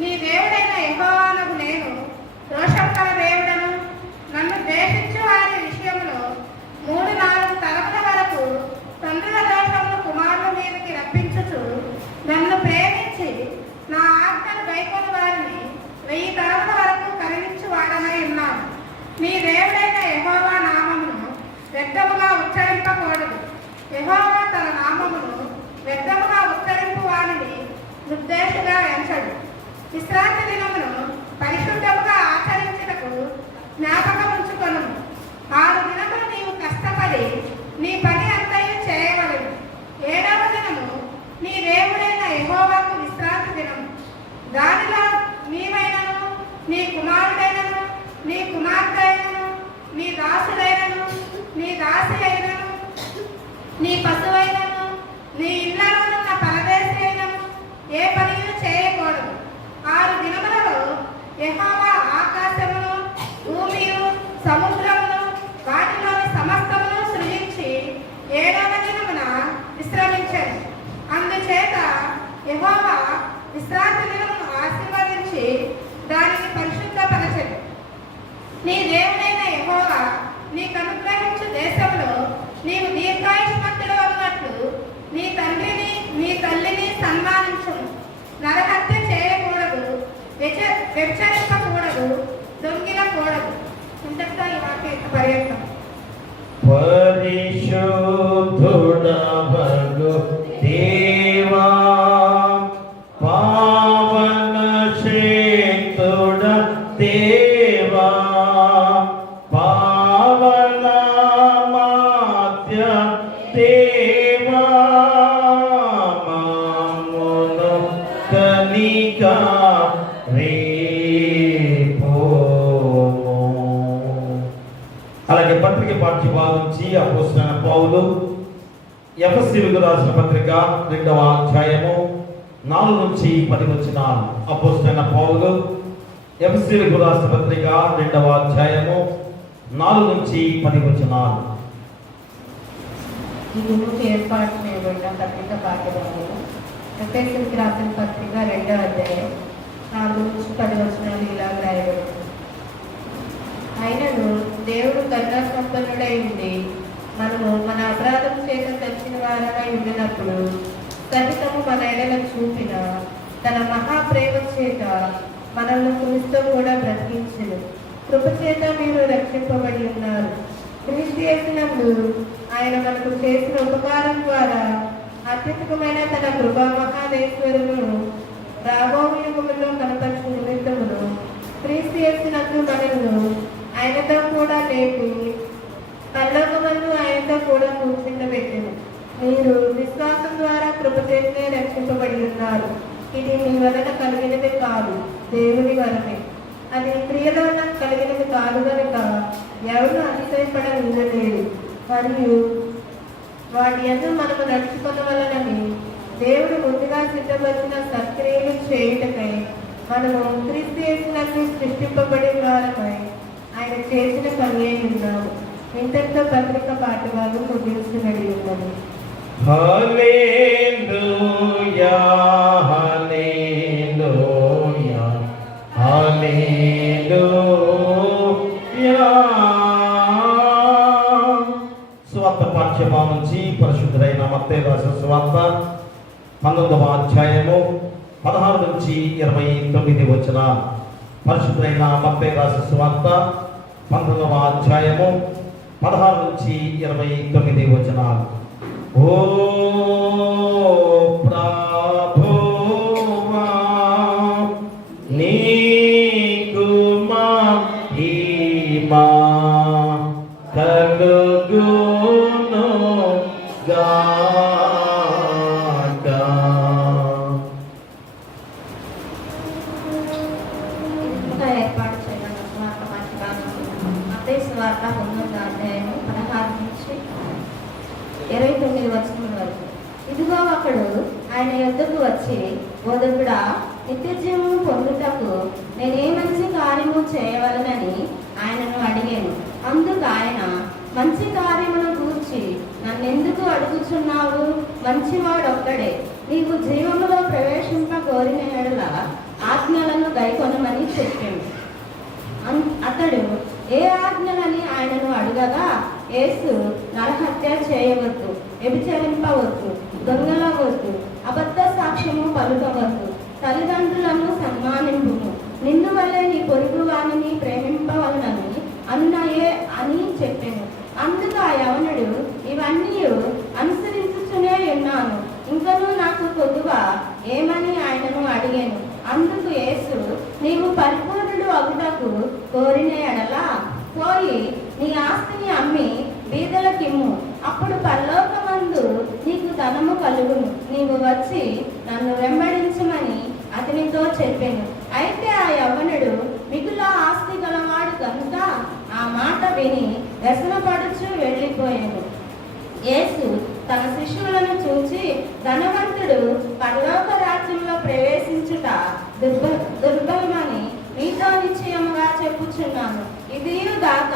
నీ దేవుడైన యెహోవానగు నేను దోషం గల దేవుడను. నన్ను ద్వేషించు వారి విషయంలో 3-4 తరముల వరకు తండ్రుల దోషమును కుమారుల మీదకి రప్పించుచు నన్ను ప్రేమించి నా ఆజ్ఞను గైకొని వారిని 1000 తరముల వరకు కరుణించు వాడనై ఉన్నాను. నీ దేవుడైన యెహోవా నామమును వ్యర్థముగా ఉచ్చరింపకూడదు. యెహోవా తన నామమును వ్యర్థముగా ఉచ్చరింపు వారిని నిర్దేశంగా ఎంచడు. విశ్రాంతి దినమును పరిశుద్ధముగా ఆచరించుటకు జ్ఞాపకం ఉంచుకొను. 6 దినములు నీవు కష్టపడి నీ పని అంతయు చేయవలెను. 7వ దినము నీ దేవుడైన యెహోవాకు విశ్రాంతి దినము. దానిలో నీవైనను, నీ కుమారుడైనను, నీ కుమార్తె అయినను, నీ దాసుడైనను, నీ దాసి అయినను, నీ పశువైనను, నీ ఇళ్లలో ఉన్న పరదేశి అయినను ఏ పనియు చేయకూడదు. 6 దినములలో యెహోవా ఆకాశమును, భూమియు, సముద్రమును, వాటిలోని సమస్తమును సృజించి 7వ దినమున విశ్రమించాడు. అందుచేత యెహోవా విశ్రాంతి దినమును ఆశీర్వదించి దానిని పరిశుద్ధపరచెను. నీ దేవుడైన యెహోవా నీకు అనుగ్రహించు దేశంలో నీవు దీర్ఘాయుష్మంతుడు అన్నట్లు నీ తండ్రిని నీ తల్లిని సన్మానించుము. నరహత్య చేయకూడదు, వ్యభిచరింపకూడదు, దొంగిలకూడదు. ఇంతటితో ఈ వాక్య పర్యటన. పరిశుద్ధుడవగు దేవా, పావన శ్రేష్ఠుడ దేవా, పావన మాత్య దేవా, మామును కనికా అలాగే పత్రిక పాఠ్యభాగం నుంచి అపోస్తలుడైన పౌలు ఎఫెసీయులకు రాసిన పత్రిక 2వ అధ్యాయము 4 నుంచి 10 వచనాలు. అపోస్తలుడైన పౌలు ఎఫెసీయులకు రాసిన పత్రిక 2వ అధ్యాయము 4 నుంచి 10 వచనాలు. ఈ గురించి ఏర్పాటు చేయబడిన పత్రిక పాఠ్యభాగము ఎఫెసీయులకు రాసిన పత్రిక 2వ అధ్యాయం 4 నుంచి 10 వచనాలు ఇలా రాయబడింది. అయినను దేవుడు కరుణా సంపన్నుడై ఉండి మనము మన అపరాధం చేత చచ్చిన వారమై ఉండినప్పుడు సహితము మన ఎడల చూపిన తన మహాప్రేమ చేత మనల్ని క్రీస్తుతో కూడా బ్రతికించెను. కృప చేత మీరు రక్షింపబడి ఉన్నారు. క్రీస్తు యేసునందు ఆయన మనకు చేసిన ఉపకారం ద్వారా అత్యధికమైన తన కృపా మహాదేశ్వరులను రాబో యుగములో కనపరిచిన నిమిత్తమును క్రీస్తు యేసునందు మనలను ఆయనతో కూడా లేపి పరలోకమందు ఆయనతో కూడా కూర్చుండబెట్టెను. మీరు విశ్వాసం ద్వారా కృప చేతనే రక్షింపబడి ఉన్నారు. ఇది మీ వలన కలిగినది కాదు, దేవుని వలనే. అది క్రియలో కలిగినది కాదు కనుక ఎవరు అతిశయపడలేదు. మరియు వాటి యందు మనము నడుచుకొనవలెనని దేవుడు ముందుగా సిద్ధపరిచిన సత్క్రియలు చేయుటకై మనము క్రీస్తు యేసునందు సృష్టింపబడి వారమై ఆయన చేసిన పని అయి ఉన్నాము. ఇంతటితో పత్రిక పాఠభాగం ముగించబడి ఉన్నది. హల్లెలూయా, హల్లెలూయా, హల్లెలూయా. సువార్త పాఠ్యభాగం నుంచి పరిశుద్ధుడైన మత్తయి రాసిన సువార్త 19వ అధ్యాయము 16 నుంచి 29 వచనాలు. పరిశుద్ధుడైన మత్తయి రాసిన సువార్త 19వ అధ్యాయము 16 నుంచి 29 వచనాలు. ఓ ప్రభువా, నీకు మహిమ కలుగును గాక. ఏర్పాటు చేయడం మత్తయి సువార్త 19వ అధ్యాయము 16 నుంచి 29 వచనముల వరకు. ఇదిగో ఒకడు ఆయన యొద్దకు వచ్చి, బోధకుడా, నిత్య జీవము పొందుటకు నేనే మంచి కార్యము చేయవలనని ఆయనను అడిగాను. అందుకు ఆయన, మంచి కార్యమును గూర్చి నన్నెందుకు అడుగుచున్నావు? మంచివాడొక్కడే. నీకు జీవములో ప్రవేశింప కోరిన యెడల ఆజ్ఞలను కొనమని చెప్పాను. అతడు ఏ ఆజ్ఞలని ఆయనను అడగగా, యేసు నరహత్య చేయవద్దు, వ్యభిచరింపవద్దు, దొంగలవద్దు, అబద్ధ సాక్ష్యము పలుకవద్దు, తల్లిదండ్రులను సన్మానింపుము, నిన్ను వల్లే నీ పొరుగు వానిని ప్రేమింపవలనని అన్నాయే అని చెప్పాను. అందుకు ఆ యవనుడు, ఇవన్నీ అనుసరించుచునే ఉన్నాను, ఇంకనూ నాకు కొద్దువా ఏమని ఆయనను అడిగాను. అందుకు యేసు, నీవు పరిపూర్ణుడు అగుటకు కోరిన ఎడల పోయి నీ ఆస్తిని అమ్మి బీదలకిమ్ము, అప్పుడు పరలోకమందు నీకు ధనము కలుగును, నీవు వచ్చి నన్ను వెంబడించమని అతనితో చెప్పాను. అయితే ఆ యవ్వనుడు మిగుల ఆస్తి గలవాడు కనుక ఆ మాట విని వ్యసనపడుచు వెళ్ళిపోయాను. యేసు తన శిష్యులను చూచి, ధనవంతుడు పరలోక రాజ్యంలో ప్రవేశించుట దుర్బలమని మీతో నిశ్చయముగా చెప్పుచున్నాను. ఇదియు గాక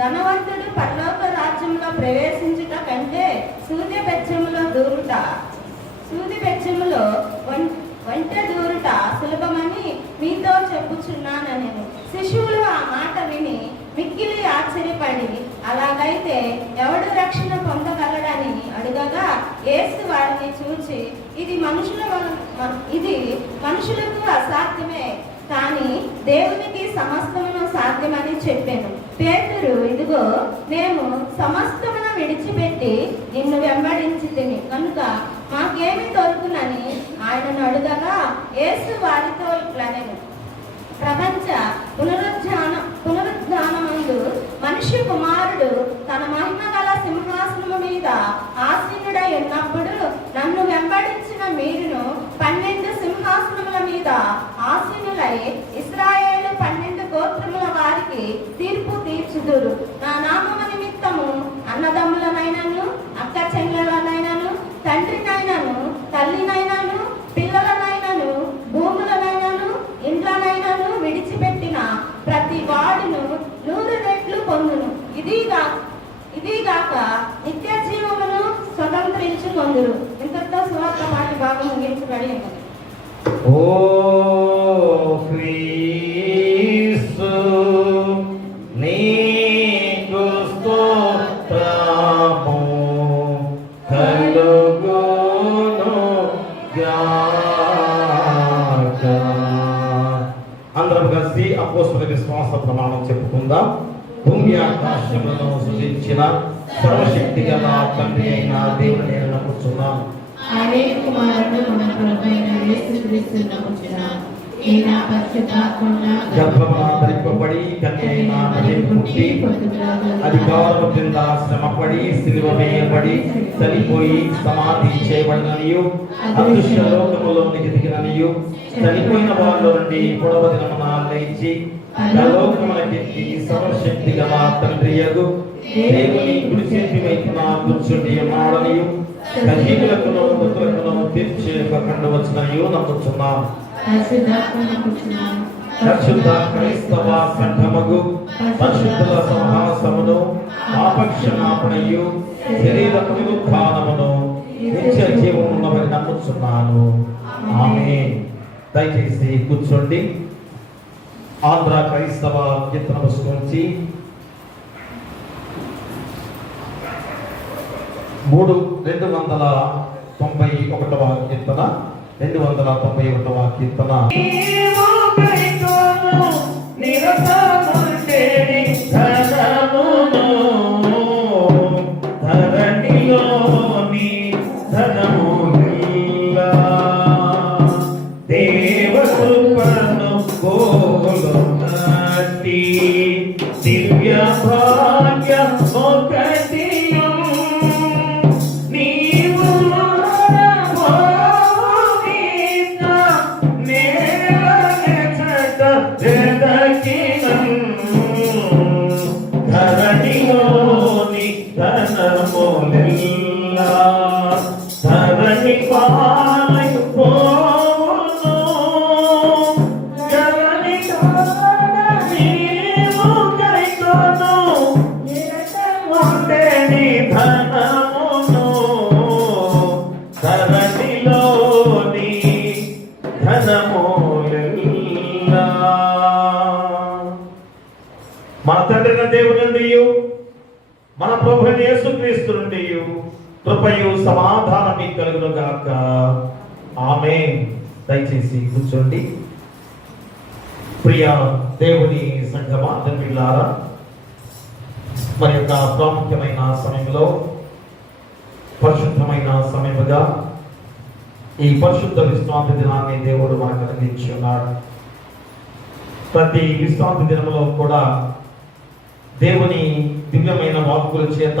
ధనవంతుడు పరలోక రాజ్యంలో ప్రవేశించుట కంటే సూది బెచ్చములో వంట దూరుట సులభమని మీతో చెప్పుచున్నాను నేను. శిశువులు ఆ మాట విని మిక్కిలి ఆశ్చర్యపడి, అలాగైతే ఎవడు రక్షణ పొందగలడని అడుగగా, యేసు వారిని చూచి, ఇది మనుషులకు అసాధ్యమే, కానీ దేవునికి సమస్తమును సాధ్యమని చెప్పాను. పేతురు, ఇదిగో మేము సమస్తమును విడిచిపెట్టి నిన్ను వెంబడించితిమి కనుక మాకేమి దొరుకునని ఆయనను అడుగగా, యేసు వారితో ఇట్లనెను, ప్రపంచ పునరుద్ధానమందు మనుష్య కుమారుడు తన మహిమ గల సింహాసనము మీద ఆసీనుడై ఉన్నప్పుడు నన్ను వెంబడించిన మీరును 12 సింహాసనముల మీద ఆసీనులై ఇశ్రాయేలు 12 గోత్రముల వారికి తీర్పు తీర్చుదురు. నా నామము నిమిత్తము అన్నదమ్ములనైనను, అక్క చెల్లెలనైనను, తండ్రినైనను, తల్లినైనను, పిల్లలనైనను, భూములనైనను, ఇండ్లనైనను విడిచిపెట్టిన ప్రతి వాడును 100 రెట్లు పొందును. ఇదిగాక నిత్య జీవమును స్వతంత్రించుకొందురు. ఇంతటితో సువార్త పాఠ భాగం ముగించబడి ఉన్నది. ఓ క్రీస్తు నీకు స్తోత్రము కలుగును గాక. అందరం కలిసి అపోస్తల విశ్వాస ప్రమాణం చెప్పుకుందాం. భూమి ఆకాశములను సృజించిన సర్వశక్తి గల తండ్రి అయిన దేవుని నేను నమ్ముతున్నాను. అనే కుమారుడు మన ప్రభువైన యేసుక్రీస్తు నమ్ముచున్నాను. ఈయన పరిశుద్ధాత్మన గర్భమున ధరింపబడి కన్య అయిన మరియకు పుట్టి అధికారము క్రింద శ్రమపడి సిలువ వేయబడి చనిపోయి సమాధి చేయబడిననియు అదృశ్య లోకములోనికి దిగిననియు చనిపోయిన వాళ్ళ నుండి 3వ దినమున లేచి పరలోకమునకెక్కి సర్వశక్తి గల తండ్రియగు దేవుని కుడి చేతి వైపున కూర్చుండి ఉన్నాడనియు సజీవులకును మృతులకును తీర్చే కండు వచ్చిననియు నమ్ముచున్నాం. పరిశుద్ధ క్రైస్తవ సంఘముగు పరిశుద్ధుల సమాసమును ఆపక్షమాపణయు శరీర పునరుత్థానమును నిత్య జీవమున్నవని నమ్ముచున్నాను. ఆమేన్. దయచేసి కూర్చోండి. ఆంధ్ర క్రైస్తవ కీర్తన పుస్తకం నుంచి 291వ కీర్తన 291వ కీర్తన. దివ్య భాగ్య ఒకటియు నీవు మోహిత నేల మన తండ్రిన దేవుని నుండి మన ప్రభు యేసుక్రీస్తు నుండి కృపయు సమాధానం మీకు కలుగును గాక. ఆమేన్. దయచేసి కూర్చోండి. ప్రియ దేవుని సంఘమా, తండ్రిలారా, మరి యొక్క ప్రాముఖ్యమైన సమయంలో, పరిశుద్ధమైన సమయముగా ఈ పరిశుద్ధ విశ్రాంతి దినాన్ని దేవుడు మనకు అందించి ఉన్నాడు. ప్రతి విశ్రాంతి దినంలో కూడా దేవుని దివ్యమైన వాక్కుల చేత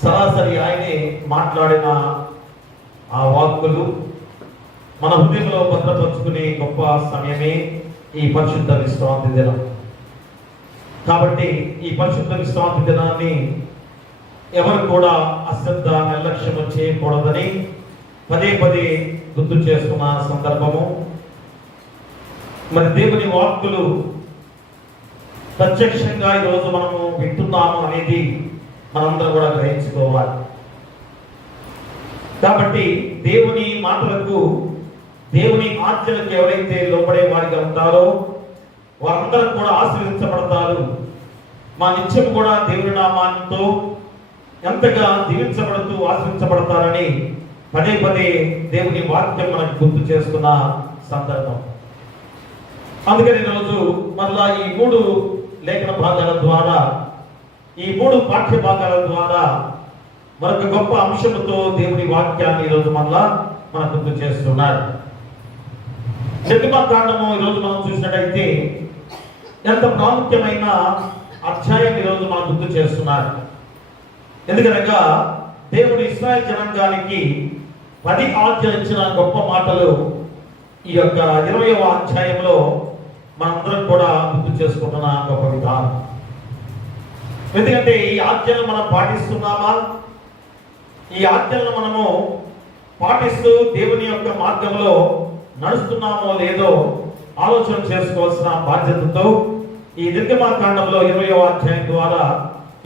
సరాసరి ఆయనే మాట్లాడిన ఆ వాక్కులు మన హృదయంలో భద్రపరుచుకునే గొప్ప సమయమే ఈ పరిశుద్ధ విశ్రాంతి దినం. కాబట్టి ఈ పరిశుద్ధ విశ్రాంతి దినాన్ని ఎవరు కూడా అశ్రద్ధ నిర్లక్ష్యం చేయకూడదని పదే పదే గుర్తు చేస్తున్న సందర్భము. మరి దేవుని వాక్కులు ప్రత్యక్షంగా ఈరోజు మనము వింటున్నాము అనేది మనందరం కూడా గ్రహించుకోవాలి. కాబట్టి దేవుని మాటలకు, దేవుని ఆజ్ఞలకు ఎవరైతే లోబడే వారిగా ఉంటారో వారందరూ కూడా ఆశీర్వదించబడతారు. మా నిత్యం కూడా దేవుని నామాంతో ఎంతగా దీవించబడుతూ ఆశీర్వించబడతారని పదే పదే దేవుని వాక్యం మనకు గుర్తు చేస్తున్న సందర్భం. అందుకని రోజు మళ్ళా ఈ 3 లేఖన భాగాల ద్వారా, ఈ 3 పాఠ్య భాగాల ద్వారా మరొక గొప్ప అంశంతో దేవుని వాక్యాన్ని ఈరోజు మళ్ళా మనకు గుర్తు చేస్తున్నారు. నిర్గమకాండము ఈరోజు మనం చూసినట్టయితే ఎంత ప్రాముఖ్యమైన అధ్యాయం ఈరోజు మనం గుర్తు చేస్తున్నారు. ఎందుకనగా దేవుడు ఇశ్రాయేలు జనాంగానికి 10 ఆజ్ఞలు ఇచ్చిన గొప్ప మాటలు ఈ యొక్క 20వ అధ్యాయంలో మనందరం కూడా గుర్తు చేసుకుంటున్న గొప్ప విధానం. ఎందుకంటే ఈ ఆజ్ఞలు మనం పాటిస్తున్నామా, ఈ ఆజ్ఞలను మనము పాటిస్తూ దేవుని యొక్క మార్గంలో నడుస్తున్నామో లేదో ఆలోచన చేసుకోవాల్సిన బాధ్యతతో ఈ నిర్గమకాండంలో 20వ అధ్యాయం ద్వారా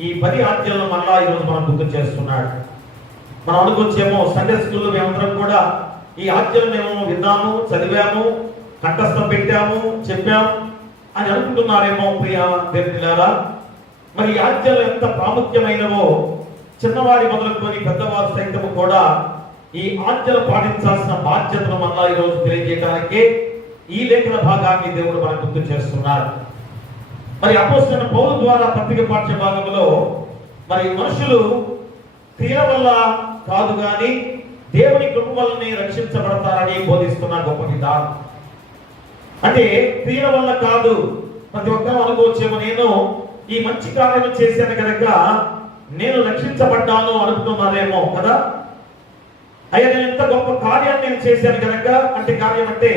ఈ 10 ఆజ్ఞలను మళ్ళా ఈరోజు మనం గుర్తు చేస్తున్నాడు. మనం అనుకోవచ్చేమో సండే స్కూల్లో మేమందరం కూడా ఈ ఆజ్ఞలు మేము విన్నాము, చదివాము, కంఠస్థం పెట్టాము, చెప్పాము అని అనుకుంటున్నారేమో ప్రియ దేవునిలారా. మరి ఈ ఆజ్ఞలు ఎంత ప్రాముఖ్యమైనవో చిన్నవారి మొదలుకొని పెద్దవారు సైతము కూడా ఈ ఆజ్ఞలు పాటించాల్సిన బాధ్యతను మళ్ళా ఈరోజు తెలియజేయడానికి ఈ లేఖన భాగాన్ని దేవుడు మనకు గుర్తు చేస్తున్నారు. మరి అపోస్తలుడైన పౌలు ద్వారా పత్రిక పాఠ్య భాగంలో మరి మనుషులు క్రియల వల్ల కాదు కానీ దేవుని కృప వల్లనే రక్షించబడతారని బోధిస్తున్న గొప్ప విధానం. అంటే క్రియల వల్ల కాదు. ప్రతి ఒక్కరూ అనుకోవచ్చేమో నేను ఈ మంచి కార్యం చేశాను కనుక నేను రక్షించబడ్డాను అనుకుంటున్నారేమో కదా. అయ్యా నేను ఎంత గొప్ప కార్యాన్ని నేను చేశాను కనుక, అంటే కార్యం అంటే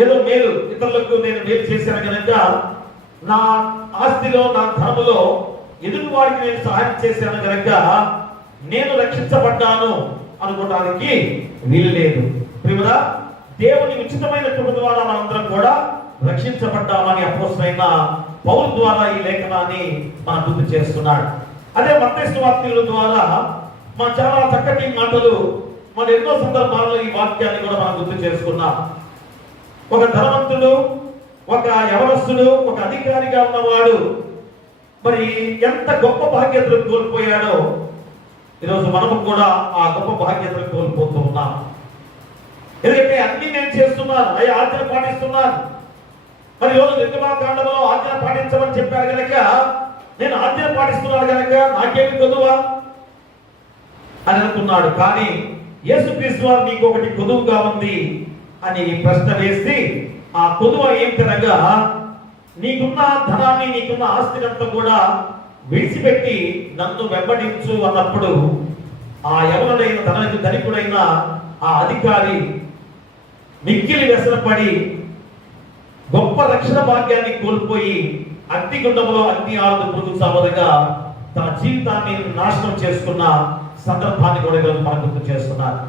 ఏదో మేలు, ఇతరులకు నేను మేలు చేశాను కనుక, నా ఆస్తిలో నా ధనములో ఎదుటి వారికి నేను సహాయం చేశాను కనుక నేను రక్షించబడ్డాను అనుకోవడానికి వీలు లేదు. ప్రియమురా, దేవుని ఉచితమైన కృప ద్వారా మనందరం కూడా రక్షించబడ్డామని అపోస్తలుడైన పౌలు ద్వారా ఈ లేఖనాన్ని మనం గుర్తు చేస్తున్నాడు. అదే మత్తయి సువార్తల ద్వారా మన చాలా చక్కటి మాటలు మన ఎన్నో సందర్భాల్లో ఈ వాక్యాన్ని కూడా మనం గుర్తు చేసుకున్నాం. ఒక ధనవంతుడు, ఒక యవనస్తుడు, ఒక అధికారిగా ఉన్నవాడు మరి ఎంత గొప్ప బాధ్యతలు కోల్పోయాడో ఈరోజు మనము కూడా ఆ గొప్ప బాధ్యతలు కోల్పోతూ ఉన్నాం. ఎందుకంటే అన్ని నేను చేస్తున్నాను, అవి ఆజ్ఞ పాటిస్తున్నాను. మరి ఈరోజు నిర్గమకాండంలో ఆజ్ఞ పాటించమని చెప్పారు కనుక నేను ఆజ్ఞ పాటిస్తున్నాను కనుక నాకేమి కొదువా అని అనుకున్నాడు. కానీ యేసుక్రీస్తు వారు నీకు ఒకటి కొదువుగా ఉంది అని ప్రశ్న వేసి ఆ కొదువ ఏమిటనగా నీకున్న ధనాన్ని, నీకున్న ఆస్తినంతా కూడా విడిచిపెట్టి నన్ను వెంబడించు అన్నప్పుడు ఆ యవనుడైన ధనికుడైన ఆ అధికారి మిక్కిలి వ్యసనపడి గొప్ప రక్షణ భాగ్యాన్ని కోల్పోయి అగ్నిగుండంలో అగ్ని ఆరుదు పురుగు సావదుగా తన జీవితాన్ని నాశనం చేసుకున్న సందర్భాన్ని కూడా ఈరోజు మనం గుర్తు చేస్తున్నారు.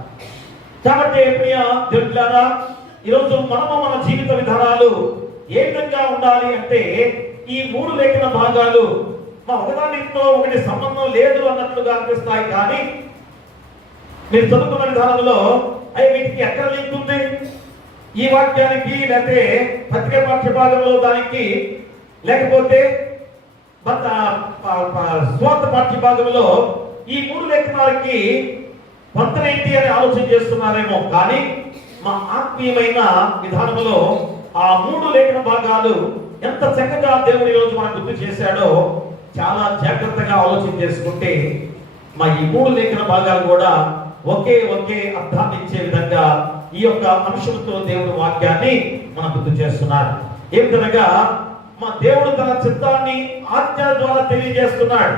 కాబట్టి ప్రియ దేవులారా, ఈరోజు మనము మన జీవిత విధానాలు ఏ విధంగా ఉండాలి అంటే ఈ 3 లేఖన భాగాలు మా ఒకదానితో ఒకటి సంబంధం లేదు అన్నట్లుగా అనిపిస్తాయి. కానీ మీరు చదువుకున్న విధానంలో వీటికి ఎక్కడ లింక్ ఉంది? ఈ వాక్యానికి లేకపోతే పత్రిక పాఠ్య భాగంలో దానికి లేకపోతే స్వార్థ పాఠ్య భాగంలో ఈ 3 లేఖనాలకి పొంతనేంటి అని ఆలోచన చేస్తున్నారేమో, కానీ మా ఆత్మీయమైన విధానంలో ఆ 3 లేఖన భాగాలు ఎంత చక్కగా దేవుడు ఈరోజు మనకు గుర్తు చేశాడో చాలా జాగ్రత్తగా ఆలోచన చేసుకుంటే మా ఈ 3 లేఖన భాగాలు కూడా ఒకే అర్థాన్ని ఇచ్చే విధంగా ఈ యొక్క అంశంతో దేవుడు వాక్యాన్ని మనం గుర్తు చేస్తున్నాడు. ఏమిటనగా మా దేవుడు తన చిత్తాన్ని ఆజ్ఞ ద్వారా తెలియజేస్తున్నాడు.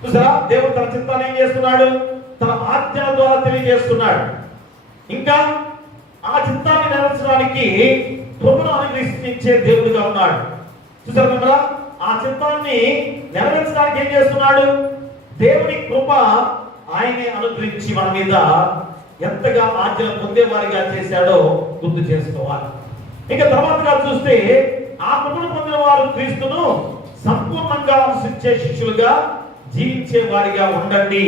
చూసారా, దేవుడు తన చిత్తాన్ని ఏం చేస్తున్నాడు? తన ఆజ్ఞ ద్వారా తెలియజేస్తున్నాడు. ఇంకా ఆ చిత్తాన్ని నెరవేర్చడానికి కృపను అనుగ్రహించే దేవుడిగా ఉన్నాడు. చూసారా మిమ్మల్ని, ఆ చిత్తాన్ని నెరవేర్చడానికి ఏం చేస్తున్నాడు? దేవుని కృప ఆయనే అనుగ్రహించి మన మీద ఎంతగా ఆజ్ఞలు పొందేవారిగా చేశాడో గుర్తు చేసుకోవాలి. ఇక తర్వాతగా చూస్తే ఆ కృపను పొందిన వారు క్రీస్తును సంపూర్ణంగా అనుసరించే శిష్యులుగా జీవించే వారిగా ఉండండి.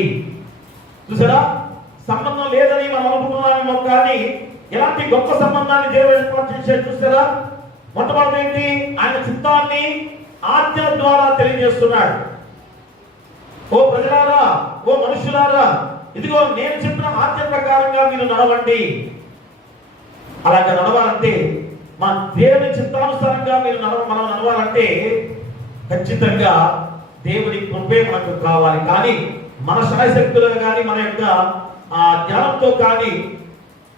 చూసారా, సంబంధం లేదని మనం అనుకుంటున్నామేమో, కానీ ఎలాంటి గొప్ప సంబంధాన్ని దేవుడు ఏర్పాటు చేశాడు. చూసారా, మొట్టమొదటి ఏంటి? ఆయన చిత్తాన్ని ఆజ్ఞల ద్వారా తెలియజేస్తున్నాడు. ఓ ప్రజలారా, ఓ మనుషులారా, ఇదిగో నేను చెప్పిన ఆజ్ఞ ప్రకారంగా మీరు నడవండి. అలాగా నడవాలంటే, మా దేవుని చిత్తానుసారంగా మనం నడవాలంటే ఖచ్చితంగా దేవుడి కృపే మనకు కావాలి. కానీ మన శాయశక్తులుగా కానీ మన యొక్క ఆ జ్ఞానంతో కానీ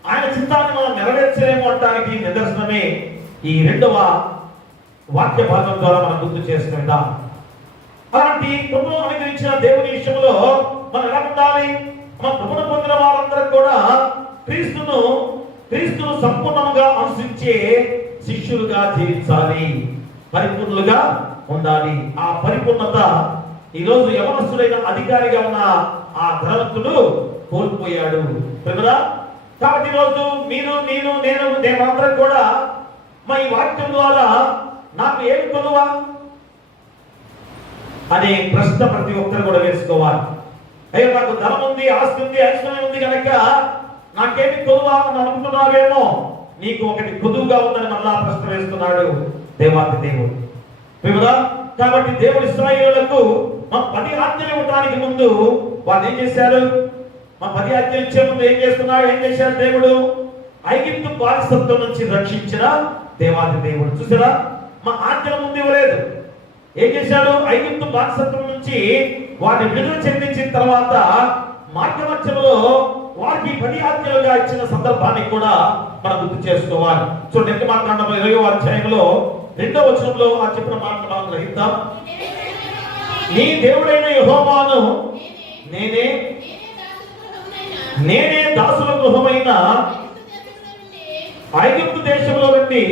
ఆయన చిత్తాన్ని మనం నెరవేర్చలేము అనడానికి నిదర్శనమే ఈ 2వ వాక్య భాగం ద్వారా మనం గుర్తు చేసుకుంటాం. అలాంటి కృపను అనుగ్రహించిన దేవుని విషయంలో మనం ఎలా ఉండాలి? మన కృపను పొందిన వారందరూ కూడా క్రీస్తును సంపూర్ణంగా అనుసరించే శిష్యులుగా జీవించాలి, పరిపూర్ణులుగా ఉండాలి. ఆ పరిపూర్ణత ఈరోజు యవనస్తుడైన అధికారిగా ఉన్న ఆ ధనవంతుడు కోల్పోయాడు. కాబట్టి ఈరోజు మీరు నేనందరం కూడా మా ఈ వాక్యం ద్వారా నాకు ఏమి కొలువా అనే ప్రశ్న ప్రతి ఒక్కరు కూడా వేసుకోవాలి. అయ్యో, నాకు ధనం ఉంది, ఆస్తి ఉంది, ఐశ్వర్యం ఉంది కనుక నాకేమి కొలువా అని అనుకుంటున్నావేమో. నీకు ఒకటి కొదువుగా ఉందని మళ్ళా ప్రశ్న వేస్తున్నాడు దేవాది దేవుడు. కాబట్టి దేవుడు ఇశ్రాయేలులకు మా 10 ఆజ్ఞలు ఇవ్వడానికి ముందు వాళ్ళు ఏం చేశారు? మా 10 ఆజ్ఞలు ఇచ్చే ముందు ఏం చేశాడు దేవుడు? ఐగుప్తు బానిసత్వం నుంచి రక్షించిన దేవాది దేవుడు. చూసారా, మా ఆజ్ఞల ముందు ఇవ్వలేదు. ఏం చేశాడు? ఐగుప్తు బానిసత్వం నుంచి వారిని విడుదల చెందించిన తర్వాత మార్గమధ్యంలో వారికి 10 ఆజ్ఞలుగా ఇచ్చిన సందర్భాన్ని కూడా మనం గుర్తు చేసుకోవాలి. చూడండి, మాట్లాడడం 20వ అధ్యాయంలో 2వ వచనంలో ఆ చెప్పిన మాటలు మనం గ్రహిద్దాం. నీ దేవుడైన యెహోవాను నేనే దాసుల గృహమైన ఐగుప్తు దేశంలో నుండి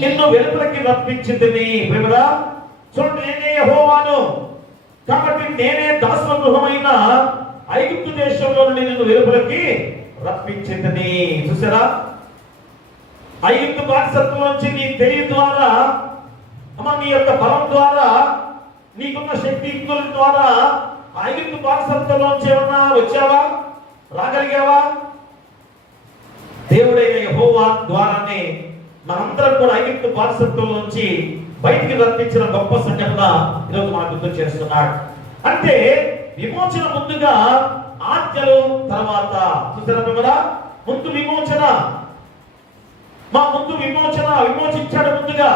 నిన్ను వెలుపలికి రప్పించింది. చూడండి, నేనే యెహోవాను, కాబట్టి నేనే దాసుల గృహమైన ఐగుప్తు దేశంలో నుండి నిన్ను వెలుపలికి రప్పించింది. చూసారా, ఐగుప్తు బానిసత్వం నుంచి నీ తెలివి ద్వారా, నీ యొక్క బలం ద్వారా, నీకున్న శక్తి యుక్తుల ద్వారా ఐగుప్తు బానిసత్వం నుంచి ఏమన్నా వచ్చావా? రాగలిగావా? దేవుడైన యెహోవా ద్వారానే మనందరం కూడా ఐగుప్తు బానిసత్వం నుంచి బయటికి రప్పించిన గొప్ప సంఘటన ఈరోజు మనకు గుర్తు చేస్తున్నాడు. అంటే విమోచన ముందుగా ఆజ్ఞలు తర్వాత. చూసారా, ముందు విమోచన, విమోచించాడు ముందుగా.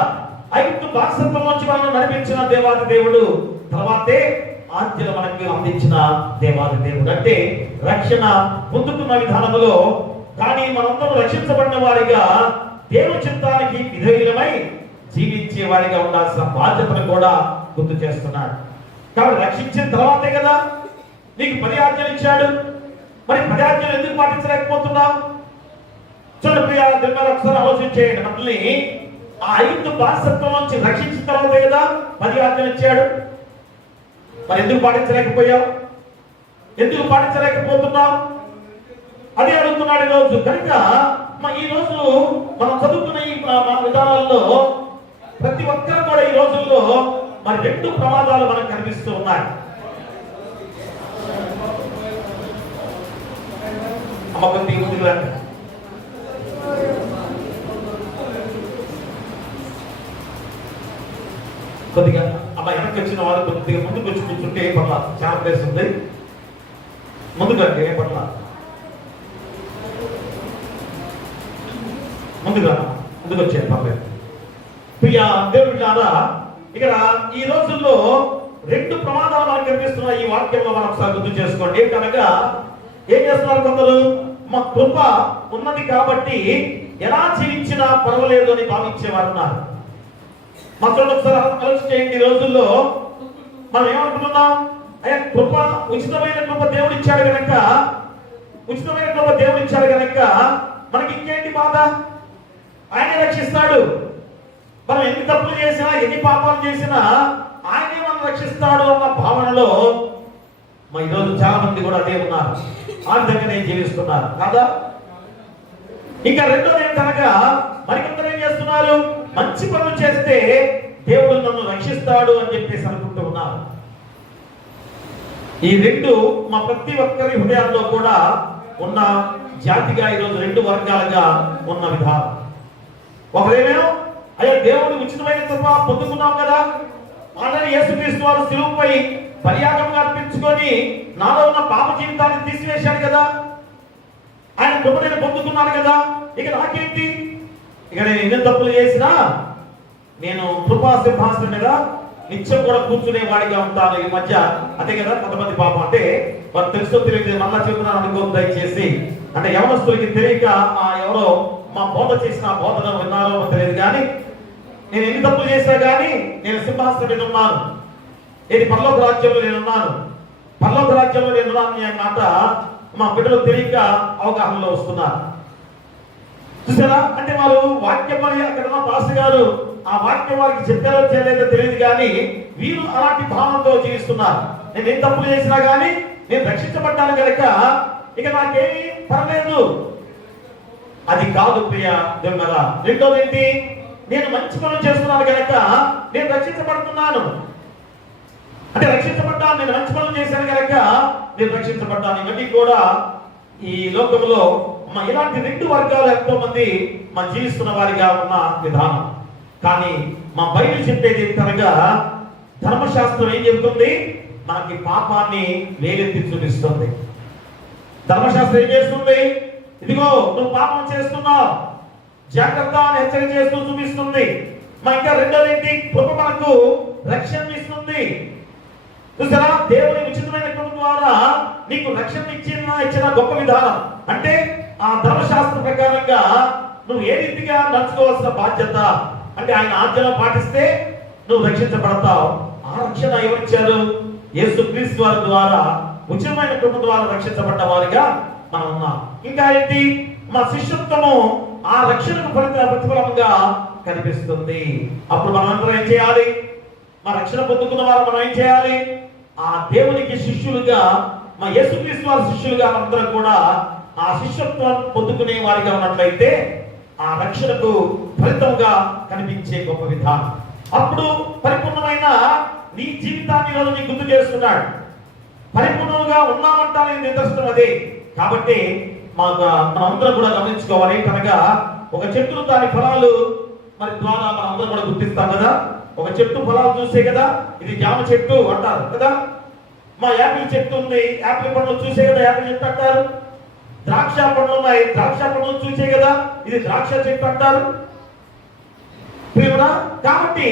ఐగుప్తు బానిసత్వం నుంచి మనల్ని నడిపించిన దేవాది దేవుడు, తర్వాతే ఆజ్ఞలు మనకి అందించిన దేవాది దేవుడు. అంటే రక్షణ పొందుతున్న విధానంలో, కానీ మనందరం రక్షించబడిన వారిగా దేవుని చిత్తానికి విధేయులమై జీవించే వారిగా ఉండాల్సిన బాధ్యతను కూడా గుర్తు చేస్తున్నాడు. కాబట్టి రక్షించిన తర్వాతే కదా నీకు 10 ఆజ్ఞలు ఇచ్చాడు. మరి 10 ఆజ్ఞలు ఎందుకు పాటించలేకపోతున్నావు? చూడండి ప్రియ దేవుని, ఒకసారి ఆలోచించేయండి. మనల్ని ఆ ఐగుప్తు బానిసత్వం నుంచి రక్షించిన తర్వాతే కదా 10 ఆజ్ఞలు ఇచ్చాడు. మరి ఎందుకు పాటించలేకపోయావు? ఎందుకు పాటించలేకపోతున్నావు? అదే అడుగుతున్నాడు ఈరోజు. కనుక ఈ రోజు మనం చదువుకున్న ఈ విధానాల్లో ప్రతి ఒక్కరు కూడా ఈ రోజుల్లో మరి 2 ప్రమాదాలు మనకు కనిపిస్తూ ఉన్నాయి. అమ్మ కొద్ది ముందుకు రండి. కొద్దిగా అలా వెనక్కి వచ్చిన వాళ్ళు కొద్దిగా ముందుకు వచ్చి కూర్చుంటే ఏ పర్లా, చాలా ప్లేస్ ఉంది, ముందుకు రండి, ఏ పర్లా, ముందుగా ముందుకు వచ్చే పర్లేదు. ప్రియ దేవుడి బిడ్డలారా, ఇక్కడ ఈ రోజుల్లో రెండు ప్రమాదాలు మనకు కనిపిస్తున్నాయి. ఈ వాక్యంలో మనం ఒకసారి గుర్తు చేసుకోండి. ఏంటనగా ఏం చేస్తున్నారు కొందరు, మా కృప ఉన్నది కాబట్టి ఎలా జీవించినా పర్వాలేదు అని భావించేవారు ఉన్నారు. మాత్రం ఒకసారి ఆలోచన చేయండి. ఈ రోజుల్లో మనం ఏమనుకుంటున్నాం, అయ్యా కృప, ఉచితమైన కృప దేవుడు ఇచ్చాడు కనుక, ఉచితమైన కృప దేవుడు ఇచ్చాడు కనుక మనకి ఇంకేంటి బాధ, ఆయనే రక్షిస్తాడు. మనం ఎన్ని తప్పులు చేసినా, ఎన్ని పాపాలు చేసినా ఆయనే మనం రక్షిస్తాడు అన్న భావనలో ఈరోజు చాలా మంది కూడా అదే ఉన్నారు, ఆ విధంగానే జీవిస్తున్నారు కాదా. ఇంకా రెండోది ఏంటనగా మరికొందరు ఏం చేస్తున్నారు, మంచి పనులు చేస్తే దేవుడు నన్ను రక్షిస్తాడు అని చెప్పేసి అనుకుంటూ ఉన్నారు. ఈ రెండు మా ప్రతి ఒక్కరి హృదయాల్లో కూడా ఉన్న జాతిగా ఈరోజు రెండు వర్గాలుగా ఉన్న విధానం. ఒకరేమో అయ్యా దేవుడు ఉచితమైన కృప పొందుకున్నాం కదా, ఆల్రెడీ యేసుక్రీస్తు వారు శిలువపై బలియాగంగా అర్పించుకొని నాలో ఉన్న పాప జీవితాన్ని తీసివేశాడు కదా, ఆయన కృప నేను పొందుకున్నాను కదా, ఇక నాకేంటి, ఇక నేను ఎన్ని తప్పులు చేసినా నేను కృపా సింహాసనం మీద నిత్యం కూడా కూర్చునే వాడిగా ఉంటాను. ఈ మధ్య అదే కదా కొంతమంది పాపం, అంటే వారు తెలుసో తెలియదు, మళ్ళా చెబుతున్నాను అనుకో దయచేసి, అంటే యవనస్తులకి తెలియక ఎవరో మా బోధ చేసిన బోధన విన్నారో తెలియదు కానీ, నేను ఎన్ని తప్పులు చేసినా కానీ నేను సింహాసనం మీద ఉన్నాను, ఏది పరలోక రాజ్యంలో నేను ఉన్నాను, పరలోక రాజ్యంలో నేను ఉన్నాను అనే మాట మా బిడ్డలు తెలియక అవగాహనలో వస్తున్నారు. చూసారా, అంటే వారు వాక్యం అని అక్కడ ఉన్న పాస్టర్ గారు ఆ వాక్యం వారికి చెప్పారో చేయలేదో తెలియదు కానీ వీరు అలాంటి భావనతో జీవిస్తున్నారు. నేను ఏం తప్పులు చేసినా కానీ నేను రక్షించబడ్డాను కనుక ఇక నాకేమీ పర్లేదు. అది కాదు ప్రియ దొంగల. రెండోది ఏంటి, నేను మంచి పనులు చేస్తున్నాను కనుక నేను రక్షించబడుతున్నాను, అంటే రక్షించబడ్డాను, నేను మంచి పనులు చేశాను కనుక నేను రక్షించబడ్డాను. ఇవన్నీ కూడా ఈ లోకంలో ఇలాంటి రెండు వర్గాలు ఎంతో మంది జీవిస్తున్న వారిగా ఉన్న విధానం. కానీ మా బైబిల్ చెప్పేది కనుక ధర్మశాస్త్రం ఏం చెబుతుంది, మనకి పాపాన్ని వేలెత్తి చూపిస్తుంది. ధర్మశాస్త్రం ఏం చేస్తుంది, ఇదిగో నువ్వు పాపం చేస్తున్నావు, జాగ్రత్త అని హెచ్చరిక చేస్తూ చూపిస్తుంది. ఇంకా రెండోది ఏంటి, కృప మనకు రక్షణ ఇస్తుంది. చూసారా, దేవుని ఉచితమైన కృప ద్వారా నీకు రక్షణ ఇచ్చిన గొప్ప విధానం. అంటే ఆ ధర్మశాస్త్ర ప్రకారంగా నువ్వు ఏ రీతిగా నడుచుకోవాల్సిన బాధ్యత, అంటే ఆయన ఆజ్ఞలు పాటిస్తే నువ్వు రక్షించబడతావు. ఆ రక్షణ ఎవరిచ్చారు, యేసుక్రీస్తు వారి ద్వారా ఉచితమైన కృప ద్వారా రక్షించబడ్డ వారిగా మనం ఉన్నాం. ఇంకా ఏంటి, మా శిష్యత్వము ఆ రక్షణకు ప్రతిఫలంగా కనిపిస్తుంది. అప్పుడు మనం ఏం చేయాలి, మా రక్షణ పొందుకున్న వారు మనం ఏం చేయాలి, ఆ దేవునికి శిష్యులుగా, మా యేసుక్రీస్తు వారి శిష్యులుగా మనందరం కూడా ఆ శిష్యత్వం పొందుకునే వారిగా ఉన్నట్లయితే ఆ రక్షణకు ఫలితంగా కనిపించే గొప్ప విధానం. అప్పుడు పరిపూర్ణమైన నీ జీవితాన్ని రోజు నీకు గుర్తు చేస్తున్నాడు. పరిపూర్ణంగా ఉన్నామంటానికి నిదర్శనం అదే. కాబట్టి మనందరం కూడా గమనించుకోవాలి. కనుక ఒక చెట్టును దాని ఫలాలు ద్వారా మనందరం కూడా గుర్తిస్తాం కదా. ఒక చెట్టు ఫలాలు చూసే కదా, ఇది జామ చెట్టు అంటారు కదా. మా యాపిల్ చెట్టు ఉంది, యాపిల్ పండ్లు చూసే కదా యాపిల్ చెట్టు అంటారు. ద్రాక్ష పండ్లు ఉన్నాయి, ద్రాక్ష పండ్లు చూసే కదా ఇది ద్రాక్ష చెట్టు అంటారు. కాబట్టి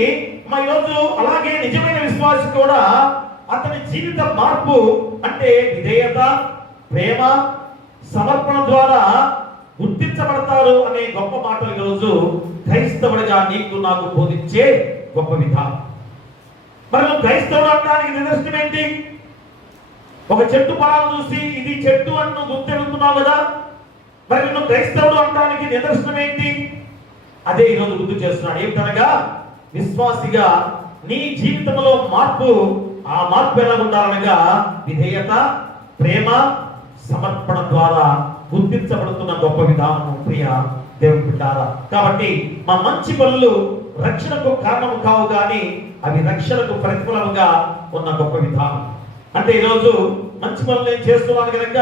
ఈరోజు అలాగే నిజమైన విశ్వాసి కూడా అతని జీవిత మార్పు అంటే విధేయత, ప్రేమ, సమర్పణ ద్వారా గుర్తించబడతారు అనే గొప్ప మాటలు ఈరోజు క్రైస్తవుడిగా నీకు నాకు బోధించే గొప్ప విధానం. మరి నువ్వు క్రైస్తవుడు అనడానికి నిదర్శనం ఏంటి? ఒక చెట్టు ఫలాలు చూసి ఇది చెట్టు అని నువ్వు గుర్తెడుతున్నావు కదా, మరి నువ్వు క్రైస్తవుడు అనడానికి నిదర్శనం ఏంటి? అదే ఈరోజు గుర్తు చేస్తున్నాడు. ఏమిటనగా విశ్వాసిగా నీ జీవితంలో మార్పు, ఆ మార్పు ఎలా ఉండాలనగా విధేయత, ప్రేమ, సమర్పణ ద్వారా గుర్తించబడుతున్న గొప్ప విధానం ప్రియ దేవుని బిడ్డలారా. కాబట్టి మా మంచి పనులు రక్షణకు కారణం కావు కానీ అవి రక్షణకు ప్రతిఫలముగా ఉన్న గొప్ప విధానం. అంటే ఈరోజు మంచి పనులు నేను చేస్తున్నాను కనుక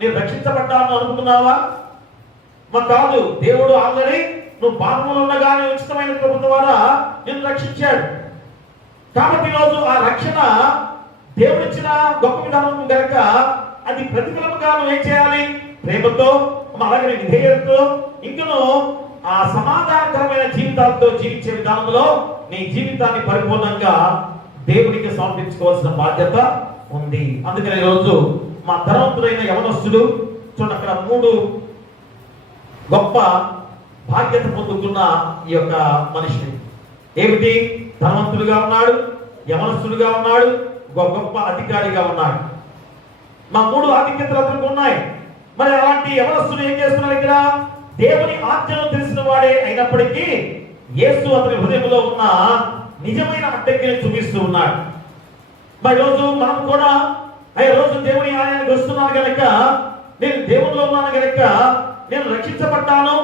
నేను రక్షించబడ్డాను అనుకుంటున్నావా? కాదు, దేవుడు ఆల్రెడీ నువ్వు పాపంలో ఉండగానే ఉచితమైన కృప ద్వారా నిన్ను రక్షించాడు. కాబట్టి ఈరోజు ఆ రక్షణ దేవుడిచ్చిన గొప్ప విధానం కనుక అది ప్రతిఫలముగా నువ్వు ఏం చేయాలి? ప్రేమతో, అలాగే విధేయతతో, ఇంకను ఆ సమాధానకరమైన జీవితాలతో జీవించే విధానంలో నీ జీవితాన్ని పరిపూర్ణంగా దేవుడికి సమర్పించుకోవాల్సిన బాధ్యత ఉంది. అందుకని ఈరోజు మా ధనవంతుడైన యవనస్తుడు చూడండి, అక్కడ 3 గొప్ప బాధ్యత పొందుకున్న ఈ యొక్క మనిషి ఏమిటి? ధనవంతుడుగా ఉన్నాడు, యవనస్తుడుగా ఉన్నాడు, గొప్ప అధికారిగా ఉన్నాడు. మా 3 ఆధిక్యతలు అతనికి ఉన్నాయి. మరి అలాంటి యవనస్తుడు ఏం చేస్తున్నాడు? ఇక్కడ దేవుని ఆజ్ఞను తెలిసిన వాడే అయినప్పటికీ యేసు అతని హృదయంలో ఉన్న నిజమైన అడ్డంకిని చూపిస్తూ ఉన్నాడు. మరి రోజు మనం కూడా రోజు దేవుని ఆలయానికి వస్తున్నాను కనుక, నేను దేవునిలో ఉన్నాను కనుక నేను రక్షించబడ్డాను,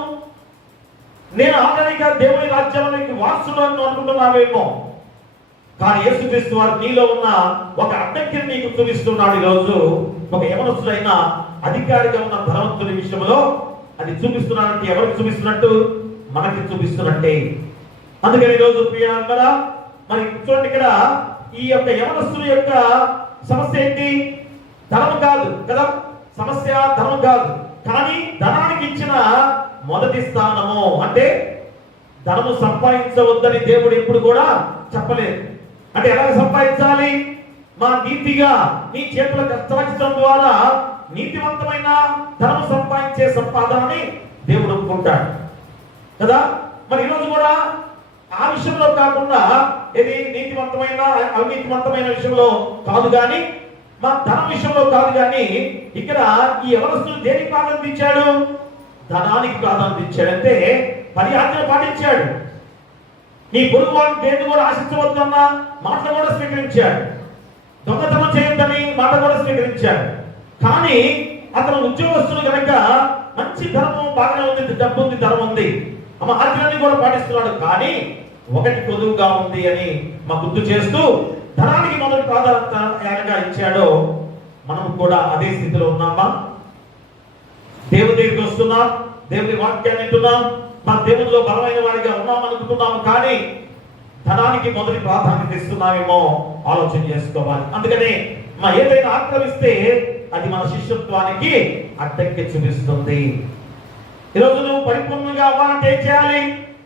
నేను ఆలయానిగా దేవుని రాజ్యానికి వారసులను అనుకుంటున్నావేమో. కానీ యేసుక్రీస్తు వారు నీలో ఉన్న ఒక అడ్డంకిని నీకు చూపిస్తున్నాడు. ఈరోజు ఒక యవనస్తుడైన అధికారిగా ఉన్న ధనవంతుడి విషయంలో అది చూపిస్తున్నాడంటే ఎవరికి చూపిస్తున్నట్టు? మనకి చూపిస్తున్నట్టే. అందుకని ఈరోజు ప్రియులారా, మరి చూడండి, ఇక్కడ ఈ యొక్క యవనస్తుడి యొక్క సమస్య ఏంటి? ధనం కాదు కదా, సమస్య ధనం కాదు. కానీ ధనానికి ఇచ్చిన మొదటి స్థానము అంటే ధనము సంపాదించవద్దని దేవుడు ఎప్పుడు కూడా చెప్పలేదు. అంటే ఎలా సంపాదించాలి? మా నీతిగా నీ చేతుల కష్టం ద్వారా నీతివంతమైన ధనము సంపాదించే సంపాదనని దేవుడు ఒప్పుకుంటాడు కదా. మరి ఈరోజు కూడా ఆ విషయంలో కాకుండా ఇది నీతివంతమైన అవినీతివంతమైన విషయంలో కాదు, కానీ మా ధనం విషయంలో కాదు, కానీ ఇక్కడ ఈ యవనస్తుడు దేనికి ప్రాధాన్యత ఇచ్చాడు? ధనానికి ప్రాధాన్యత ఇచ్చాడు. అంటే 10 ఆజ్ఞలు పాటించాడు. నీ పొరుగు వాడిని దేన్ని కూడా ఆశించవద్దు అన్న మాట కూడా స్వీకరించాడు. దొంగతనం చేయొద్దని మాట కూడా స్వీకరించాడు. కానీ అతను ఉద్యోగస్తుడు కనుక మంచి ధనము బాగానే ఉంది, డబ్బు ఉంది, ధనం ఉంది, ఆజ్ఞలన్నీ కూడా పాటిస్తున్నాడు. కానీ ఒకటి కొదువుగా ఉంది అని మా గుర్తు చేస్తూ ధనానికి మొదటి ప్రాధాన్యత ఇచ్చాడో మనం కూడా అదే స్థితిలో ఉన్నామా? దేవుని దగ్గరికి వస్తున్నాం, దేవుని వాక్యాన్ని వింటున్నాం, మా దేవునిలో బలమైన వారిగా ఉన్నాం అనుకుంటున్నాము, కానీ ధనానికి మొదటి ప్రాధాన్యత ఇస్తున్నామేమో ఆలోచన చేసుకోవాలి. అందుకనే మా ఏదైనా ఆక్రమిస్తే అది మన శిష్యత్వానికి అడ్డంకి చూపిస్తుంది. ఈరోజు నువ్వు పరిపూర్ణంగా అవ్వాలంటే ఏం చేయాలి?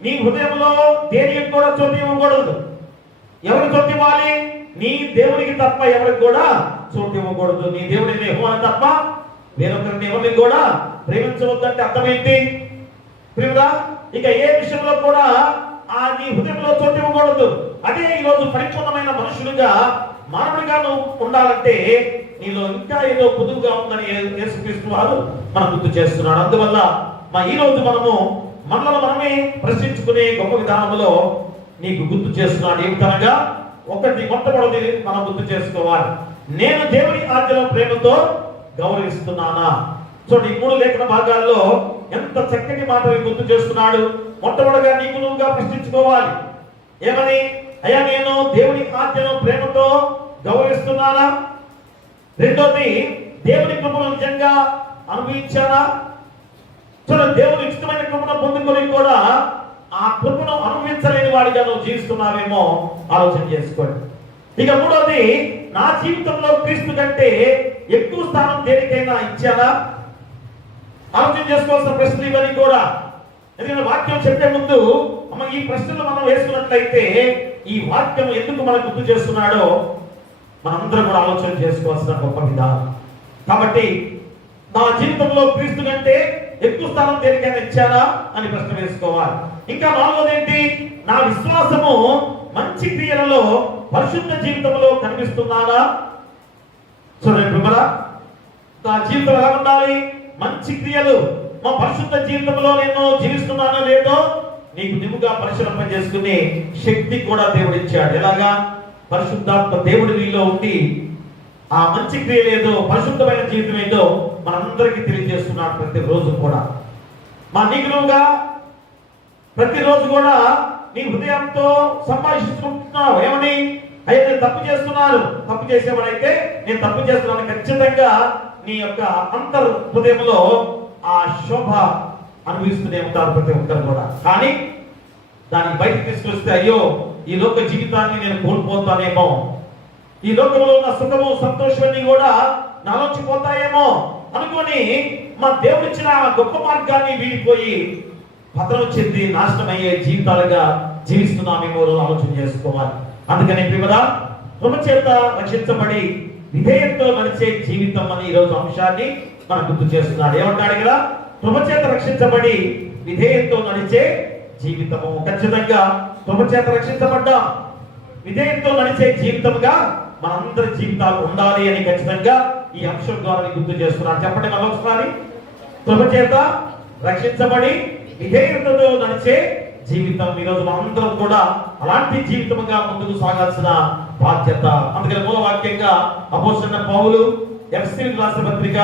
నీ హృదయంలో దేనికి కూడా చోటు ఇవ్వకూడదు. ఎవరికి చోటు ఇవ్వాలి? నీ దేవునికి తప్ప ఎవరికి కూడా చోటు ఇవ్వకూడదు. నీ దేవుడిని యెహోవాని తప్ప వేరొకరిని ఎవరిని కూడా ప్రేమించవద్దంటే అర్థం ఏంటి? ప్రియుడా, ఇక ఏ విషయంలో కూడా నీ హృదయంలో చోటు ఇవ్వకూడదు. అదే ఈరోజు పరిపూర్ణమైన మనుషులుగా మానవుడిగా నువ్వు ఉండాలంటే నీలో ఇంకా ఏదో పొదువుగా ఉందని యేసుక్రీస్తు వారు మనం గుర్తు చేస్తున్నాడు. అందువల్ల ఈ రోజు మనలో మనమే ప్రశ్నించుకునే గొప్ప విధానంలో నీకు గుర్తు చేస్తున్నాడు. ఏమిటనగా మొట్టమొదటి మనం గుర్తు చేసుకోవాలి, నేను దేవుని ఆజ్ఞలో ప్రేమతో గౌరవిస్తున్నానా? చూడండి, 3 లేఖన భాగాల్లో ఎంత చక్కటి మాటలు గుర్తు చేస్తున్నాడు. మొట్టమొదటిగా నీకు నువ్వుగా ప్రశ్నించుకోవాలి. ఏమని? అయ్యా, నేను దేవుని ఆజ్ఞను ప్రేమతో గౌరవిస్తున్నానా? రెండోది, దేవుని కృపను నిజంగా అనుభవించానా? చూడండి, దేవుని ఇష్టమైన కృపను పొందుకొని కూడా ఆ కృపను అనుభవించలేని వాడిగా నువ్వు జీవిస్తున్నావేమో ఆలోచన చేసుకోండి. ఇక మూడోది, నా జీవితంలో క్రీస్తు కంటే ఎక్కువ స్థానం దేనికైనా ఇచ్చానా? ఆలోచన చేసుకోవాల్సిన ప్రశ్నలు ఇవన్నీ కూడా. ఎందుకంటే వాక్యం చెప్పే ముందు ఈ ప్రశ్నలు మనం వేసుకున్నట్లయితే ఈ వాక్యం ఎందుకు మనకు గుర్తు చేస్తున్నాడో మనందరం కూడా ఆలోచన చేసుకోవాల్సిన గొప్ప విధానం. కాబట్టి నా జీవితంలో క్రీస్తు కంటే ఎక్కువ స్థానం దేనికైనా ఇచ్చానా అని ప్రశ్న వేసుకోవాలి. ఇంకా 4వది ఏంటి? నా విశ్వాసము మంచి క్రియలలో పరిశుద్ధ జీవితంలో కనిపిస్తున్నానా? చూడండి, నా జీవితం ఎలా ఉండాలి? మంచి క్రియలు, మా పరిశుద్ధ జీవితంలో నేను జీవిస్తున్నానో లేదో నీకు నిముగా పరిశీలన చేసుకునే శక్తి కూడా దేవుడు ఇచ్చాడు. ఎలాగా? పరిశుద్ధాత్మ దేవుడి నీలో ఉండి ఆ మంచి క్రియలు ఏదో, పరిశుద్ధమైన జీవితం ఏదో మనందరికీ తెలియజేస్తున్నాడు. ప్రతిరోజు కూడా నీకు నువ్వుగా ప్రతిరోజు కూడా నీ హృదయంతో సంభాషించుకుంటున్నావు. ఏమని? అయ్యా, నేను తప్పు చేస్తున్నాను. తప్పు చేసేవాడైతే నేను తప్పు చేస్తున్నాను ఖచ్చితంగా నీ యొక్క అంతర్ హృదయంలో ఆ శోభ అనుభవిస్తూనే ఉంటారు ప్రతి ఒక్కరు కూడా. కానీ దాన్ని బయటకు తీసుకొస్తే అయ్యో ఈ లోక జీవితాన్ని నేను కోల్పోతానేమో, ఈ లోకంలో ఉన్న సుఖము సంతోషాన్ని కూడా నాలోంచి పోతాయేమో అనుకొని మా దేవుడిచ్చిన ఆ గొప్ప మార్గాన్ని వీడిపోయి పతనం చెంది నాశనం అయ్యే జీవితాలుగా జీవిస్తున్నామేమో ఆలోచన చేసుకోవాలి. అందుకని ప్రియరా, కృప చేత రక్షించబడి విధేయతతో నడిచే జీవితం అని ఈరోజు అంశాన్ని మనం గుర్తు చేస్తున్నాడు. ఏమంటాడు కదా, కృప చేత రక్షించబడి విధేయతతో నడిచే జీవితము. ఖచ్చితంగా కృప చేత రక్షించబడ్డాం, విధేయతతో నడిచే జీవితంగా మనందరి జీవితాలు ఉండాలి అని ఖచ్చితంగా ఈ అంశం ద్వారా గుర్తు చేస్తున్నాడు. చెప్పండి మరొకసారి, కృప చేత రక్షించబడి విధేయతతో నడిచే జీవితం. ఈరోజు మనందరం కూడా అలాంటి జీవితంగా ముందుకు సాగాల్సిన బాధ్యత. అందుకని మూల వాక్యంగా అపోస్తలుడైన పౌలు ఎఫెసీయులకు రాసిన పత్రిక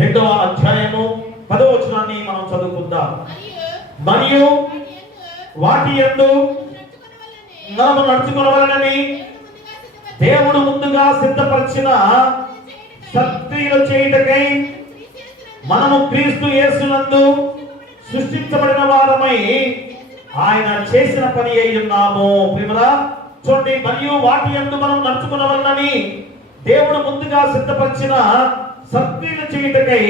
2వ అధ్యాయము 10వ వచనాన్ని మనం చదువుకుందాం. మరియు వాటి యందు మనము నడుచుకొనవలెనని దేవుడు ముందుగా సిద్ధపరిచిన సత్క్రియలు చేయుటకై మనము క్రీస్తు యేసునందు సృష్టించబడిన వారమై ఆయన చేసిన పని అయి ఉన్నాము. ప్రియరా, చూడండి, మరియు వాటి యందు మనం నడుచుకొనవలెనని దేవుడు ముందుగా సిద్ధపరిచిన సత్క్రియలు చేయుటకై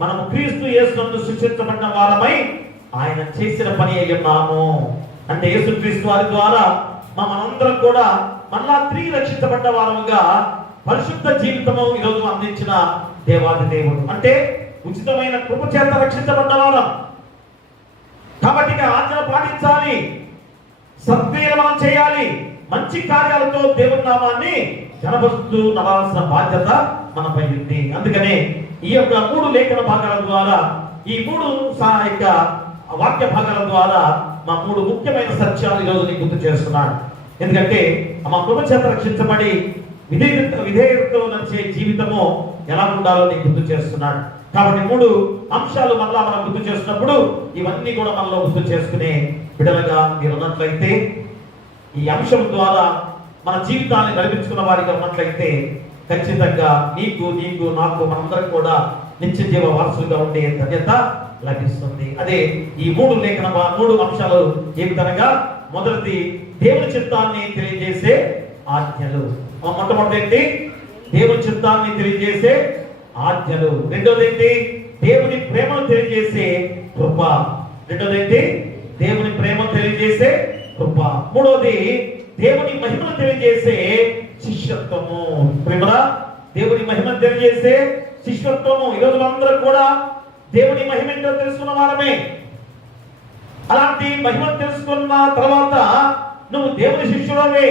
మనము క్రీస్తు యేసునందు సృష్టించబడిన వారమై ఆయన చేసిన పని అయి ఉన్నాము. అంటే యేసుక్రీస్తు వారి ద్వారా మనందరం కూడా మళ్ళా తిరిగి రక్షించబడ్డ వారముగా పరిశుద్ధ జీవితము ఈరోజు అందించిన దేవాది దేవుడు. అంటే ఉచితమైన కృప చేత రక్షించబడ్డ వారం కాబట్టి ఆజ్ఞ పాటించాలి, సత్క్రియలు మనం చేయాలి, మంచి కార్యాలతో దేవుని నామాన్ని కనబరుస్తూ నడవాల్సిన బాధ్యత మనపై ఉంది. అందుకనే ఈ యొక్క 3 లేఖన భాగాల ద్వారా, ఈ 3 సహాయక వాక్య భాగాల ద్వారా మా 3 ముఖ్యమైన సత్యాలు ఈరోజు నీకు గుర్తు చేస్తున్నాడు. ఎందుకంటే మా కృప చేత రక్షించబడి విధేయతతో నడిచే జీవితము ఎలా ఉండాలో నీకు గుర్తు చేస్తున్నాడు. కాబట్టి 3 అంశాలు మళ్ళా మనం గుర్తు చేస్తున్నప్పుడు ఇవన్నీ కూడా మనలో గుర్తు చేసుకునే బిడ్డలుగా మీరు ఉన్నట్లయితే, ఈ అంశం ద్వారా మన జీవితాన్ని నడిపించుకున్న వారిగా ఉన్నట్లయితే ఖచ్చితంగా నీకు నాకు మనందరం కూడా నిత్య జీవ వారసులుగా ఉండే ధన్యత లభిస్తుంది. అదే ఈ 3 అంశాలు ఏమిటనగా, మొదటిది దేవుని చిత్తాన్ని తెలియజేసే ఆజ్ఞలు. మొట్టమొదటి దేవుని చిత్తాన్ని తెలియజేసే ఆజ్ఞలు. రెండోది దేవుని ప్రేమను తెలియజేసే కృప. దేవుని ప్రేమను తెలియజేసే కృప. మూడోది దేవుని మహిమను తెలియజేసే శిష్యత్వము. ప్రేమరా, దేవుని మహిమను తెలియజేసే శిష్యత్వము. ఈరోజు అందరూ కూడా దేవుని మహిమ ఏంటో తెలుసుకున్న వారమే. అలాంటి మహిమను తెలుసుకున్న తర్వాత నువ్వు దేవుని శిష్యుడవే,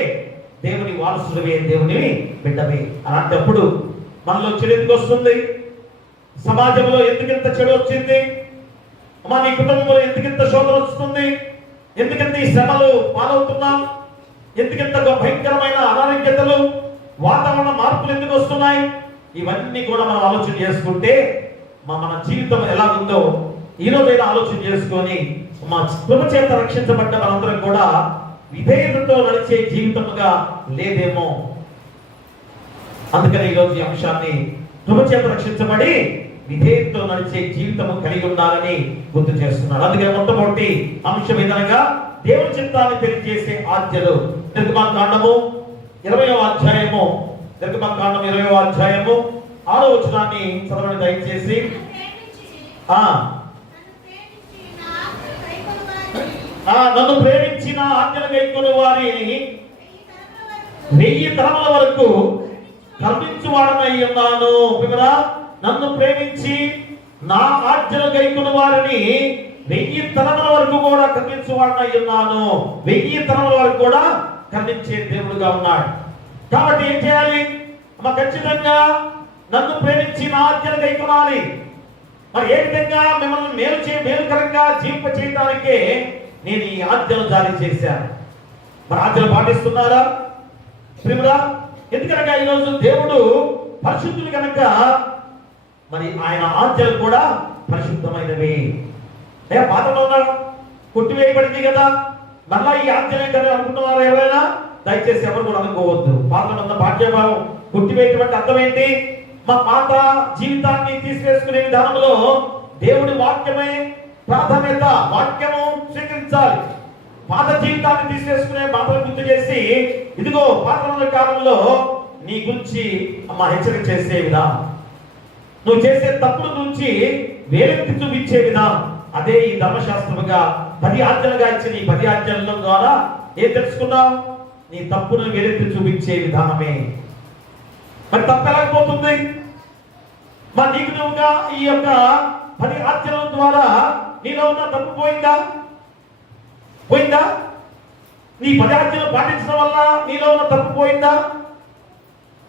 దేవుని వారసుడవే, దేవుని బిడ్డవే. అలాంటప్పుడు మనలో చెడు ఎందుకు వస్తుంది? సమాజంలో ఎందుకింత చెడు వచ్చింది? మా నీ కుటుంబంలో ఎందుకింత శోధన వస్తుంది? ఎందుకంత ఈ శ్రమలు పాలవుతున్నాం? ఎందుకంత భయంకరమైన అనారోగ్యతలు, వాతావరణ మార్పులు ఎందుకు వస్తున్నాయి? ఇవన్నీ కూడా మనం ఆలోచన చేసుకుంటే మన జీవితం ఎలా ఉందో ఈ రోజైనా ఆలోచన చేసుకొని మా కృప చేత రక్షించబడ్డ మనందరం కూడా విధేయతతో నడిచే జీవితముగా లేదేమో. అందుకని ఈరోజు ఈ అంశాన్ని కృప చేత రక్షించబడి విధేయతతో నడిచే జీవితము కలిగి ఉండాలని గుర్తు చేస్తున్నాడు. అందుకని మొట్టమొదటి అంశం ఏదనగా దేవుని చిత్తాన్ని తెలియజేసే ఆజ్ఞలు. నిర్గమకాండము 20వ అధ్యాయము 6వ వచనాన్ని చదవండి దయచేసి. నన్ను ప్రేమించిన ఆజ్ఞలు గైకొనే వారిని 1000 తరముల వరకు కల్పించువాడనై ఉన్నాను. నన్ను ప్రేమించి నా ఆజ్ఞలు గైకొనే వారిని 1000 తరముల వరకు కూడా కల్పించువాడనై ఉన్నాను. 1000 తరముల వరకు కూడా కల్పించే దేవుడుగా ఉన్నాడు. కాబట్టి ఏం చేయాలి? ఖచ్చితంగా నన్ను ప్రేమించి నా ఆజ్ఞలు గైకొనాలి. మరి ఏ విధంగా మిమ్మల్ని మేలుకరంగా జీవింప చేయడానికే నేను ఈ ఆజ్ఞలు జారీ చేశాను. మరి ఆజ్ఞలు పాటిస్తున్నారా ప్రియురా? ఎందుకనగా ఈరోజు దేవుడు పరిశుద్ధులు కనుక మరి ఆయన ఆజ్ఞలు కూడా పరిశుద్ధమైనవి. పాతలో కొట్టివేయబడింది కదా, మళ్ళా ఈ ఆజ్ఞలే కదా అనుకుంటున్నారు ఎవరైనా? దయచేసి ఎవరు కూడా అనుకోవద్దు. పాతలో ఉన్న పాఠ్యభావం కొట్టివేయటువంటి అర్థం ఏంటి? మా పాత జీవితాన్ని తీసివేసుకునే విధానంలో దేవుడి వాక్యమే ప్రాధాన్యత. వాక్యము స్వీకరించాలి. పాత జీవితాన్ని తీసేసుకునే మాటలు గుర్తు చేసి, ఇదిగో పాత కాలంలో నీ గురించి హెచ్చరిక చేసే విధానం, నువ్వు చేసే తప్పుడు నుంచి వేలెత్తి చూపించే విధానం, అదే ఈ ధర్మశాస్త్రముగా 10 ఆజ్ఞలుగా ఇచ్చిన ఈ 10 ఆజ్ఞల ద్వారా ఏం తెలుసుకున్నావు? నీ తప్పును వేలెత్తి చూపించే విధానమే. మరి తప్పు ఎలాగపోతుంది? మరి నీకు నువ్వుగా ఈ యొక్క 10 ఆజ్ఞల ద్వారా నీలో ఉన్న తప్పు పోయిందా? నీ 10 ఆజ్ఞలు పాటించడం వల్ల నీలో ఉన్న తప్పు పోయిందా?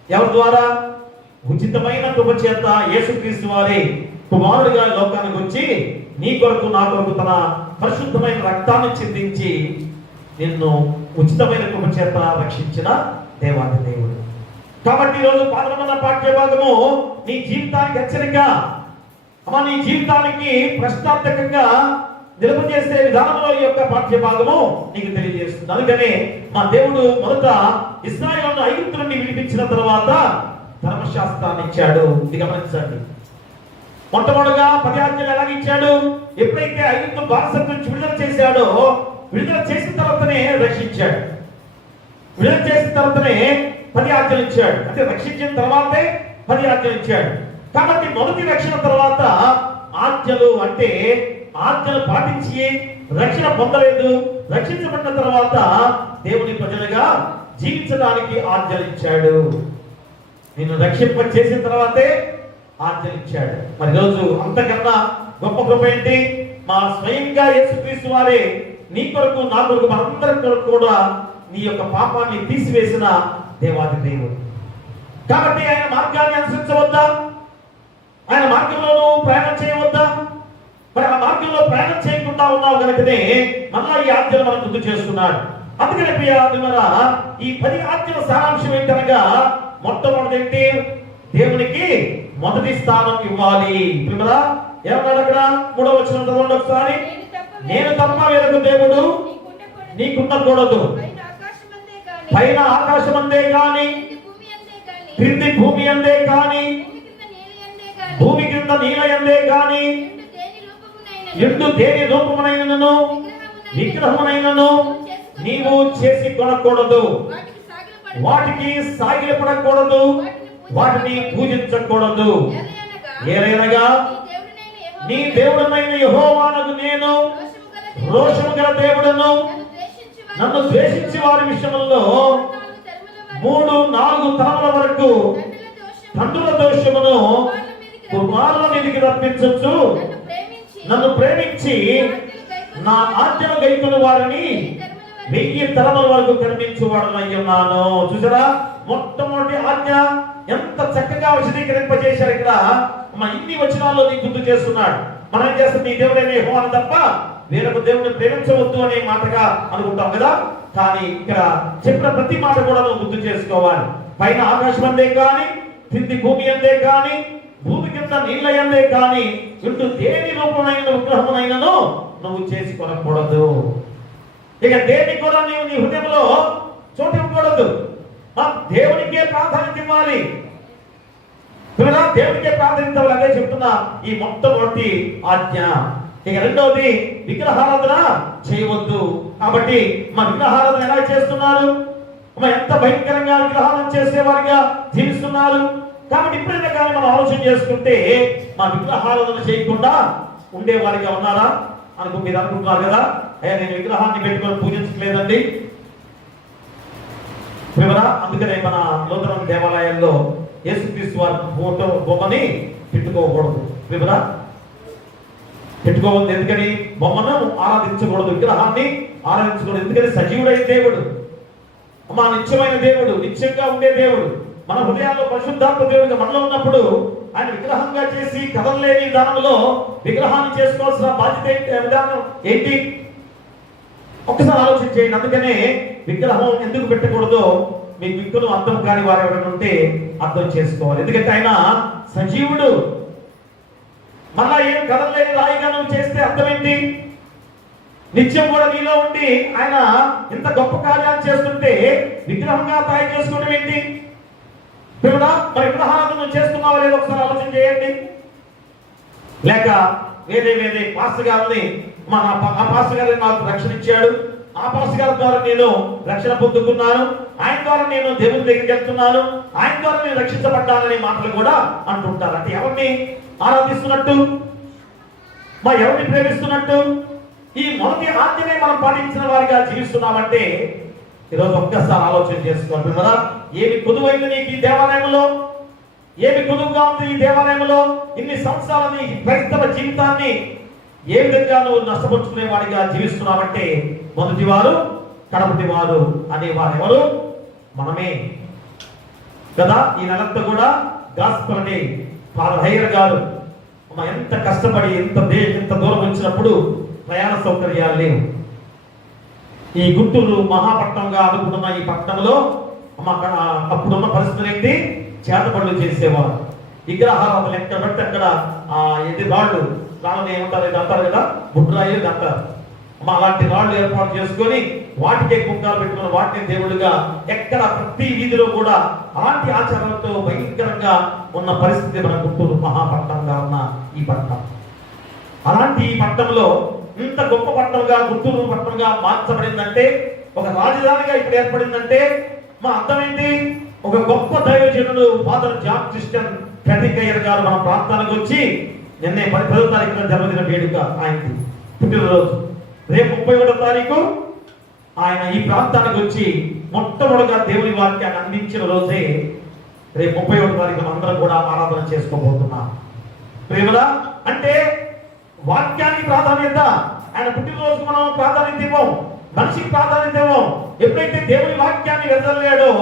ఎవరి ద్వారా? ఉచితమైన కృప చేత యేసుక్రీస్తు వారి కుమారుడిగా లోకానికి వచ్చి నీ కొరకు నా కొరకు తన పరిశుద్ధమైన రక్తాన్ని చిందించి నిన్ను ఉచితమైన కృప చేత రక్షించిన దేవాది దేవుడు. కాబట్టి ఈరోజు పాల్గొన్న పాఠ్య భాగము నీ జీవితానికి హెచ్చరిక, నీ జీవితానికి ప్రశ్నార్థకంగా నిలుపజేసే విధానంలో ఈ యొక్క పాఠ్య భాగము నీకు తెలియజేస్తుంది. అందుకనే మా దేవుడు మొదట ఇశ్రాయేలును ఐగుప్తు నుండి విడిపించిన తర్వాత ధర్మశాస్త్రాన్ని ఇచ్చాడు. ఇది గమనించండి. మొట్టమొదటిగా 10 ఆజ్ఞలు ఎలాగ ఇచ్చాడు? ఎప్పుడైతే ఐగుప్తు బానిసత్వం నుంచి విడుదల చేశాడో, విడుదల చేసిన తర్వాతనే రక్షించాడు. విడుదల చేసిన తర్వాతనే 10 ఆజ్ఞలు ఇచ్చాడు. అంటే రక్షించిన తర్వాతే 10 ఆజ్ఞలు ఇచ్చాడు. కాబట్టి మొదటి రక్షణ తర్వాత ఆజ్ఞలు అంటే ఆజ్ఞలు పాటించి రక్షణ పొందలేదు, రక్షించబడిన తర్వాత దేవుని ప్రజలుగా జీవించడానికి ఆజ్ఞలు ఇచ్చాడు. నిన్ను రక్షింప చేసిన తర్వాతే ఆజ్ఞలు ఇచ్చాడు. మరి రోజు అంతకన్నా గొప్ప కృప ఏంటి? మా స్వయంగా యేసుక్రీస్తు వారే నీ కొరకు నా కొరకు మనందరి కొరకు కూడా నీ యొక్క పాపాన్ని తీసివేసిన దేవాది దేవుడు. కాబట్టి ఆయన మార్గాన్ని అనుసరించవద్దా? ఆయన మార్గంలో ప్రయాణం చేయవద్దా? మరి ఆ మార్గంలో ప్రయాణం చేయకుండా ఉన్నావు కనుకనే మళ్ళా ఈ ఆజ్ఞలు మనం గుర్తు చేస్తున్నాడు. అందుకని ప్రియారా, ఈ 10 ఆజ్ఞల సారాంశం ఏంటనగా, మొట్టమొదటి ఏంటి? దేవునికి మొదటి స్థానం ఇవ్వాలి. ప్రియులారా, ఏమన్నాడు అక్కడ? 3వ వచనం చదవండి ఒకసారి. నేను తప్ప వేరొక దేవుడు నీకుండకూడదు. పైన ఆకాశమందే గాని, క్రింది భూమి అందే గాని, భూమి క్రింద నీళ్ళ యందే గాని, ఎందు దేని రూపమునైనను విగ్రహమునైనను నీవు చేసి కొనకూడదు. వాటికి సాగిలపడకూడదు, వాటిని పూజించకూడదు. ఏలైనగా నీ దేవుడనైన యెహోవానగు నేను రోషము గల దేవుడను, నన్ను ద్వేషించి వారి విషయంలో 3-4 తరముల వరకు తండ్రుల దోషమును కుమారుల మీదికి రప్పించొచ్చు. నన్ను ప్రేమించి నా ఆజ్ఞలు గైకొను వారిని 1000 తరముల వరకు కరుణించువాడనై ఉన్నాను. చూసారా, మొట్టమొదటి ఆజ్ఞ ఎంత చక్కగా విశదీకరింపజేశారు. ఇక్కడ ఇన్ని వచనాల్లో నీకు గుర్తు చేస్తున్నాడు. మనం ఏం చేస్తాం? నీ దేవుడైన యెహోవాను తప్ప వేరొక దేవుడిని ప్రేమించవద్దు అనే మాటగా అనుకుంటాం కదా. కానీ ఇక్కడ చెప్పిన ప్రతి మాట కూడా నువ్వు గుర్తు చేసుకోవాలి. పైన ఆకాశం అందే కానీ, కింది భూమి అందే కానీ, భూమి కింద నీళ్ళ అందే కానీ, ఇటు దేని రూపమైన విగ్రహమునైనను నువ్వు చేసుకోనకూడదు. ఇక దేన్ని కూడా నీవు నీ హృదయంలో చోటు ఇవ్వకూడదు. దేవునికే ప్రాధాన్యత ఇవ్వాలి. దేవునికే ప్రాధాన్యత ఇవ్వాలి. అదే చెప్తున్నా ఈ మొట్టమొదటి ఆజ్ఞ. ఇక రెండవది, విగ్రహారాధన చేయవద్దు. కాబట్టి మా విగ్రహారాధన ఎలా చేస్తున్నారు? ఎంత భయంకరంగా విగ్రహాలను చేసేవారిగా జీవిస్తున్నారు. కాబట్టి ఇప్పుడైనా కానీ మనం ఆలోచన చేసుకుంటే మా విగ్రహారాధన చేయకుండా ఉండేవారిగా ఉన్నారా మీరు అనుకుంటున్నారు కదా. అయ్యా, నేను విగ్రహాన్ని పెట్టుకొని పూజించలేదండి. అందుకనే మన నూతన దేవాలయాల్లో యేసుక్రీస్తు వారి ఫోటో బొమ్మని పెట్టుకోకూడదు. పెట్టుకోవద్దు. ఎందుకని? బొమ్మను ఆరాధించకూడదు, విగ్రహాన్ని ఆరాధించకూడదు. ఎందుకని? సజీవుడైన దేవుడు, మా నిత్యమైన దేవుడు, నిత్యంగా ఉండే దేవుడు, మన హృదయాల్లో పరిశుద్ధాత్మ దేవుడిగా మనలో ఉన్నప్పుడు ఆయన విగ్రహంగా చేసి కదలలేని విధానంలో విగ్రహాన్ని చేసుకోవాల్సిన బాధ్యత విధానం ఏంటి? ఒక్కసారి ఆలోచన చేయండి. అందుకనే విగ్రహం ఎందుకు పెట్టకూడదో మీకు విగ్రహం అర్థం కాని వారు ఎవరైనా ఉంటే అర్థం చేసుకోవాలి. ఎందుకంటే ఆయన సజీవుడు. మళ్ళా ఏం కదలలేని రాయిగా నువ్వు చేస్తే అర్థం ఏంటి? నిత్యం కూడా నీలో ఉండి ఆయన ఇంత గొప్ప కార్యాలు చేస్తుంటే విగ్రహంగా తయారు చేసుకోవడం ఏంటి? మరి విగ్రహాలను చేస్తున్నావా లేదో ఒకసారి ఆలోచన చేయండి. లేక వేరే పాస్టర్ గారిని, ఆ పాస్టర్ గారిని నాకు రక్షణ ఇచ్చాడు, ఆ పాస్టర్ గారి ద్వారా నేను రక్షణ పొందుకున్నాను, ఆయన ద్వారా నేను దేవుని దగ్గరికి వెళ్తున్నాను, ఆయన ద్వారా నేను రక్షించబడ్డాననే మాటలు కూడా అంటుంటారు. అంటే ఎవరిని ఆరాధిస్తున్నట్టు, ఎవరిని ప్రేమిస్తున్నట్టు? ఈ మొదటి ఆజ్ఞనే మనం పాటించిన వారిగా జీవిస్తున్నామంటే ఈరోజు ఒక్కసారి ఆలోచన చేసుకోవాలి కదా. ఏమి కొదువైంది నీకు ఈ దేవాలయంలో? ఏమి కొదువుగా ఉంది ఈ దేవాలయంలో? ఇన్ని సంవత్సరాలని క్రైస్తవ జీవితాన్ని ఏ విధంగా నువ్వు నష్టపరుచుకునే వాడిగా జీవిస్తున్నావంటే మొదటి వారు కడపటి వారు అనే వారు ఎవరు? మనమే కదా. ఈ నెలంతా కూడా గాస్పల్ అని ఫాదర్ హయ్యర్ గారు ఎంత కష్టపడి ఎంత దూరం వచ్చినప్పుడు ప్రయాణ సౌకర్యాలు లేవు. ఈ గుంటూరు మహాపట్నంగా అనుకుంటున్న ఈ పట్టణంలో అప్పుడున్న పరిస్థితులు ఏంటి? చేతపడులు చేసేవారు. విగ్రహారాధన ఎక్కడ పడితే అక్కడ రాళ్ళని ఏమంటారు, ఇది అంటారు కదా, బుడ్రాయి అంటారు. అలాంటి రాళ్ళు ఏర్పాటు చేసుకొని వాటికే కుంకాలు పెట్టుకుని వాటిని దేవుడిగా ఎక్కడ ప్రతి వీధిలో కూడా అలాంటి ఆచారాలతో భయంకరంగా ఉన్న పరిస్థితి మన గుంటూరు మహాపట్నంగా ఉన్న ఈ పట్టణం. అలాంటి ఈ పట్టణంలో ఇంత గొప్ప పట్టణంగా గుంటూరు పట్టణంగా మార్చబడిందంటే, ఒక రాజధానిగా ఇప్పుడు ఏర్పడిందంటే మా అర్థం ఏంటి? ఒక గొప్ప దైవజనుడు ఫాదర్ జాన్ క్రిస్టియన్ కటికయ్యర్ గారు మన ప్రాంతానికి వచ్చి నిన్నే 10వ తారీఖున జన్మదిన వేడుక, ఆయనకి పుట్టినరోజు. రేపు 31వ తారీఖు ఆయన ఈ ప్రాంతానికి వచ్చి మొట్టమొదటిగా దేవుని వాక్యాన్ని అందించిన రోజే రేపు 31వ తారీఖున అందరం కూడా ఆరాధన చేసుకోబోతున్నాం. ప్రేమలా అంటే వాక్యానికి ప్రాధాన్యత. ఆయన పుట్టినరోజుకు మనం ప్రాధాన్యత ఇవ్వం, మనిషికి ప్రాధాన్యత ఇవ్వం. ఎప్పుడైతే దేవుని వాక్యాన్ని వెదజల్లాడో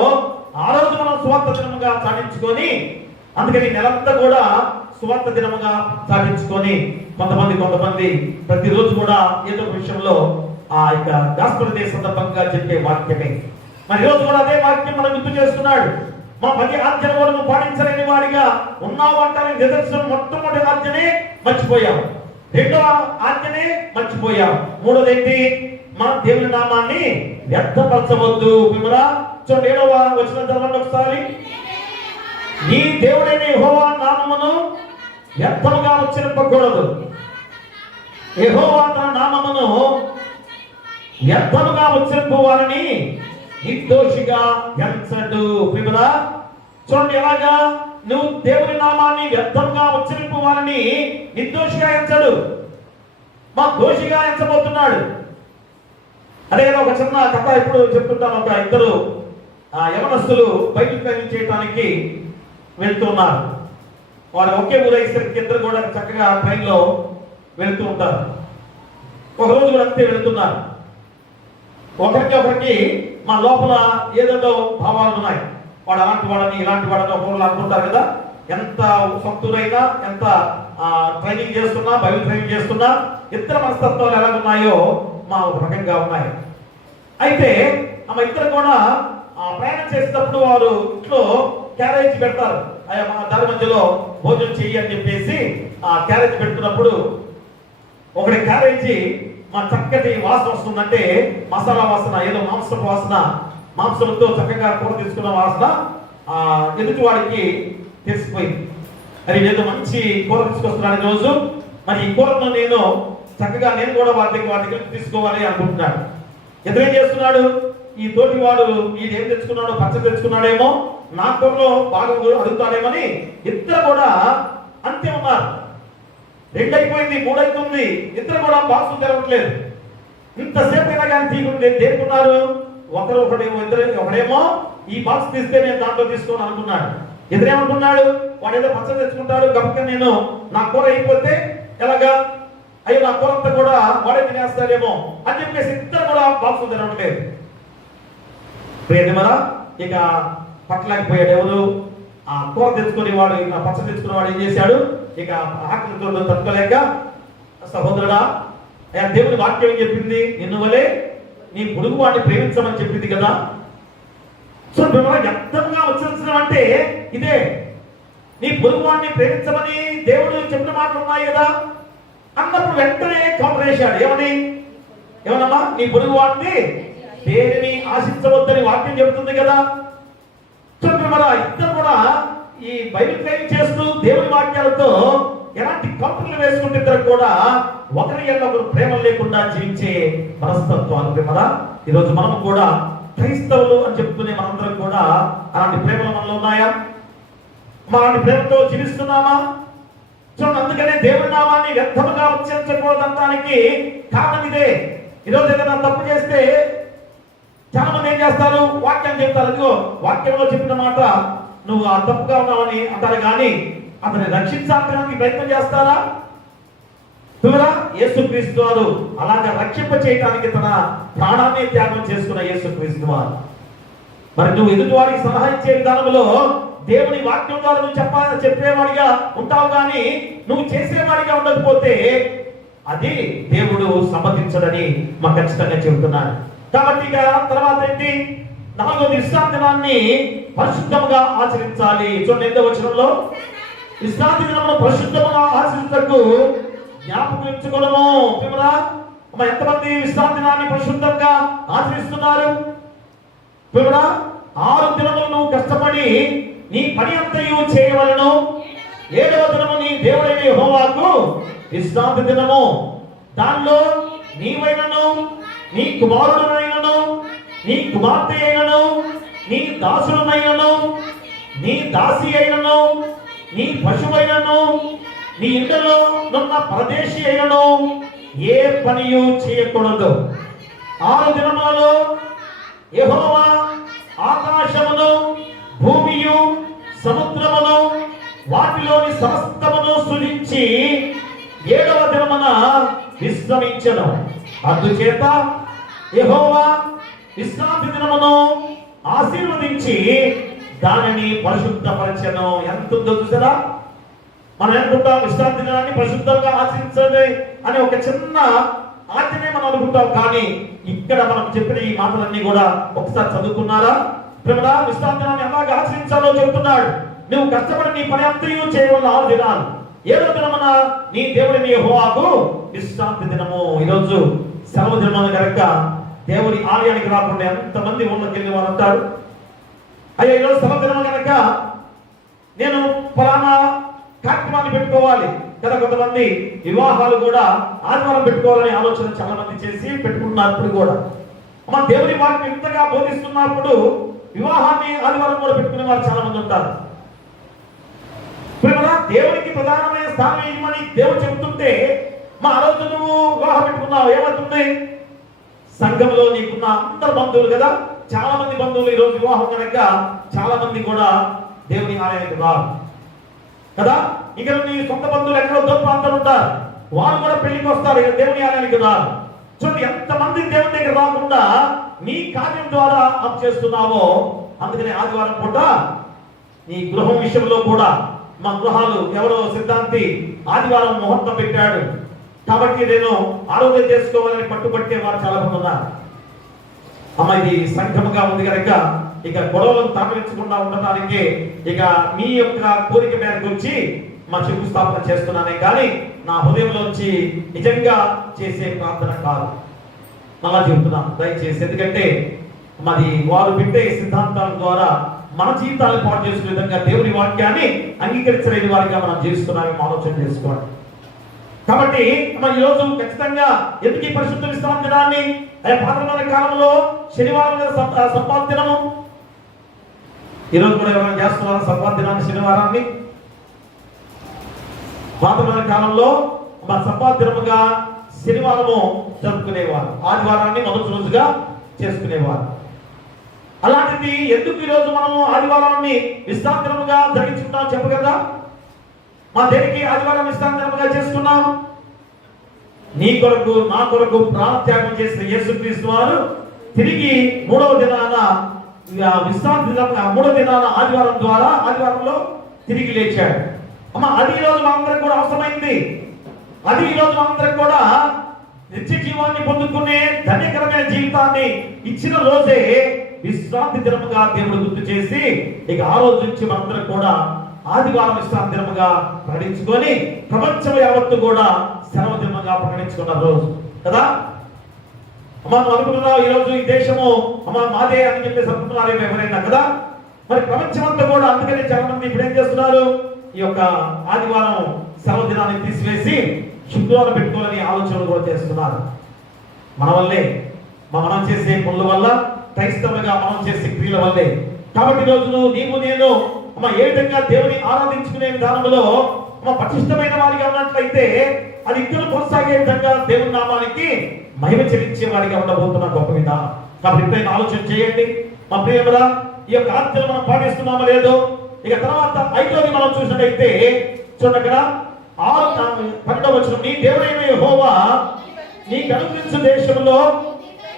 ఆ రోజు మనం సువార్త దినముగా సాధించుకొని, అందుకని నెలంతా కూడా సువార్త దినముగా సాధించుకొని కొంతమంది ప్రతిరోజు కూడా ఏదో ఒక విషయంలో ఆ యొక్క గాస్పెల్ డే సందర్భంగా చెప్పే వాక్యమే. మరి ఈరోజు కూడా అదే వాక్యం మనం గుర్తు చేస్తున్నాడు. మా 10 ఆజ్ఞలను పాటించలేని వాడిగా ఉన్నావు అంటారని నిదర్శనం. మొట్టమొదటి ఆజ్ఞనే మర్చిపోయాం, రెండవ ఆజ్ఞనే మర్చిపోయాం, మూడోది ఏంటి? మన దేవుని నామాన్ని వ్యర్థపరచవద్దు. విమరా చూడండి, 7వ వచనం చదవండి ఒకసారి. నీ దేవుడైన యెహోవా నామమును వ్యర్థముగా ఉచ్చరింపకూడదు. యెహోవా తన నామమును వ్యర్థముగా ఉచ్చరింపు వారిని నిర్దోషిగా ఎంచడు. విమరా చూడండి, ఎలాగా? నువ్వు దేవుని నామాన్ని వ్యర్థంగా ఉచ్చరింపు వారిని నిర్దోషిగా ఎంచడు, మా దోషిగా ఎంచబోతున్నాడు. అదే ఒక చిన్న కథ ఇప్పుడు చెప్తుంటాను. ఒక ఇద్దరు యవనస్తులు బైబిల్ ట్రైనింగ్ చేయడానికి వెళ్తున్నారు. వారు ఒకే ఊరేసరికి ఇద్దరు కూడా చక్కగా ట్రైన్లో వెళ్తూ ఉంటారు. ఒకరోజు కూడా అంతే వెళ్తున్నారు. ఒకరికి మా లోపల ఏదేదో భావాలు ఉన్నాయి. వాడు అలాంటి వాడని ఇలాంటి వాడని ఒకరు అనుకుంటారు కదా. ఎంత సొంతూరైనా, ఎంత ట్రైనింగ్ చేస్తున్నా, బైబిల్ ట్రైనింగ్ చేస్తున్నా ఇద్దరు మనస్తత్వాలు ఎలా ఉన్నాయో మా ఒక రకంగా ఉన్నాయి. అయితే ఆమె ఇద్దరు కూడా ప్రయాణం చేసేటప్పుడు వారు ఇంట్లో క్యారేజ్ పెడతారు. దాని మధ్యలో భోజనం చెయ్యి అని చెప్పేసి ఆ క్యారేజ్ పెడుతున్నప్పుడు ఒకటి క్యారేజీ మా చక్కటి వాసన వస్తుందంటే, మసాలా వాసన, ఏదో మాంసపు వాసన, మాంసంతో చక్కగా కూర తీసుకున్న వాసన ఎదుటి వాడికి తెలిసిపోయింది. అది ఏదో మంచి కూర తీసుకొస్తున్నాడు రోజు. మరి ఈ కూరను చక్కగా నేను కూడా వాటి దగ్గర తీసుకోవాలి అనుకుంటున్నాడు. ఎదురేం చేస్తున్నాడు? ఈ తోటి వాడు ఏం తెచ్చుకున్నాడో, పచ్చడి తెచ్చుకున్నాడేమో, నా కూరలో బాగా అడుగుతాడేమని ఇద్దరు కూడా అంతే ఉన్నారు. 2 అయిపోయింది, 3 అవుతుంది, ఇద్దరు కూడా బాక్స్ తెరవట్లేదు. ఇంతసేపు అయినా కానీ తీయకుండా దేనికున్నారు? ఒకడేమో ఈ బాక్స్ తీస్తే నేను దాంట్లో తీసుకోని అనుకున్నాడు. ఎదురేమనుకున్నాడు? వాడు ఏదో పచ్చడి తెచ్చుకుంటాడు, గబక్క నేను నా కూర అయిపోతే ఎలాగా, అయ్యో నా కూర అంతా కూడా వాడే తినేస్తాడేమో అని చెప్పేసి ఇద్దరు కూడా బాక్స్ తెరవట్లేదు. ప్రియమరా ఇక పట్టలేకపోయాడు ఎవరు? ఆ కూర తెచ్చుకుని వాడు, ఇక పచ్చడి తెచ్చుకుని వాడు ఏం చేశాడు? ఇక ఆకలితో తట్టుకోలేక, సహోదరుడా, దేవుని వాక్యం ఏం చెప్పింది? నిన్ను వలే నీ పొరుగు వాడిని ప్రేమించమని చెప్పింది కదా. సో వ్యక్తంగా ఉచ్చరించడం అంటే ఇదే. నీ పొరుగు వాడిని ప్రేమించమని దేవుడు చెప్పిన మాటలు ఉన్నాయి కదా అన్నప్పుడు వెంటనే కౌంటర్ వేశాడు. ఏమనమ్మా? నీ పొరుగు వాడిని దేనిని ఆశించవద్దని వాక్యం చెబుతుంది కదా. ఇద్దరు కూడా ఈ బైబిల్ ట్రైనింగ్ చేస్తూ దేవుని వాక్యాలతో ఎలాంటి కౌంటర్లు వేసుకుంటే ఇద్దరు కూడా ఒకరి ఎల్ల ఒకరు ప్రేమ లేకుండా జీవించే మనస్తత్వాలు ప్రేమరా. ఈరోజు మనం కూడా క్రైస్తవులు అని చెప్తూనే మనందరం కూడా అలాంటి ప్రేమలు మనలో ఉన్నాయా? అలాంటి ప్రేమతో జీవిస్తున్నామా? చూడండి, అందుకనే దేవుడి నామాన్ని వ్యర్థముగా ఉచ్చరించకూడదనడానికి కారణం ఇదే. ఈరోజు ఏదైనా తప్పు చేస్తే చాలా మంది ఏం చేస్తారు, వాక్యం చెప్తారు, అదిగో వాక్యంలో చెప్పిన మాట నువ్వు ఆ తప్పుగా ఉన్నావని అంటారు, కానీ అతన్ని రక్షించడానికి ప్రయత్నం చేస్తారా? చూడరా, యేసుక్రీస్తు వారు అలాగా రక్షింప చేయడానికి తన ప్రాణాన్ని త్యాగం చేసుకున్న యేసుక్రీస్తు వారు. మరి నువ్వు ఎదుటి వారికి సహాయం చేయ విధానంలో దేవుని వాక్యం ద్వారా నువ్వు చెప్పేవాడిగా ఉంటావు, కానీ నువ్వు చేసేవాడిగా ఉండకపోతే అది దేవుడు సమ్మతించడని మాకు ఖచ్చితంగా చెబుతున్నాడు. కాబట్టి ఇక తర్వాత ఏంటి, 4వ విశ్రాంతి దినాన్ని పరిశుద్ధంగా ఆచరించాలి. చూడండి 8వ వచనంలో, విశ్రాంతి దినమును పరిశుద్ధంగా ఆచరించకు జ్ఞాపకం ఉంచుకోవడము. ఎంతమంది విశ్రాంతి దినాన్ని పరిశుద్ధంగా ఆచరిస్తున్నారు? 6 దినములు నువ్వు కష్టపడి నీ పని అంతయు చేయవలను, 7వ దినము నీ దేవుడైన యెహోవాకు విశ్రాంతి దినము. దానిలో నీవైనను, నీ కుమారుడునైనను, నీ కుమార్తె అయినను, నీ దాసుడునైనను, నీ దాసి అయినను, నీ పశువైనను, నీ ఇంటిలో ఉన్న పరదేశి అయినను ఏ పనియు చేయకూడదు. 6 దినములలో యెహోవా ఆకాశమును, భూమియు, సముద్రమును, వాటిలోని సమస్తమును సృజించి 7వ దినమున విశ్రమించెను. అందుచేత యెహోవా విశ్రాంతి దినమును ఆశీర్వదించి దానిని పరిశుద్ధపరచెను. ఎంత ఉందో చూసారా? మనం అనుకుంటాం విశ్రాంతి దినాన్ని పరిశుద్ధంగా ఆచరించండి అని ఒక చిన్న ఆజ్ఞనే మనం అనుకుంటాం, కానీ ఇక్కడ మనం చెప్పిన ఈ మాటలన్నీ కూడా ఒకసారి చదువుకున్నారా? ప్రేమరా, విశ్రాంతి దినాన్ని ఎలాగ ఆచరించాలో చెబుతున్నాడు. నువ్వు కష్టపడి నీ పని అంతయు చేయవలన 6 దినాలు, 7వ దినమున నీ దేవుని యెహోవాకు విశ్రాంతి దినము. ఈరోజు సెలవు దినమున కనుక దేవుని ఆలయానికి రాకుండా ఎంతమంది ఊళ్ళకి వెళ్ళి వారు అంటారు, అయ్యా ఈరోజు సెలవు దినము కనుక నేను ఫలానా కార్యక్రమాన్ని పెట్టుకోవాలి కదా. కొంతమంది వివాహాలు కూడా ఆదివారం పెట్టుకోవాలని ఆలోచన చాలా మంది చేసి పెట్టుకుంటున్నప్పుడు కూడా మన దేవుని వారిని ఇంతగా బోధిస్తున్నప్పుడు వివాహాన్ని ఆదివారం కూడా పెట్టుకునే వారు చాలా మంది ఉంటారు. దేవునికి ప్రధానమైన స్థానం ఇవ్వమని దేవుడు చెబుతుంటే మా ఆ రోజు నువ్వు వివాహం పెట్టుకున్నావు, ఏమవుతుంది? సంఘంలో నీకున్న అందరు బంధువులు కదా, చాలా మంది బంధువులు ఈ రోజు వివాహం కనుక చాలా మంది కూడా దేవుని ఆలయానికి రారు కదా. ఇక నీ సొంత బంధువులు ఎక్కడో దూర ప్రాంతాలు ఉంటారు, వారు కూడా పెళ్లికి వస్తారు, ఇక దేవుని ఆలయానికి రారు. చూడండి ఎంతమంది దేవుని దగ్గర రాకుండా నీ కార్యం ద్వారా అప్ చేస్తున్నావో. అందుకని ఆదివారం పూట నీ గృహం విషయంలో కూడా మా గృహాలు ఎవరో సిద్ధాంతి ఆదివారం ముహూర్తం పెట్టాడు కాబట్టి నేను ఆరోగ్యం చేసుకోవాలని పట్టుబట్టే వారు చాలా మంది ఉన్నారు. అమ్మ ఇది సంఘముగా ఉంది కనుక ఇక గొడవలను తాకలించకుండా ఉండటానికి ఇక మీ యొక్క కోరిక మేరకు వచ్చి మా శంకుస్థాపన చేస్తున్నానే కానీ నా హృదయంలోంచి నిజంగా చేసే ప్రార్థన కాదు. అలా చెబుతున్నాను దయచేసి, ఎందుకంటే మరి వారు పెట్టే సిద్ధాంతాల ద్వారా మన జీవితాలను పాటు చేసుకునే విధంగా దేవుని వాక్యాన్ని అంగీకరించలేని వారిగా మనం జీవిస్తున్నామని ఆలోచన చేసుకోండి. కాబట్టి మన ఈరోజు ఖచ్చితంగా ఎందుకు ఈ పరిశుద్ధ విశ్రాంతి దినాన్ని పాతకాల కాలంలో శనివారం సంపాద దినము, ఈరోజు కూడా ఎవరైనా చేస్తున్నారు సంపాద దినాన్ని శనివారాన్ని. పాతకాల కాలంలో మా సంపాద దినముగా శనివారము జరుపుకునేవారు, ఆదివారాన్ని మొదటి రోజుగా చేసుకునేవారు. అలాంటిది ఎందుకు ఈరోజు మనము ఆదివారాన్ని విశ్రాంతి దినముగా జరిగించుకుంటాం చెప్పగలరా? మా దేనికి ఆదివారం విశ్రాంతి దినముగా చేసుకున్నాం? నీ కొరకు నా కొరకు ప్రాణత్యాగం చేసిన యేసుక్రీస్తు వారు తిరిగి 3వ దినాన విశ్రాంతి దినం 3వ దినాన ఆదివారం ద్వారా ఆదివారంలో తిరిగి లేచాడు. అమ్మ అది ఈరోజు మనందరికి కూడా అవసరమైంది. అది ఈరోజు మనందరికి కూడా నిత్య జీవాన్ని పొందుకునే ధన్యకరమైన జీవితాన్ని ఇచ్చిన రోజే విశ్రాంతి దినముగా దేవుడు గుర్తు చేసి ఇక ఆ రోజు నుంచి మనందరం కూడా ఆదివారం విశ్రాంతి దినముగా ప్రకటించుకొని ప్రపంచం యావత్తు కూడా సెలవు దినముగా ప్రకటించుకున్న రోజు కదా. మనం అనుకుంటున్నాం ఈరోజు ఈ దేశము మాదే అని చెప్పేసి అనుకుంటున్నారు ఎవరైనా కదా. మరి ప్రపంచం అంతా కూడా అందుకని చాలా మంది ఇప్పుడు ఏం చేస్తున్నారు, ఈ యొక్క ఆదివారం సెలవు దినాన్ని తీసివేసి శుక్రవారం పెట్టుకోవాలని ఆలోచనలు కూడా చేస్తున్నారు. మన వల్లే, మనం చేసే పనుల వల్ల, క్రైస్తవులుగా మనం చేసే క్రియల వల్లే. కాబట్టి రోజును నీవు నేను ఏ విధంగా దేవుని ఆరాధించుకునే విధానంలో పటిష్టమైన వారిగా ఉన్నట్లయితే అది ఇంకా కొనసాగే విధంగా దేవుని నామానికి మహిమ చెల్లించే వారిగా ఉండబోతున్న గొప్ప విధానం. కాబట్టి ఎప్పుడైనా ఆలోచన చేయండి మా ప్రియమురా, ఈ యొక్క ఆజ్ఞలు మనం పాటిస్తున్నామో లేదో. ఇక తర్వాత 5వది మనం చూసినట్లయితే చూడండి, అక్కడ 12వ వచనం, నీ దేవుడైన యెహోవా నీకు అనుగ్రహించు దేశంలో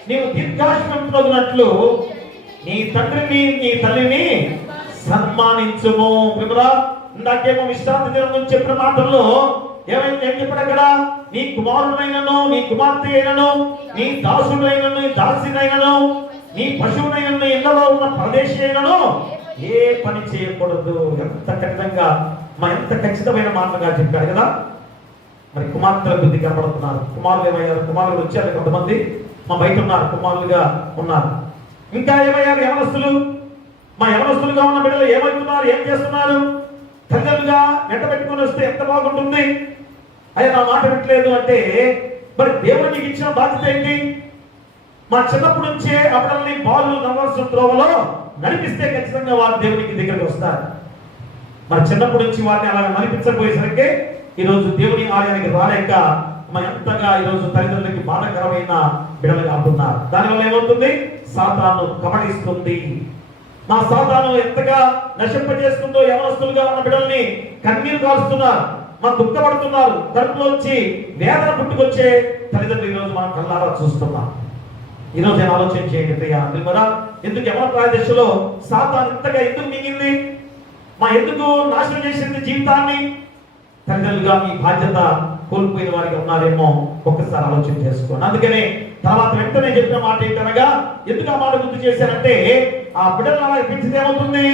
నీవు దీర్ఘాయుష్మంతులు పొందినట్లు నీ తండ్రిని నీ తల్లిని సన్మానించుము. ప్రియమురా, ఇందాకేమో విశ్రాంతి దినం నుంచి చెప్పిన మాటల్లో ఏం చెప్పాడు అక్కడ? నీ కుమారుడైనను నీ కుమార్తె అయినను నీ దాసుడైనను నీ దాసినైనను నీ పశువునైనను ఇళ్లలో ఉన్న ప్రదేశి అయినను ఏ పని చేయకూడదు. ఎంత కఠినంగా ఎంత ఖచ్చితమైన మాటగా చెప్పాడు కదా. మరి కుమార్తెల బుద్ధి కనబడుతున్నారు. కుమారులు ఏమయ్యారు? కుమారులు వచ్చారు కొంతమంది, బయట ఉన్నారు, కుమారులుగా ఉన్నారు. ఇంకా ఏమయ్యారు? యవనస్తులు. యవనస్తులుగా ఉన్న బిడ్డలు ఏమవుతున్నారు? ఏం చేస్తున్నారు? తల్లిదండ్రులుగా వెంట పెట్టుకుని వస్తే ఎంత బాగుంటుంది. అయ్యా నా మాట వినట్లేదు అంటే మరి దేవుడు నీకు ఇచ్చిన బాధ్యత ఏంటి? చిన్నప్పటి నుంచే అప్పుడల్ని బాలు నడవలసిన త్రోవలో నడిపిస్తే ఖచ్చితంగా వారు దేవునికి దగ్గరికి వస్తారు. చిన్నప్పటి నుంచి వారిని అలా నడిపించకపోయేసరికి ఈరోజు దేవుని ఆలయానికి రాలేక ఎంతగా ఈరోజు తల్లిదండ్రులకి బాధకరమైన బిడ్డలుగా ఉంటున్నారు. దానివల్ల ఏమవుతుంది? సాతాను కబళిస్తుంది. సాతాను ఎంతగా నశింపజేస్తుందో యవనస్తులుగా ఉన్న బిడ్డల్ని కన్నీరు కారుస్తున్నారు, దుఃఖపడుతున్నారు. కడుపులోంచి వేదన పుట్టుకొచ్చే తల్లిదండ్రులు ఈరోజు మనం కళ్ళారా చూస్తున్నాం. ఈరోజు నేను ఆలోచన చేయండి ప్రియా, ఎందుకు యవన ప్రాయదశలో సాతాను ఇంతగా ఎందుకు మింగింది? ఎందుకు నాశనం చేసింది జీవితాన్ని? తల్లిదండ్రులుగా ఈ బాధ్యత కోల్పోయిన వారికి ఉన్నారేమో ఒక్కసారి ఆలోచన చేసుకోండి. అందుకనే తర్వాత వెంటనే చెప్పిన మాట ఏంటనగా, ఎందుకు ఆ మాట గుర్తు చేశారంటే ఆ బిడ్డలు అలా పెంచితే ఏమవుతుంది?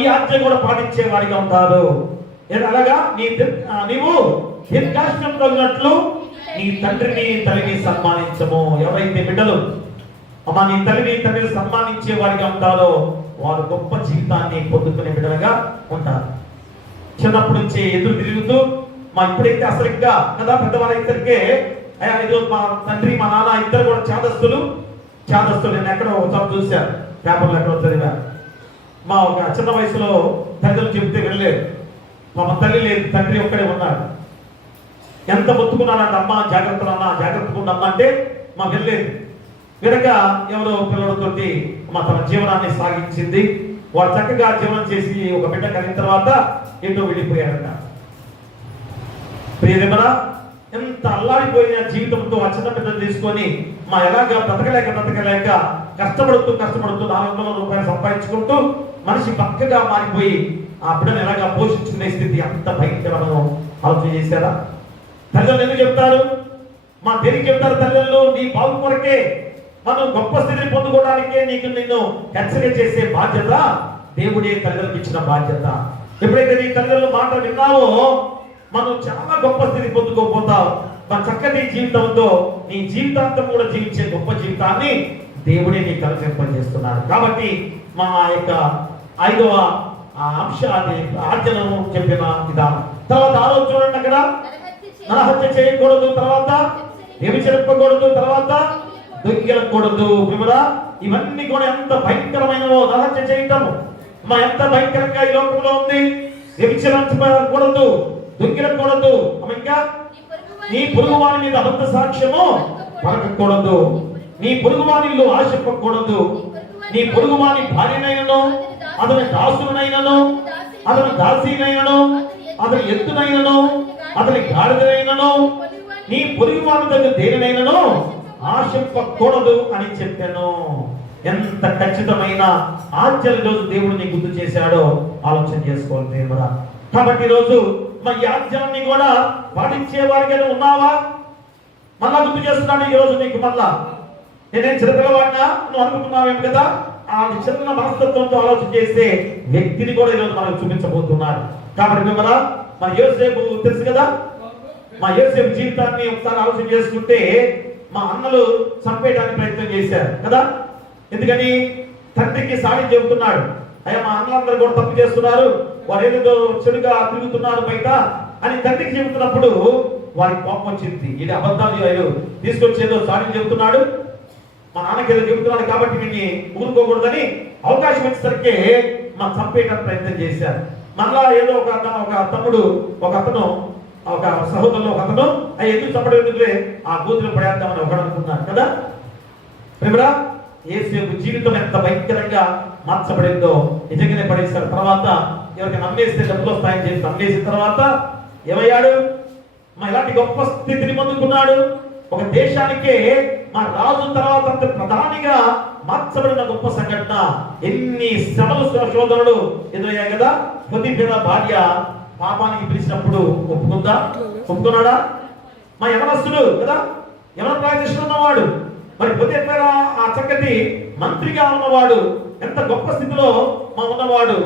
ఈ ఆజ్ఞ కూడా పాటించే వారిగా ఉంటారు. అలాగా నీవు దీర్ఘాయుష్యం కలిగినట్లు నీ తండ్రిని తల్లిని సన్మానించము. ఎవరైతే బిడ్డలు నీ తల్లిని తండ్రిని సన్మానించే వారిగా ఉంటారో వారు గొప్ప జీవితాన్ని పొందుకునే బిడ్డలుగా ఉంటారు. చిన్నప్పటి నుంచి ఎదురు తిరుగుతూ ఇప్పుడైతే అసలు ఇంకా కదా పెద్దవాళ్ళ ఇద్దరికే ఈరోజు మా తండ్రి మా నాన్న ఇద్దరు కూడా చేదస్తులు. నేను ఎక్కడో ఒకసారి చూశాను, పేపర్లో ఎక్కడో చదివాను. ఒక చిన్న వయసులో తల్లిదండ్రులు చెబితే వెళ్ళలేదు. తల్లి లేదు, తండ్రి ఒక్కడే ఉన్నాడు. ఎంత మొత్తుకున్నాడంటే అమ్మ జాగ్రత్తలు అన్న జాగ్రత్తగా ఉండమ్మా అంటే వెళ్ళలేదు. వెనక ఎవరో పిల్లలతోటి తన జీవనాన్ని సాగించింది. వాడు చక్కగా జీవనం చేసి ఒక బిడ్డ కలిగిన తర్వాత ఎన్నో వెళ్ళిపోయాడట. ప్రియదేమరా, ఎంత అల్లాడిపోయిన జీవితంతో ఆ చిన్న బిడ్డను తీసుకొని ఎలాగా బ్రతకలేక కష్టపడుతూ 400 రూపాయలు సంపాదించుకుంటూ మనిషి పక్కగా మారిపోయి ఆ బిడ్డను ఎలాగా పోషించుకునే స్థితి అంత భయంకరమైన ఆలోచన చేశారా? తల్లిదండ్రులు ఎందుకు చెప్తారు? దేనికి చెప్తారు? తల్లిదండ్రులు నీ బాగు కొరకే, గొప్ప స్థితిని పొందుకోవడానికే నిన్ను హెచ్చరిక చేసే బాధ్యత దేవుడే తల్లిదండ్రులకు ఇచ్చిన బాధ్యత. ఎప్పుడైతే నీ తల్లిదండ్రుల మాట విన్నావో చాలా గొప్ప స్థితి పొందుకోపోతావు. చక్కటి జీవితంతో నీ జీవితాంతం కూడా జీవించే గొప్ప జీవితాన్ని దేవుడే నీకు కల్పింపజేస్తున్నాడు. కాబట్టి యొక్క 5వ అంశాన్ని ఆజ్ఞను చెప్పిన విధానం. తర్వాత ఆలోచన చూడండి, అక్కడ నరహత్య చేయకూడదు, తర్వాత వ్యభిచరింపకూడదు, తర్వాత దొంగిలకూడదు. ఇవన్నీ కూడా ఎంత భయంకరమైనవో. నరహత్య చేయటం ఎంత భయంకరంగా ఈ లోకంలో ఉంది. వ్యభిచరించకూడదు, దొంగిలకూడదు, ఇంకా నీ పొరుగువాని మీద అబద్ధ సాక్ష్యము పలకకూడదు, నీ పొరుగువానిలో ఆశింపకూడదు, నీ పొరుగువాని భార్యనైనను అతని దాసునైనను అతని దాసీనైనను అతని ఎత్తునైనను అతని గాడిదనైనను నీ పొరుగువాని దగ్గర దేనినైనను ఆశింపకూడదు అని చెప్పాను. ఎంత ఖచ్చితమైన ఆజ్ఞలు రోజు దేవుడు నీకు గుర్తు చేశాడో ఆలోచన చేసుకోవాలి దేవుడా. కాబట్టి ఈరోజు ఈ ఆజ్ఞాన్ని కూడా పాటించే వారిగా ఉన్నావా? మళ్ళా గుర్తు చేస్తున్నాడు ఈరోజు నీకు. నేనేం చిరపిల్లవాడినా నువ్వు అనుకుంటున్నావేం కదా? ఆ చిన్న మనస్తత్వంతో ఆలోచన చేసే వ్యక్తిని కూడా ఈరోజు మనకు చూపించబోతున్నారు. కాబట్టి యోసేపు తెలుసు కదా, యోసేపు జీవితాన్ని ఒకసారి ఆలోచన చేసుకుంటే అన్నలు చంపేయడానికి ప్రయత్నం చేశారు కదా. ఎందుకని? తండ్రికి సాడి చెబుతున్నాడు, అయ్యా మా అన్నలందరూ కూడా తప్పు చేస్తున్నారు, వారు ఏదో చెడుగా తిరుగుతున్నారు బయట అని తండ్రికి చెబుతున్నప్పుడు వారికి కోపం వచ్చింది. ఇది అబద్ధాలు తీసుకొచ్చేదో సారీ చెబుతున్నాడు, మా నాన్నకి ఏదో చెబుతున్నాడు కాబట్టి వీడిని ఊరుకోకూడదని అవకాశం వచ్చేసరికి మా చంపేయడానికి ప్రయత్నం చేశారు. మళ్ళా ఏదో ఒక తమ్ముడు, ఒక అతను, ఒక సహోదరులు ఒక అతను ఎందుకు చంపడం, ఎందుకులే ఆ కూతురు పడేద్దామని ఒకడు అనుకున్నాడు కదా. ప్రేమరా, యేసేపు జీవితం ఎంత భయంకరంగా మార్చబడిందో నిజంగానే పడేశారు. తర్వాత ఎవరికి నమ్మేస్తే డబ్బులు వస్తాయని చెప్పి నమ్మేసిన తర్వాత ఏమయ్యాడు? ఇలాంటి గొప్ప స్థితిని పొందుకున్నాడు. ఒక దేశానికే మా రాజు తర్వాత ప్రధానిగా మార్చబడిన గొప్ప సంఘటన. ఎన్ని శ్రమలు శోధనలు ఎదురయ్యాయి కదా. పొతిఫెర భార్య పాపానికి పిలిచినప్పుడు ఒప్పుకున్నాడా? మా యవనస్తుడు కదా, యవన ప్రాయశిష్ట ఉన్నవాడు. మరి పొతిఫెర ఆ చక్కటి మంత్రిగా ఉన్నవాడు, ఎంత గొప్ప స్థితిలో ఉన్నవాడు.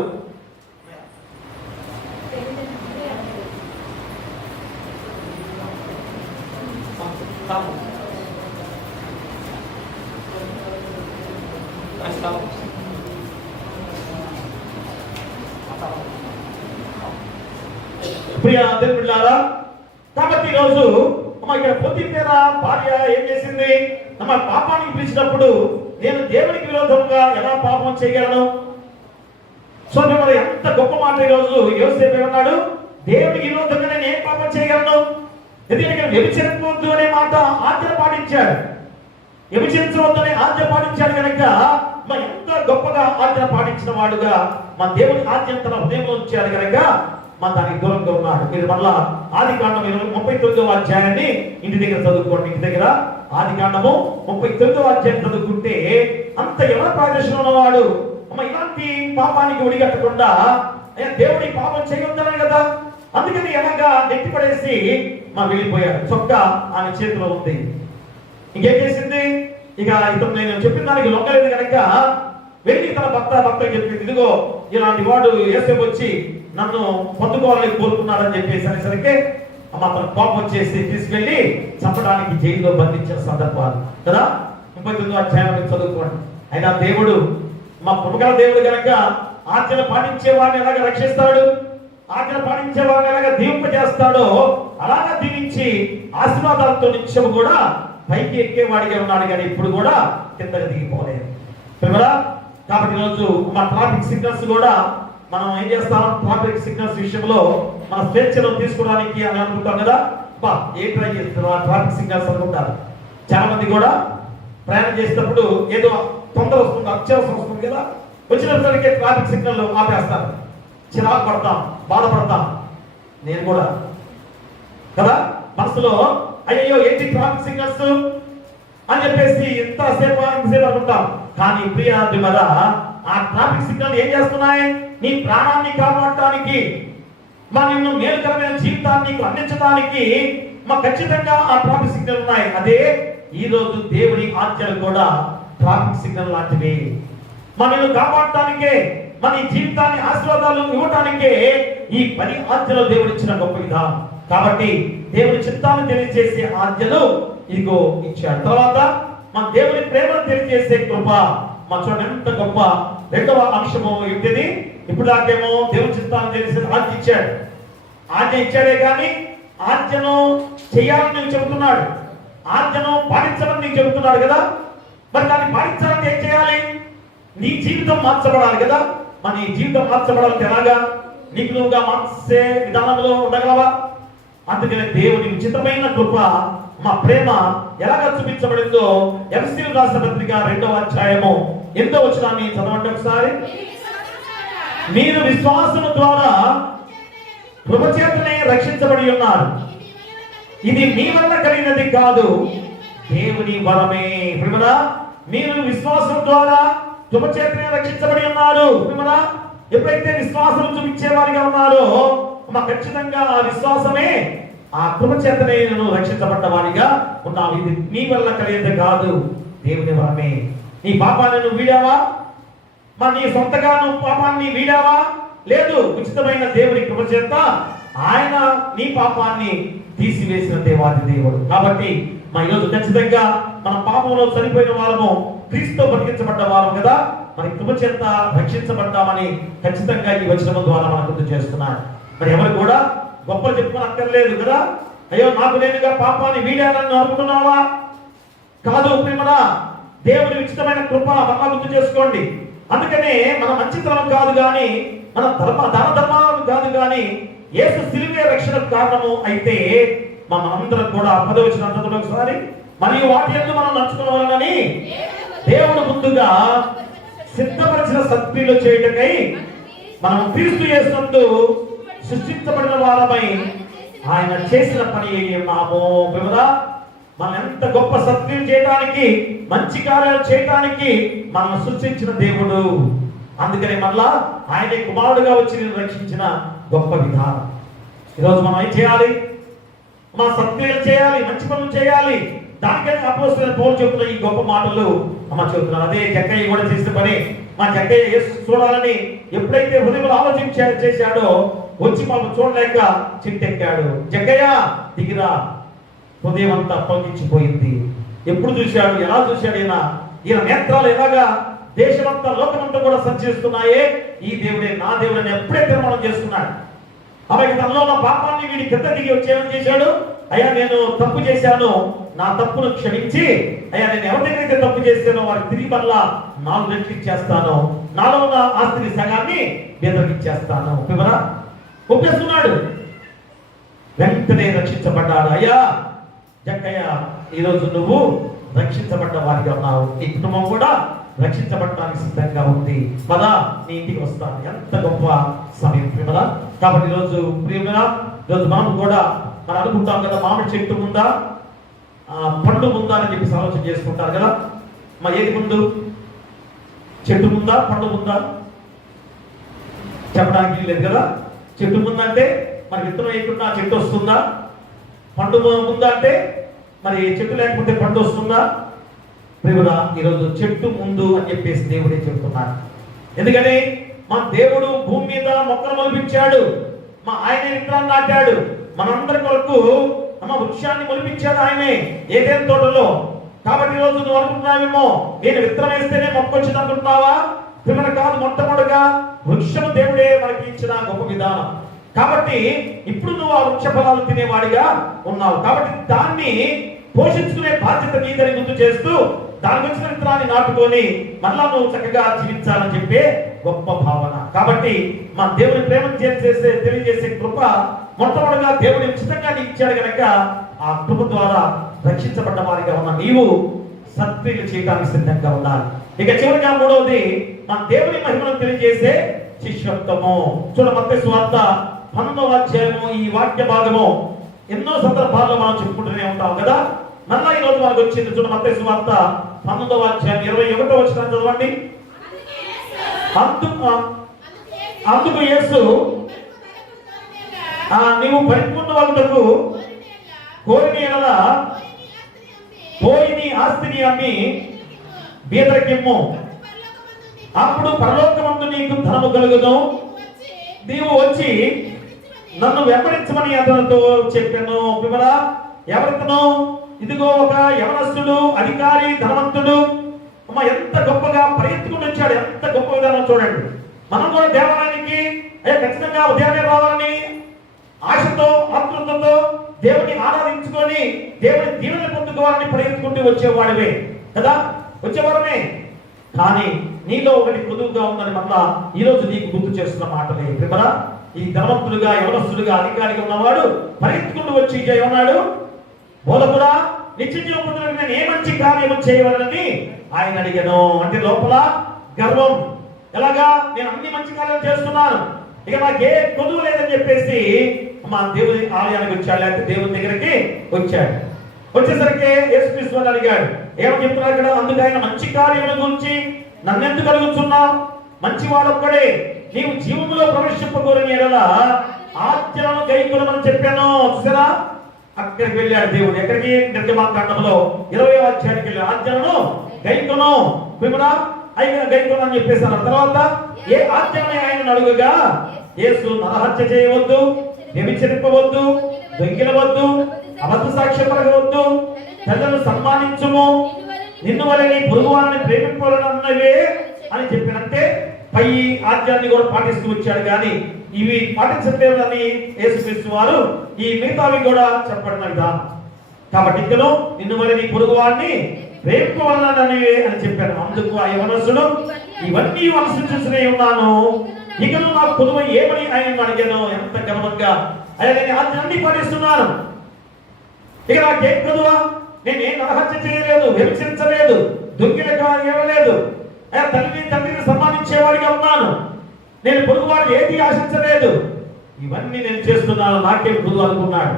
ప్రియా దేవుళ్ళారా, కాబట్టి ఈరోజు ఇక్కడ పొతిఫెర భార్య ఏం చేసింది? పాపానికి పిలిచినప్పుడు నేను దేవునికి విరోధంగా ఎలా పాపం చేయగలను? సో ఎంత గొప్ప మాట ఈరోజు యోసేపు ఏమన్నాడు? దేవునికి విరోధంగా నేను ఏం పాపం చేయగలను? ఎందుకంటే వ్యభిచరించవద్దు అనే మాట ఆజ్ఞ పాటించాడు. వ్యభిచరించవద్దు అనే ఆజ్ఞ పాటించాడు కనుక ఎంత గొప్పగా ఆజ్ఞ పాటించిన వాడుగా మా దేవుని ఆజ్ఞ తన హృదయంలో ఉంచాడు కనుక దానికి దూరంగా ఉన్నాడు. మీరు మళ్ళా ఆదికాండం 39వ అధ్యాయాన్ని ఇంటి దగ్గర చదువుకోండి. ఇంటి దగ్గర ఆదికాండము 39వ అధ్యాయం చదువుకుంటే అంత ఎవరి ప్రాదేశంలో ఉన్నవాడు ఇలాంటి పాపానికి ఒడిగట్టకుండా దేవుడి పాపం చేయొద్దనే కదా. అందుకని ఎలాగా నెట్టిపడేసి వెళ్ళిపోయాడు. చొక్క ఆమె చేతిలో ఉంది. ఇంకేం చేసింది? ఇతను నేను చెప్పిన దానికి లొంగలేదు కనుక వెళ్ళి తన భర్తకి చెప్పింది, ఇదిగో ఇలాంటి వాడు యోసేపు వచ్చి నన్ను పొందుకోవాలని కోరుకున్నాడని చెప్పేసి అనేసరికి అతను కోపం వచ్చేసి తీసుకెళ్లి చంపడానికి జైల్లో బంధించిన సందర్భాలు కదా. 39వ అధ్యాయం చదువుకోండి. అయినా దేవుడు మా పునగల దేవుడు కనుక ఆజ్ఞలు పాటించే వాడిని ఎలాగ రక్షిస్తాడు, ఆజ్ఞలు పాటించే వాడిని ఎలాగ దీవింపజేస్తాడో అలాగా దీవించి ఆశీర్వాదాలతో నిత్యము కూడా పైకి ఎక్కేవాడిగా ఉన్నాడు, కానీ ఇప్పుడు కూడా కిందకి దిగిపోలేదు. కాబట్టి ఈరోజు మా ట్రాఫిక్ సిగ్నల్స్ కూడా మనం ఏం చేస్తాం? ట్రాఫిక్ సిగ్నల్స్ విషయంలో మన స్వేచ్ఛను తీసుకోవడానికి అని అనుకుంటాం కదా. ఏ ట్రై చేస్తున్నా ట్రాఫిక్ సిగ్నల్స్ అనుకుంటారు. చాలా మంది కూడా ప్రయాణం చేసేటప్పుడు ఏదో తొందర వస్తుంది, అత్యవసరం వస్తుంది కదా, వచ్చినప్పటికే ట్రాఫిక్ సిగ్నల్ ఆపేస్తారు. చిరాకు పడతాం, బాధపడతాం. నేను కూడా కదా మనసులో అయ్యో ఏంటి ట్రాఫిక్ సిగ్నల్స్ అని చెప్పేసి ఎంతసేపు అనుకుంటాం. కానీ ప్రియాది మీద ఆ ట్రాఫిక్ సిగ్నల్ ఏం చేస్తున్నాయి? నీ ప్రాణాన్ని కాపాడటానికి, నిన్ను మేలుకరమైన జీవితాన్ని అందించడానికి ఖచ్చితంగా ఆ ట్రాఫిక్ సిగ్నల్ ఉన్నాయి. అదే ఈ రోజు దేవుని ఆజ్ఞలు కూడా ట్రాఫిక్ సిగ్నల్ లాంటివి. నిన్ను కాపాడటానికే, మన జీవితాన్ని ఆశీర్వాదాలు ఇవ్వటానికే ఈ 10 ఆజ్ఞలు దేవుడు ఇచ్చిన గొప్ప విధానం. కాబట్టి దేవుని చిత్తాన్ని తెలియజేసే ఆజ్ఞలు ఇదిగో ఇచ్చాడు. తర్వాత మన దేవుని ప్రేమను తెలియజేసే కృప చూడండి ఎంత గొప్ప. 2వ అంశము ఏంటిది? ఇప్పుడు దాకేమో దేవుని చిత్తాన్ని తెలిసే ఆజ్ఞ ఇచ్చాడు. ఆజ్ఞ ఇచ్చాడే కానీ ఆజ్ఞను చేయాలని నీకు చెబుతున్నాడు, ఆజ్ఞను పాటించాలని నీకు చెబుతున్నాడు కదా. మరి దాన్ని పాటించాలంటే ఏం చేయాలి? నీ జీవితం మార్చబడాలి కదా. నీ జీవితం మార్చబడాలంటే ఎలాగా? నీకు నువ్వుగా మార్చే విధానంలో ఉండగలవా? అందుకని దేవుని ఉచితమైన కృప, మా ప్రేమ ఎలాగా చూపించబడిందో ఎఫెసీయులకు రాసిన పత్రిక 2వ అధ్యాయము 8వ వచనాన్ని చదవండి ఒకసారి. మీరు విశ్వాసము ద్వారా కృపచేతనే రక్షించబడి ఉన్నారు, ఇది మీ వల్ల కలిగినది కాదు, దేవుని వరమే. ప్రియమరా, మీరు విశ్వాసం ద్వారా కృపచేతనే రక్షించబడి ఉన్నారు. ప్రియమరా, ఎప్పుడైతే విశ్వాసం చూపించే వారిగా ఉన్నారో ఖచ్చితంగా ఆ విశ్వాసమే ఆ కృపచేతనే రక్షించబడ్డ వారిగా ఉన్నావు. ఇది నీ వల్ల కలిగేది కాదు, దేవుని వరమే. నీ పాపాన్ని నువ్వు వీడావా? నీ సొంతగా నువ్వు పాపాన్ని వీడావా? లేదు. ఉచితమైన దేవుని కృపచేత ఆయన నీ పాపాన్ని తీసివేసిన దేవాది దేవుడు. కాబట్టి ఈరోజు ఖచ్చితంగా మన పాపంలో చనిపోయిన వాళ్ళము క్రీస్తుతో బతికించబడ్డ వాళ్ళం కదా. కృపచేత రక్షించబడ్డామని ఖచ్చితంగా ఈ వచనం ద్వారా మనకు గుర్తు చేస్తున్నాడు. ఎవరు కూడా గొప్పలు చెప్పుకొని అక్కర్లేదు కదా. అయ్యో నాకు నేనుగా పాపాన్ని వీడానని అనుకుంటున్నావా? కాదు ప్రేమరా, దేవుని ఉచితమైన కృప మరలా గుర్తు చేసుకోండి. అందుకనే మన మంచితనం కాదు కానీ, మన దాన ధర్మాలు కాదు కానీ, యేసు సిలువే రక్షణకు కారణము అయితే మనందరం కూడా 10వ వచనం ఒకసారి, మరియు వాటి యందు మనం నడుచుకోవాలని దేవుడు ముందుగా సిద్ధపరిచిన సత్క్రియలు చేయటకై మనం క్రీస్తు యేసునందు సృష్టించబడిన వారమై ఆయన చేసిన పని ఉన్నాము. ప్రేమరా, మనం ఎంత గొప్ప సత్క్రియలు చేయడానికి, మంచి కార్యాలు చేయడానికి మనం సృష్టించిన దేవుడు. అందుకని మళ్ళా ఆయన కుమారుడుగా వచ్చి నేను రక్షించిన గొప్ప విధానం. ఈరోజు మనం ఏం చేయాలి? మా సత్క్రియలు చేయాలి, మంచి పనులు చేయాలి. దానికని అపోస్తలుడైన పౌలు చెబుతున్న ఈ గొప్ప మాటలు అమ్మ చెబుతున్నారు. అదే జక్కయ్య కూడా చేసిన పని. మా జక్కయ్య యేసు చూడాలని ఎప్పుడైతే హృదయంలో చేశాడో వచ్చి పాపం చూడలేక చిట్టెక్కాడు. జక్కయ్య దిగిరా, హృదయం అంతా పొంగిచ్చిపోయింది. ఎప్పుడు చూశాడు, ఎలా చూశాడు? ఈయన నేత్రాలు ఎలాగా దేశమంతా లోకమంతా కూడా సంచరిస్తున్నాయే, ఈ దేవుడే నా దేవుడని ఎప్పుడే తీర్మానం చేసుకున్నాడు. అలాగే తనలో ఉన్న పాపాన్ని వీడి కింద దిగి వచ్చేమని చేశాడు? అయ్యా నేను తప్పు చేశాను, నా తప్పును క్షమించి, అయ్యా నేను ఎవరి దగ్గరైతే తప్పు చేశానో వారికి తిరిగి మళ్ళా 4 రెట్లు ఇచ్చేస్తాను, నాలో ఉన్న ఆస్తిని సగాన్ని బేదరికి ఇచ్చేస్తాను. వివరా ఒప్పేస్తున్నాడు. వెంటనే రక్షించబడ్డాడు. అయ్యా జక్కయ్య, ఈరోజు నువ్వు రక్షించబడ్డ వారిగా ఉన్నావు. నీ కుటుంబం కూడా రక్షించబడటానికి సిద్ధంగా ఉంది. పదా నీ ఇంటికి వస్తాను. ఎంత గొప్ప సమయం ప్రేమలా. కాబట్టి ఈరోజు ప్రియమలా, ఈరోజు మనం కూడా మనం అనుకుంటాం కదా, మామిడి చెట్టు ముందా పండు ముందా అని చెప్పేసి ఆలోచన చేసుకుంటారు కదా. ఏది ముందు? చెట్టు ముందా పండు ముందా? చెప్పడానికి లేదు కదా. చెట్టు ముందంటే మరి విత్తనం వేయకుండా చెట్టు వస్తుందా? పండు ముందా అంటే మరి చెట్టు లేకపోతే పండు వస్తుందా? ప్రియుడా, ఈరోజు చెట్టు ముందు అని చెప్పేసి దేవుడే చెబుతున్నాడు. ఎందుకని మా దేవుడు భూమి మీద మొక్కలు మొలిపించాడు, ఆయన విత్తనాన్ని నాటాడు. మనందరి కొరకు వృక్షాన్ని మొలిపించాడు ఆయనే ఏదైనా తోటలో. కాబట్టి ఈరోజు నువ్వు అనుకుంటున్నావేమో, నేను విత్తనం వేస్తేనే మొక్క వచ్చింది అనుకుంటున్నావా? ప్రియుడు కాదు, మొట్టమొదటిగా వృక్షం దేవుడే మనకి ఇచ్చిన గొప్ప విధానం. కాబట్టి ఇప్పుడు నువ్వు ఆ వృక్ష ఫలాలు తినేవాడిగా ఉన్నావు. కాబట్టి దాన్ని పోషించుకునే బాధ్యత నీదని గుర్తు చేస్తూ దాని వచ్చిన విత్తనాన్ని నాటుకొని మళ్ళా నువ్వు చక్కగా జీవించాలని చెప్పే గొప్ప భావన. కాబట్టి మా దేవుని ప్రేమను తెలియజేసే కృప మొట్టమొదటిగా దేవుని ఉచితంగా నీకు ఇచ్చాడు కనుక ఆ కృప ద్వారా రక్షించబడ్డ వారిగా ఉన్న నీవు సత్క్రియలు చేయడానికి సిద్ధంగా ఉండాలి. ఇక చివరిగా మూడవది, మా దేవుని మహిమను తెలియజేసే శిష్యత్వము. చూడ మత్తయి సువార్త 12వ అధ్యాయము ఈ వాక్య భాగము ఎన్నో సందర్భాల్లో మనం చెప్పుకుంటూనే ఉంటాం కదా. మళ్ళా ఈ రోజు మనకు వచ్చింది. చూడ మత్తయి సువార్త 12వ అధ్యాయం 21వ వచనం చదవండి. అందుకు యేసు నీవు పరిపూర్ణులకు కోరిన యెడల పోయి నీ ఆస్తిని అమ్మి బీదరికిమ్ము, అప్పుడు పరలోకమందు నీకు ధనము కలుగును. నీవు వచ్చి నన్ను వెంబడించమని అతనితో చెప్పాను. వివరా ఎవరితను? ఇదిగో ఒక యవనస్తుడు, అధికారి, ధనవంతుడు. ఎంత గొప్పగా పరిగెత్తుకుని వచ్చాడు. ఎంత గొప్ప విధానం చూడండి. మనం కూడా దేవాలయానికి ఖచ్చితంగా ఉదయాన్నే రావాలని ఆశతో, ఆతృతతో దేవుని ఆరాధించుకొని దేవుని దీవెన పొందుకోవాలని పరిగెత్తుకుంటూ వచ్చేవాడివే కదా, వచ్చేవారమే. కానీ నీలో ఒకటి కొదువుగా ఉందని మళ్ళా ఈరోజు నీకు గుర్తు చేస్తున్న మాటలే. ప్రిమరా, ఈ ధనవంతుడుగా, యవనస్తుడుగా, అధికారిగా ఉన్నవాడు పరిగెత్తుకుంటూ వచ్చి ఏమన్నాడు? బోధకుడా, నిత్య జీవం పొందడానికి నేను ఏ మంచి కార్యము చేయవలనని ఆయన అడిగాను. అంటే లోపల గర్వం. ఎలాగా? నేను అన్ని మంచి కార్యాలు చేస్తున్నాను, ఇక నాకే కొదువు లేదని చెప్పేసి మా దేవుని ఆలయానికి వచ్చాడు, లేకపోతే దేవుని దగ్గరికి వచ్చాడు. వచ్చేసరికి యేసుక్రీస్తు వారు అడిగాడు. ఏమని చెప్తున్నాడు ఇక్కడ? అందుకు ఆయన మంచి కార్యముల గురించి నన్నెందుకు అడుగుతున్నావు? మంచివాడొక్కడే, నీవు జీవంలో ప్రవేశింపకూరని ఎడల ఆజ్ఞలను గైకొనమని చెప్పాను. చూసారా? అక్కడికి వెళ్ళాడు దేవుడు. ఎక్కడికి? నిర్గమాకాండంలో 20వ అధ్యాయానికి వెళ్ళాడు. ఆజ్ఞలను గైకొను, విమరా ఆయన గైకొను అని చెప్పేశారు. తర్వాత ఏ ఆజ్ఞని ఆయన అడుగుగా యేసు నరహత్య చేయవద్దు, వ్యభిచరింపవద్దు, దొంగిలవద్దు, అబద్ధ సాక్ష్యం పలకవద్దు, తల్లిని సన్మానించుము, నిన్ను వలె నీ పొరుగువారిని ప్రేమింపాలన్నవే అని చెప్పినంటే పై ఆజ్ఞాన్ని కూడా పాటిస్తూ వచ్చాడు, కానీ ఇవి పాటించట్లేదని యేసుక్రీస్తు వారు ఈ మిగతావి కూడా చెప్పడం విధానం. కాబట్టి ఇంకను నిన్ను మరి నీ పొరుగువాడిని ప్రేమింపవలనని అని చెప్పాను. అందుకు ఆ యవనస్తుడు ఇవన్నీ అనుసరించునే ఉన్నాను, ఇకను నాకు పొదువు ఏమని ఆయన అడిగాను. ఎంత గర్వంగా ఆయన నేను ఆజ్ఞాన్ని పాటిస్తున్నాను, ఇక నాకేం పొదువా, నేనేం నరహత్య చేయలేదు, విమర్శించలేదు, దొంగిల ఇవ్వలేదు, తండ్రిని సన్మానించేవాడిగా ఉన్నాను, నేను పొరుగువాడు ఏది ఆశించలేదు, ఇవన్నీ నేను చేస్తున్నాను, నాకేం పొదువు అనుకున్నాడు.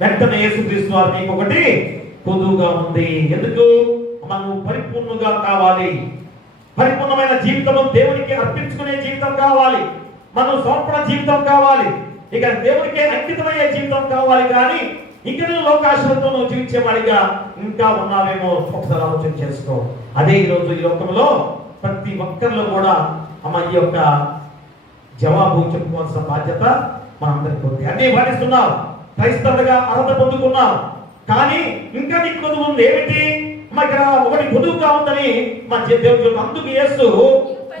వెంటనే యేసుక్రీస్తు వారు నీకు ఒకటి పొదువుగా ఉంది. ఎందుకు? మనం పరిపూర్ణంగా కావాలి, పరిపూర్ణమైన జీవితం దేవునికి అర్పించుకునే జీవితం కావాలి, మనం సమర్పణ జీవితం కావాలి, ఇక దేవునికి అంకితమయ్యే జీవితం కావాలి. కానీ ఇంకా నువ్వు లోకాశలతో నువ్వు జీవించేవాడిగా ఇంకా ఉన్నావేమో ఒకసారి ఆలోచన చేసుకో. అదే ఈరోజు ఈ లోకంలో ప్రతి ఒక్కరిలో కూడా ఈ యొక్క జవాబు చెప్పుకోవాల్సిన బాధ్యత మనందరికీ ఉంది. అన్నీ పాటిస్తున్నావు, క్రైస్తవులుగా అర్హత పొందుకున్నావు, కానీ ఇంకా నీకు పొదువు ఉంది. ఏమిటి? ఇక్కడ ఒకటి పొదువుగా ఉందని మా దేవుడు. అందుకు యేసు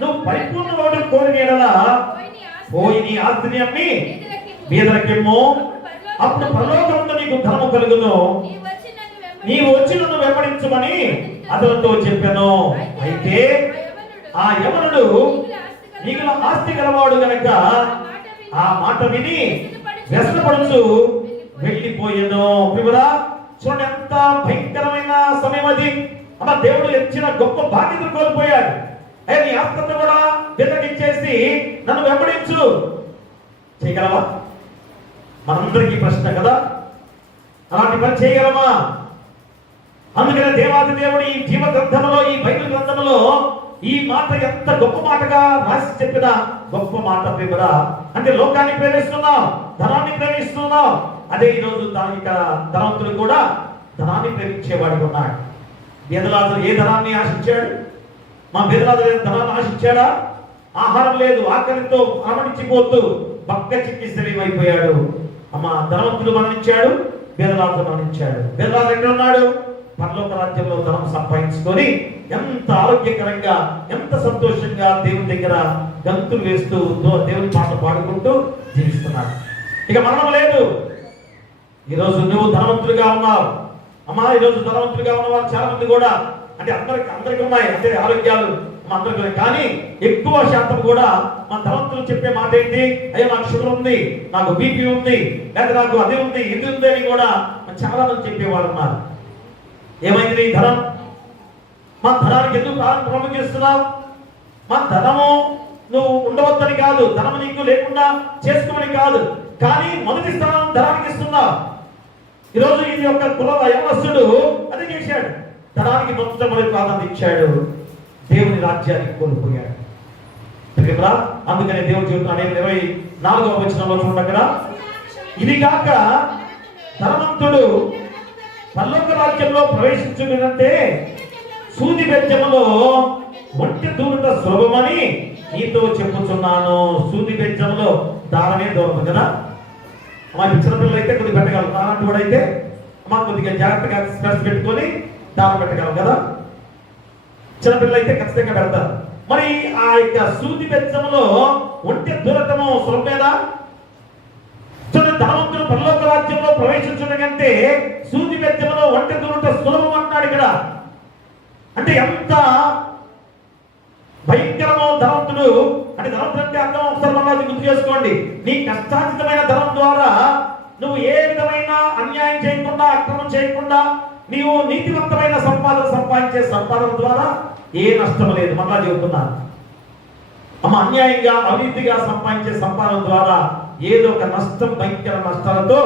నువ్వు పరిపూర్ణ కోరిన ఎడలా పోయి నీ ఆస్తిని అమ్మి బీదలకిమ్ము, అప్పుడు పరలోకములో నీకు ధనము కలుగును, నీవు వచ్చి నన్ను వెంబడించమని అతనితో చెప్పాను. అయితే ఆ యవనుడు మిగిలిన ఆస్తి గలవాడు గనక ఆ మాట విని వ్యసనపడుచు వెళ్ళిపోయాను. ప్రియుడా, చూడండి ఎంత భయంకరమైన సమయం అది. అలా దేవుడు ఇచ్చిన గొప్ప బాధ్యతను కోల్పోయాడు. అయ్యా నీ ఆస్తిని కూడా బెదకిచ్చేసి నన్ను వెంబడించు చేయగలవా? మనందరికీ ప్రశ్న కదా, అలాంటి పని చేయగలమా? అందుకనే దేవాది దేవుడు ఈ జీవ గ్రంథంలో, ఈ బైబిల్ గ్రంథంలో ఈ మాట ఎంత గొప్ప మాటగా రాసి చెప్పిన గొప్ప మాట. ప్రియుడా, అంటే లోకాన్ని ప్రేమిస్తున్నాం, ధనాన్ని ప్రేమిస్తున్నాం. అదే ఈరోజు ధనవంతుడు కూడా ధనాన్ని ప్రేమించేవాడు ఉన్నాడు. బేదలాదుడు ఏ ధనాన్ని ఆశించాడు? మా బేదలాదుడు ధనాన్ని ఆశించాడా? ఆహారం లేదు, ఆకలితో ఆమనించిపోతూ బక్క చిక్కిస్తలేమైపోయాడు. ధనవంతుడు మరణించాడు, బేదలాదుడు మరణించాడు. బేదలాదుడు ఎక్కడ ఉన్నాడు? పరలోక రాజ్యంలో ధనం సంపాదించుకొని ఎంత ఆరోగ్యకరంగా, ఎంత సంతోషంగా దేవుని దగ్గర గంతులు వేస్తూ దేవుని పాట పాడుకుంటూ జీవిస్తున్నాడు. ఇక మరణం లేదు. ఈరోజు నువ్వు ధనవంతుడిగా ఉన్నావు. ఈరోజు ధనవంతుడిగా ఉన్నవారు చాలా మంది కూడా, అంటే అందరికి ఉన్నాయి, అంటే ఆరోగ్యాలు అందరికీ, కానీ ఎక్కువ శాతం కూడా మన ధనవంతులు చెప్పే మాట ఏంటి? అయ్యా నాకు షుగర్ ఉంది, నాకు బీపీ ఉంది, లేదా నాకు అది ఉంది, ఇది ఉంది అని కూడా చాలా మంది చెప్పేవారు ఉన్నారు. ఏమైంది నీ ధనం? మా ధనానికి ఎందుకు ప్రాముఖ్యస్తున్నావు? మా ధనము నువ్వు ఉండవద్దని కాదు, ధనము నీకు లేకుండా చేసుకోమని కాదు, కానీ మొదటి స్థానం ధనానికి ఇస్తున్నావు. ఈరోజు ఇది యొక్క కుల యవనస్తుడు అది చేశాడు, ధనానికి మొట్టమొదటి ప్రాధాన్యత ఇచ్చాడు, దేవుని రాజ్యానికి కోల్పోయాడు. అందుకనే దేవుడు చెబుతున్నాడు 24వ వచనంలో చూడగా, ఇది కాక ధనవంతుడు పరలోక రాజ్యంలో ప్రవేశించునంటే సూది బెజ్జములో ఒంటె దూరుట సులభమని నీతో చెప్పుచున్నాను. సూది బెజ్జంలో దారమే దూరదు కదా. చిన్నపిల్లలు అయితే కొద్దిగా పెట్టగలరు, అలాంటి కూడా అయితే కొద్దిగా జాగ్రత్తగా స్ట్రెస్ పెట్టుకొని దారం పెట్టగలరు కదా. చిన్నపిల్లలు అయితే ఖచ్చితంగా పెడతారు. మరి ఆ యొక్క సూది బెజ్జంలో ఒంటె దూరటము సులభమేనా? ధనవంతుడు పరలోక రాజ్యంలో ప్రవేశించడంటే సూది బెజ్జంలో ఒంటె దూరట సులభం అంటాడు ఇక్కడ. అంటే ఎంత భయంకరమో ధనవంతుడు. అంటే ధనవంతుడు అంటే అర్థం ఒకసారి మనం గుర్తు చేసుకోండి. నీ కష్టార్జితమైన ధనం ద్వారా నువ్వు ఏ విధమైన అన్యాయం చేయకుండా, అక్రమం చేయకుండా, నీవు నీతివంతమైన సంపాదించే సంపాదన ద్వారా ఏ నష్టం లేదు. మళ్ళా చెబుతున్నాను, అన్యాయంగా అవినీతిగా సంపాదించే సంపాదన ద్వారా ఏదో ఒక నష్టం, భయంకర నష్టాలతో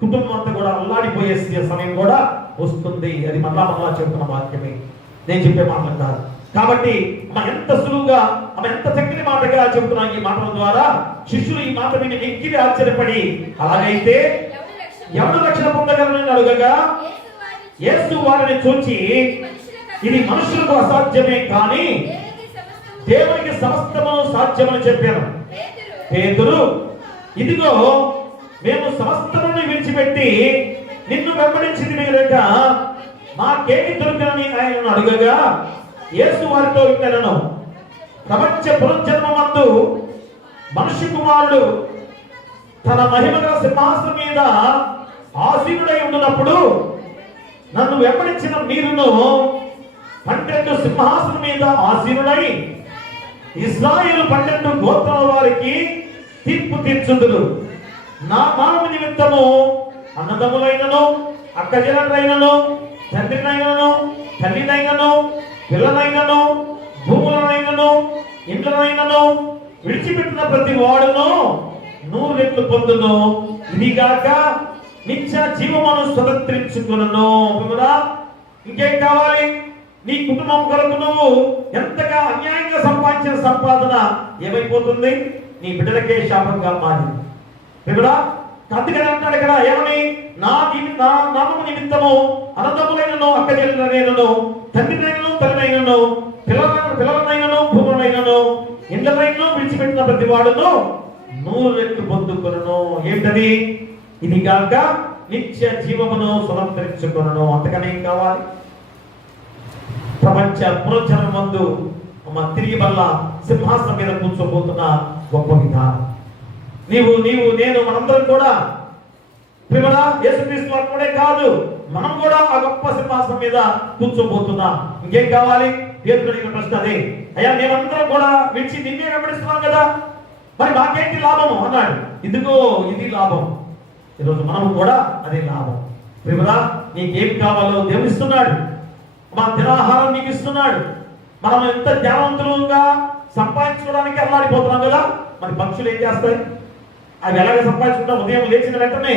కుటుంబం అంతా కూడా అల్లాడిపోయే సమయం కూడా వస్తుంది. అది మళ్ళా చెబుతున్న వాక్యమే, నేను చెప్పే మాటలు కాదు. కాబట్టి ఎంత సులువుగా, ఎంత చక్కని మాటగా చెబుతున్నా ఈ మాటల ద్వారా శిష్యులు ఈ మాట విని మిక్కిలి ఆశ్చర్యపడి, అలాగైతే ఎవరు రక్షణ పొందగలరని అడుగగా యేసు వారిని చూచి, ఇది మనుషులకు అసాధ్యమే కానీ దేవునికి సమస్తము సాధ్యమని చెప్పాను. పేతురు, ఇదిగో మేము సమస్తమును విడిచిపెట్టి నిన్ను వెంబడించింది మీరేక మాకేమి దొరికినని ఆయన అడుగగా యేసు వారితో ఇట్లనెను, ప్రపంచ పునర్జన్మమందు మనుష్య కుమారుడు తన మహిమగల సింహాసనం మీద ఆసీనుడై ఉండినప్పుడు నన్ను వెంబడించిన మీరును 12 సింహాసనం మీద ఆసీనుడై ఇశ్రాయేలు 12 గోత్రాల వారికి తీర్పు తీర్చుదురు. నా నామము నిమిత్తము అన్నదమ్ములైనను అక్కజనులైనను తండ్రినైనను తల్లినైనను పిల్లనైనను భూములనైనను ఇండ్లనైనను విడిచిపెట్టిన ప్రతి వాడును 100 రెట్లు పొందును. ఇదిగాక నిత్య జీవమును స్వతంత్రించుకును. ఇంకేం కావాలి? నీ కుటుంబం కొరకు నువ్వు ఎంతగా అన్యాయంగా సంపాదించిన సంపాదన ఏమైపోతుంది? నీ బిడ్డలకే శాపంగా మారింది. వివరా అందుకని అంటాడు ఇక్కడ ఏమని, నా నామము నిమిత్తము అన్నదమ్ములైనను అక్కజనులైనను తండ్రినైనను తల్లినైనను పిల్లలనైనను భూములైనను ఇండ్లనైనను విడిచిపెట్టిన ప్రతి వాడును 100 రెట్లు పొందుకొనును. ఏంటది? ఇది కాక నిత్య జీవమును స్వతంత్రించుకొనును. అంతకనే ఏం కావాలి? ప్రపంచ పునర్జన్మమందు తిరిగి మళ్ళా సింహాసనం మీద కూర్చోబోతున్న గొప్ప విధానం. నీవు నేను మనందరం కూడా ప్రియరా యేసుక్రీస్తు వారే కాదు, మనం కూడా ఆ గొప్ప సింహాసనం మీద కూర్చోబోతున్నాం. ఇంకేం కావాలి? దేవుడికి ప్రశ్న అదే, అయ్యా మేమందరం కూడా విడిచి నిన్నే వెంబడిస్తున్నాం కదా, మరి మాకేంటి లాభము అన్నాడు. ఇదిగో ఇది లాభం. ఈరోజు మనం కూడా అదే లాభం. ప్రియరా నీకేం కావాలో దేవుడు ఇస్తున్నాడు. మా దినాహారం నీకు ఇస్తున్నాడు. మనం ఎంత జ్ఞానవంతులుగా సంపాదించుకోవడానికి అల్లాడిపోతున్నాం కదా. మరి పక్షులు ఏం చేస్తాయి? అవి ఎలాగ సంపాదించుకుంటా? ఉదయం లేచిన వెంటనే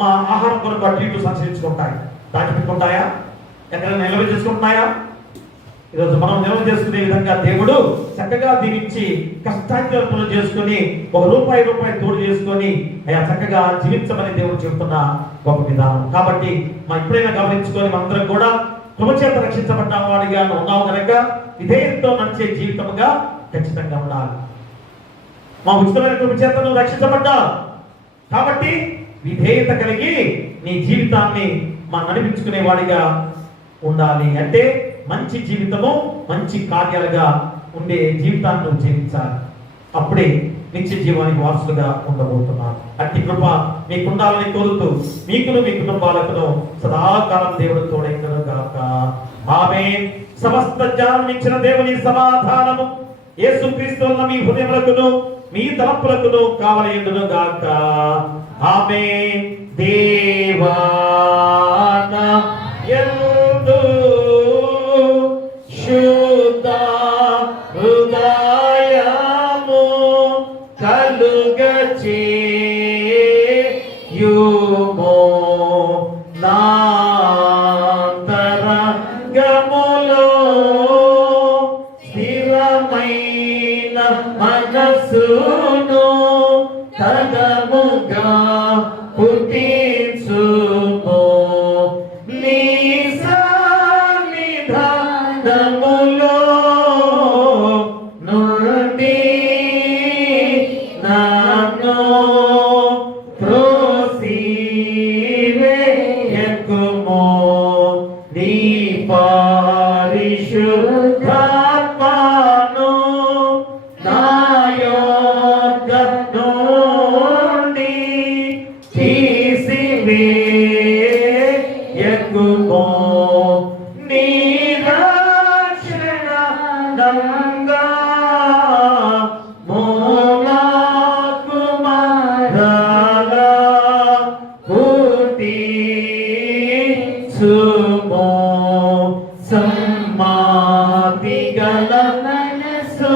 మా ఆహారం కొరకు అటు ఇటు సంచరించుకుంటాయి. దాచిపెట్టుకుంటాయా? ఎక్కడైనా నిల్వ చేసుకుంటున్నాయా? ఈరోజు మనం నిల్వ చేసుకునే విధంగా దేవుడు చక్కగా దీవించి కష్టార్జనలు చేసుకుని రూపాయి తోడు చేసుకొని అయ్యా చక్కగా జీవించమని దేవుడు చెబుతున్న గొప్ప విధానం. కాబట్టి ఎప్పుడైనా గమనించుకొని మనందరం కూడా కృపచేత రక్షించబడ్డ వాడిగా ఉన్నావు కనుక విధేయంతో నడిచే జీవితముగా ఖచ్చితంగా ఉండాలి. మా ఉచితమైన కృపచేత నువ్వు రక్షించబడ్డావు కాబట్టి విధేయత కలిగి నీ జీవితాన్ని నడిపించుకునే వాడిగా ఉండాలి. అంటే మంచి జీవితము మంచి కార్యాలుగా ఉండే జీవితాన్ని నువ్వు జీవించాలి. అప్పుడే నిత్య జీవానికి వారసులుగా ఉండబోతున్నారు. అట్టి కృప మీకుండాలని కోరుతూ మీకును మీ కుటుంబాలకు సదాకాలం దేవుడు తోడైండును గాక. ఆమేన్. సమస్త జ్ఞానం ఇచ్చిన దేవుని సమాధానము యేసుక్రీస్తు వలన మీ హృదయములకును మీ తలపులకును కావలయుండును గాక. ఆమేన్. దేవాన యందు శుద్ధ హృదయము కలుగచేయుము నాంతరంగములో స్థిరమైన మనసును తదముగా పుట్టించుము. నీ సన్నిధానములో నుండి నన్ను త్రోసివేయకుము. నీ పరిశుద్ధాత్మను నా యొద్ద నుండి తీసివేయకుము. నీ రక్షణ నంగా మోనాకుమారాలా పుట్టించుము. సమ్మాదిగల మనసు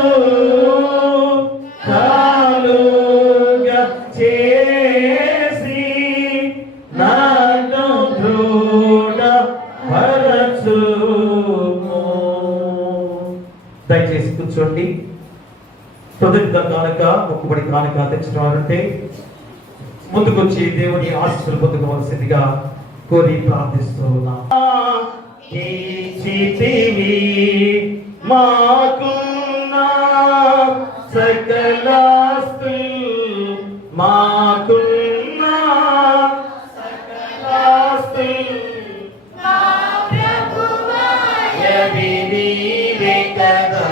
కాలుగా చేసి నన్ను దృఢపరచుము. దయచేసి కూర్చోండి. కృతజ్ఞత కానుక మొక్కుబడి కానుక తెచ్చిన వారంటే ముందుకొచ్చి దేవుని ఆశీస్సులు పొందుకోవాల్సిందిగా కోరి ప్రార్థిస్తున్నా. మాకున్న సకలాస్తు మాకున్న సకలాస్తు కదా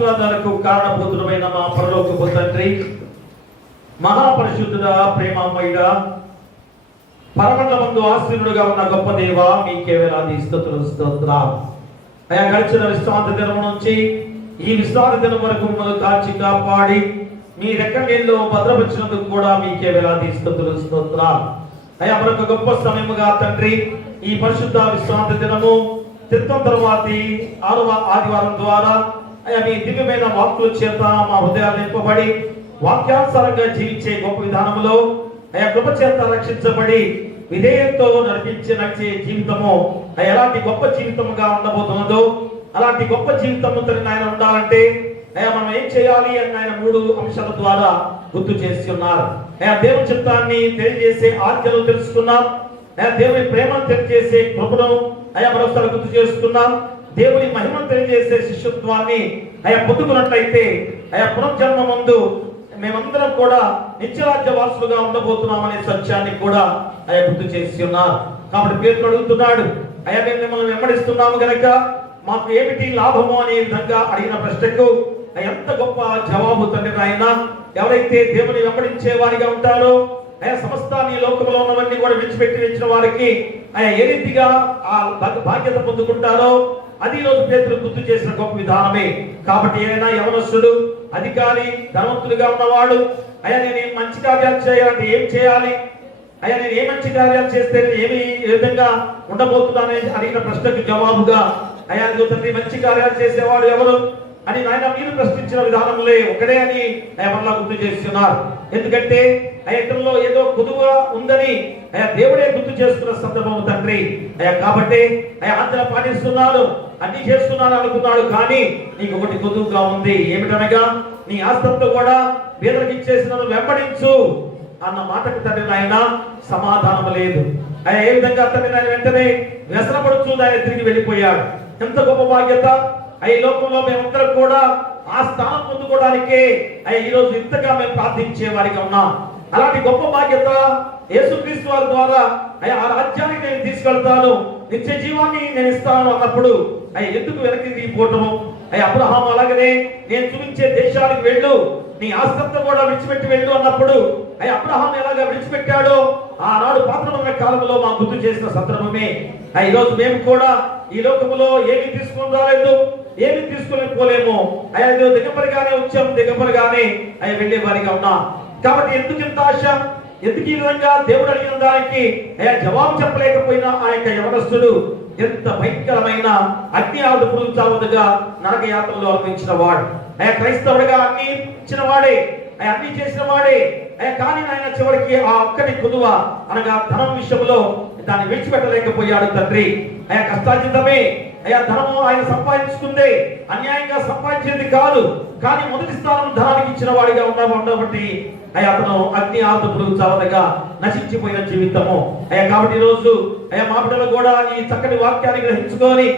ఆశీర్వాదాలకు కారణభూతుడమైన మా పరలోకపు తండ్రి, మహాపరిశుద్ధుడా, ప్రేమమయుడా, పరమండలమందు ఆశీనుడుగా ఉన్న గొప్ప దేవ, మీకే వేలాది స్తుతులు స్తోత్రాలు. అయా గడిచిన విశ్రాంతి దినం నుంచి ఈ విశ్రాంతి దినం వరకు మమ్మల్ని కాచి కాపాడి మీ రెక్కల్లో భద్రపరిచినందుకు కూడా మీకే వేలాది స్తుతులు స్తోత్రాలు. అయా మరొక గొప్ప సమయముగా తండ్రి, ఈ పరిశుద్ధ విశ్రాంతి దినము తిత్తం తరువాతి 6వ ఆదివారం ద్వారా అయా మీ దివ్యమైన వాక్కుల చేత మా హృదయాలు నింపబడి వాక్యానుసారంగా జీవించే గొప్ప విధానంలో అయా కృప చేత రక్షించబడి విధేయంతో నడిచే జీవితము ఎలాంటి గొప్ప జీవితముగా ఉండబోతున్నదో అలాంటి గొప్ప జీవితము ఆయన ఉండాలంటే అయ్యా మనం ఏం చేయాలి అని ఆయన 3 అంశాల ద్వారా గుర్తు చేసి ఉన్నారు. అయ్యా దేవుని చిత్తాన్ని తెలియజేసే ఆజ్ఞలు తెలుసుకున్నాం. అయ్యా దేవుని ప్రేమను తెలియజేసే కృపను అయ్యా మరోసారి గుర్తు చేసుకున్నాం. దేవుని మహిమను తెలియజేసే శిష్యత్వాన్ని అయ్యా పొందుకున్నట్లయితే అయ్యా పునర్జన్మ ముందు మేమందరం కూడా నిత్యరాజ్య వారసులుగా ఉండబోతున్నాం అనే సత్యాన్ని కూడా అయ్యా గుర్తు చేసి ఉన్నారు. కాబట్టి పేరు అడుగుతున్నాడు, అయ్యా మేము మిమ్మల్ని వెంబడిస్తున్నాము గనక మాకు ఏమిటి లాభము అనే విధంగా అడిగిన ప్రశ్నకు ఎంత గొప్ప జవాబు తండ్రి ఆయన. ఎవరైతే దేవుని వెంబడించే వారిగా ఉంటారో అయా సమస్తాన్ని లోకంలో ఉన్నవన్నీ కూడా విడిచిపెట్టి వచ్చిన వారికి అయా ఏ రీతిగా ఆ బాధ్యత పొందుకుంటారో అది ఈరోజు పేతురు గుర్తు చేసిన గొప్ప విధానమే. కాబట్టి ఏదైనా యవనస్తుడు, అధికారి, ధనవంతుడిగా ఉన్నవాడు అయ్యా నేను మంచి కార్యాలు చేయాలంటే ఏం చేయాలి, అయ్యా నేను ఏ మంచి కార్యాలు చేస్తే ఏమి ఏ విధంగా ఉండబోతున్నానని అడిగిన ప్రశ్నకు జవాబుగా అయ్యా తండ్రి మంచి కార్యాలు చేసేవాడు ఎవరు అని నాయన మీరు ప్రశ్నించిన విధానంలో ఒకడే అని అయ్యా మళ్ళా గుర్తు చేస్తున్నారు. ఎందుకంటే ఇతరులో ఏదో కొదువుగా ఉందని అయ్యా దేవుడే గుర్తు చేస్తున్న సందర్భం తండ్రి. అయ్యా కాబట్టి అయ్యా ఆజ్ఞ పాటిస్తున్నాడు, అన్ని చేస్తున్నాడు అనుకున్నాడు, కానీ నీకు ఒకటి కొదువుగా ఉంది. ఏమిటనగా నీ ఆస్తంతో కూడా పేదలకు ఇచ్చేసిన వెంబడించు అన్న మాటకు తండ్రి నాయన సమాధానం లేదు. అయ్యా ఏ విధంగా తండ్రి నాయన వెంటనే వ్యసనపడుచు ఆయన తిరిగి వెళ్ళిపోయాడు. ఎంత గొప్ప బాధ్యత! ఈ లోకంలో మేమందరం కూడా ఆ స్థానం పొందుకోవడానికే ఈ రోజు ఇంతగా మేము ప్రార్థించే వారిగా ఉన్నాం. అలాంటి గొప్ప బాధ్యత యేసుక్రీస్తు వారి ద్వారా ఆ రాజ్యానికి నేను తీసుకెళ్తాను, నిత్య జీవాన్ని నేను ఇస్తాను అన్నప్పుడు ఎందుకు వెనక్కి దిగిపోవటము? అబ్రహాము అలాగనే నేను చూపించే దేశానికి వెళ్ళు, నీ ఆస్తంతో కూడా విడిచిపెట్టి వెళ్ళు అన్నప్పుడు అబ్రహాం ఎలాగా విడిచిపెట్టాడో ఆనాడు పాత్రమైన కాలంలో మా గుర్తు చేసిన సందర్భమే. ఈ రోజు మేము కూడా ఈ లోకంలో ఏమి తీసుకుని రాలేదు, ఏమి తీసుకుని పోలేము. దిగపరిగానే వచ్చాం, దిగపరిగానే వెళ్లే వారిగా ఉన్నాం. కాబట్టి ఎందుకు ఇంత ఆశ, ఎందుకు ఈ విధంగా దేవుడు అడిగిన దానికి జవాబు చెప్పలేకపోయినా ఆ యొక్క యవనస్తుడు ఎంత భయంకరమైన అగ్ని ఆదుపుడు చావదుగా నరక యాత్రలో అనుభవించిన వాడు. క్రైస్తవుడిగా అన్ని ఇచ్చిన వాడే, అన్ని చేసిన వాడే. కానీ ఆయన చివరికి ఆ ఒక్కటి కుదువ అనగా ధనం విషయంలో దాన్ని విడిచిపెట్టలేకపోయాడు తండ్రి. కష్టార్జితమే ధనము ఆయన సంపాదించుకుందే, అన్యాయంగా సంపాదించేది కాదు. కానీ మొదటి స్థానం ధనానికి ఇచ్చిన వాడిగా ఉండబట్టి అతను అగ్ని ఆదుపుడు చావదగా నశించిపోయిన జీవితము. కాబట్టి ఈ రోజు మా బిడ్డలు కూడా ఈ చక్కటి వాక్యాన్ని గ్రహించుకొని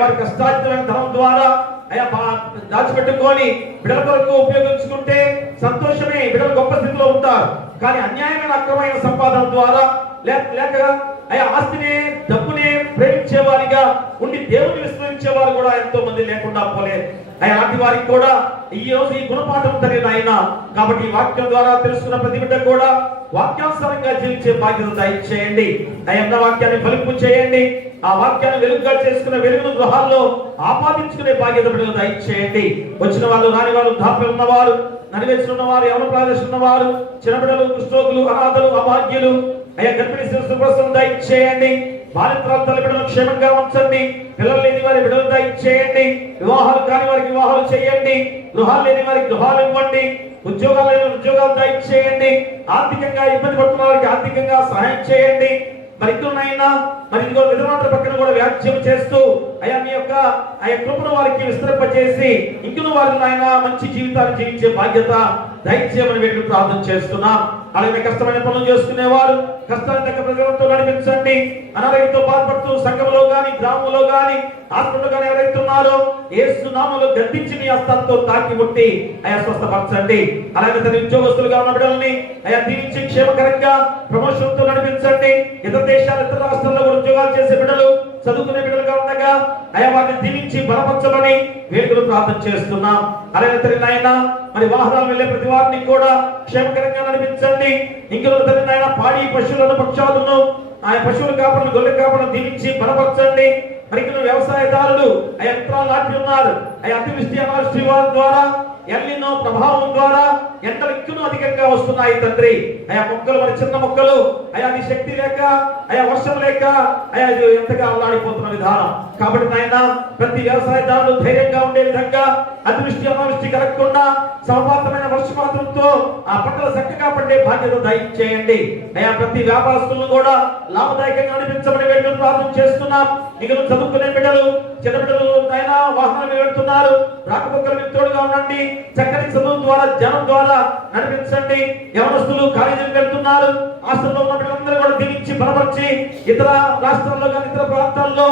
వారి కష్టార్జితమైన ధనం ద్వారా దాచిపెట్టుకొని బిడ్డల కొరకు ఉపయోగించుకుంటే సంతోషమే, బిడ్డలు గొప్ప స్థితిలో ఉంటారు. కానీ అన్యాయమైన అక్రమైన సంపాదన ద్వారా లేక ఆస్తిని డబ్బుని ప్రేమించే వారిగా ఉండి దేవుని విస్మరించే వారు కూడా ఎంతో మంది లేకుండా పోలేదు. అలాంటి వారికి కూడా ఈ రోజు ఈ గుణపాఠం జరిగిన ఆయన. కాబట్టి ఈ వాక్యం ద్వారా తెలుసుకున్న ప్రతి బిడ్డ కూడా వాక్యానుసారంగా జీవించే బాధ్యత దయచేయండి. అన్న వాక్యాన్ని ఫలింపు చేయండి. ఆ వాక్యాన్ని వెలుగుగా చేసుకున్న వెలుగును గృహాల్లో ఆపాదించుకునే బాధ్యత బిడ్డలు దయచేయండి. వచ్చిన వాళ్ళు, రాని వాళ్ళు, దాపి ఉన్నవారు, నడివేసి ఉన్నవారు, ఎవరు ప్రదర్శన ఉన్నవారు, చిన్న బిడ్డలు, కుష్ఠోగులు, అనాథలు, అభాగ్యులు గర్భిణీ శిశువుల కోసం దయచేయండి. బాలింతరాలు తల్లి బిడ్డలు క్షేమంగా ఉంచండి. పిల్లలు లేని వారి బిడ్డలు దయచేయండి. వివాహాలు కాని వారికి వివాహాలు చేయండి. గృహాలు లేని వారికి గృహాలు ఇవ్వండి. ఉద్యోగాలు లేని ఉద్యోగాలు దయచేయండి. ఆర్థికంగా ఇబ్బంది పడుతున్న వారికి ఆర్థికంగా సహాయం చేయండి. మరి ఇద్దరునైనా మరి ఇదిగో విధులందరి పక్కన కూడా వ్యాఖ్యం చేస్తూ మీ యొక్క కృపను వారికి విస్తరింపజేసి ఇంకొన వారిని ఆయన మంచి జీవితాన్ని జీవించే బాధ్యత దయచేయమని వేడుకు ప్రార్థన చేస్తున్నాం. అలాగే కష్టమైన పనులు చేసుకునేవారు కష్టాన్ని తగ్గ ప్రజలతో నడిపించండి. అనారోగ్యంతో బాధపడుతూ సంఘంలో గాని, గ్రామంలో గాని, హాస్పిటల్ గాని ఎవరైతే ఉన్నారో యేసు నామములో గద్దించి మీ హస్తంతో తాకి ముట్టి స్వస్థపరచండి. అలాగే తన ఉద్యోగస్తులుగా ఉన్న బిడ్డల్ని దీవించి క్షేమకరంగా ప్రమోషన్ తో నడిపించండి. ఇతర దేశాలు, ఇతర రాష్ట్రాల్లో ఉద్యోగాలు చేసే బిడ్డలు, చదువుకునే బిడ్డలుగా ఉండగా వాటిని దీవించి బలపరచమని వేడుకలు ప్రార్థన చేస్తున్నాం. అలాగే తండ్రి నాయన మరి వాహనాలు వెళ్ళే ప్రతి వారిని కూడా క్షేమకరంగా నడిపించండి. ఇంకలో తండ్రి నాయన పాడి పశువులను పక్షాదులను ఆ పశువుల కాపలను గొర్రెల కాపలను దీవించి బలపరచండి. మరి ఇక్కడ వ్యవసాయదారులు ఆ యంత్రాలు నాటి ఉన్నారు. ఆ అతివృష్టి అనావృష్టి వారి ద్వారా ఎల్లినో ప్రభావం ద్వారా ఎండలు ఎక్కువ అధికంగా వస్తున్నాయి తండ్రి. ఆయా మొక్కలు మరి చిన్న మొక్కలు అది శక్తి లేక వర్షం లేక ఎంతగా అల్లాడిపోతున్న విధానం. కాబట్టి నాయన ప్రతి వ్యవసాయదారులు ధైర్యంగా ఉండే విధంగా అతివృష్టి అనావృష్టి కలగకుండా సమపాతమైన వర్షపాతంతో ఆ పంటలు చక్కగా పండే బాధ్యత దయచేయండి. ప్రతి వ్యాపారస్తులను కూడా లాభదాయకంగా నడిపించమని వేడుకలు ప్రార్థన చేస్తున్నాం. ఇక చదువుకునే బిడ్డలు చిన్న బిడ్డలు ఆయన వాహనాలు వెళ్తున్నారు. రాకపోకలు మీకు తోడుగా ఉండండి. చక్కని చదువు ద్వారా జనం ద్వారా నడిపించండి. యవనస్తులు కాలేజీలకు వెళ్తున్నారు. హాస్టల్లో ఉన్న బిడ్డలందరూ కూడా దీవించి బలపరిచి ఇతర రాష్ట్రాల్లో కానీ ఇతర ప్రాంతాల్లో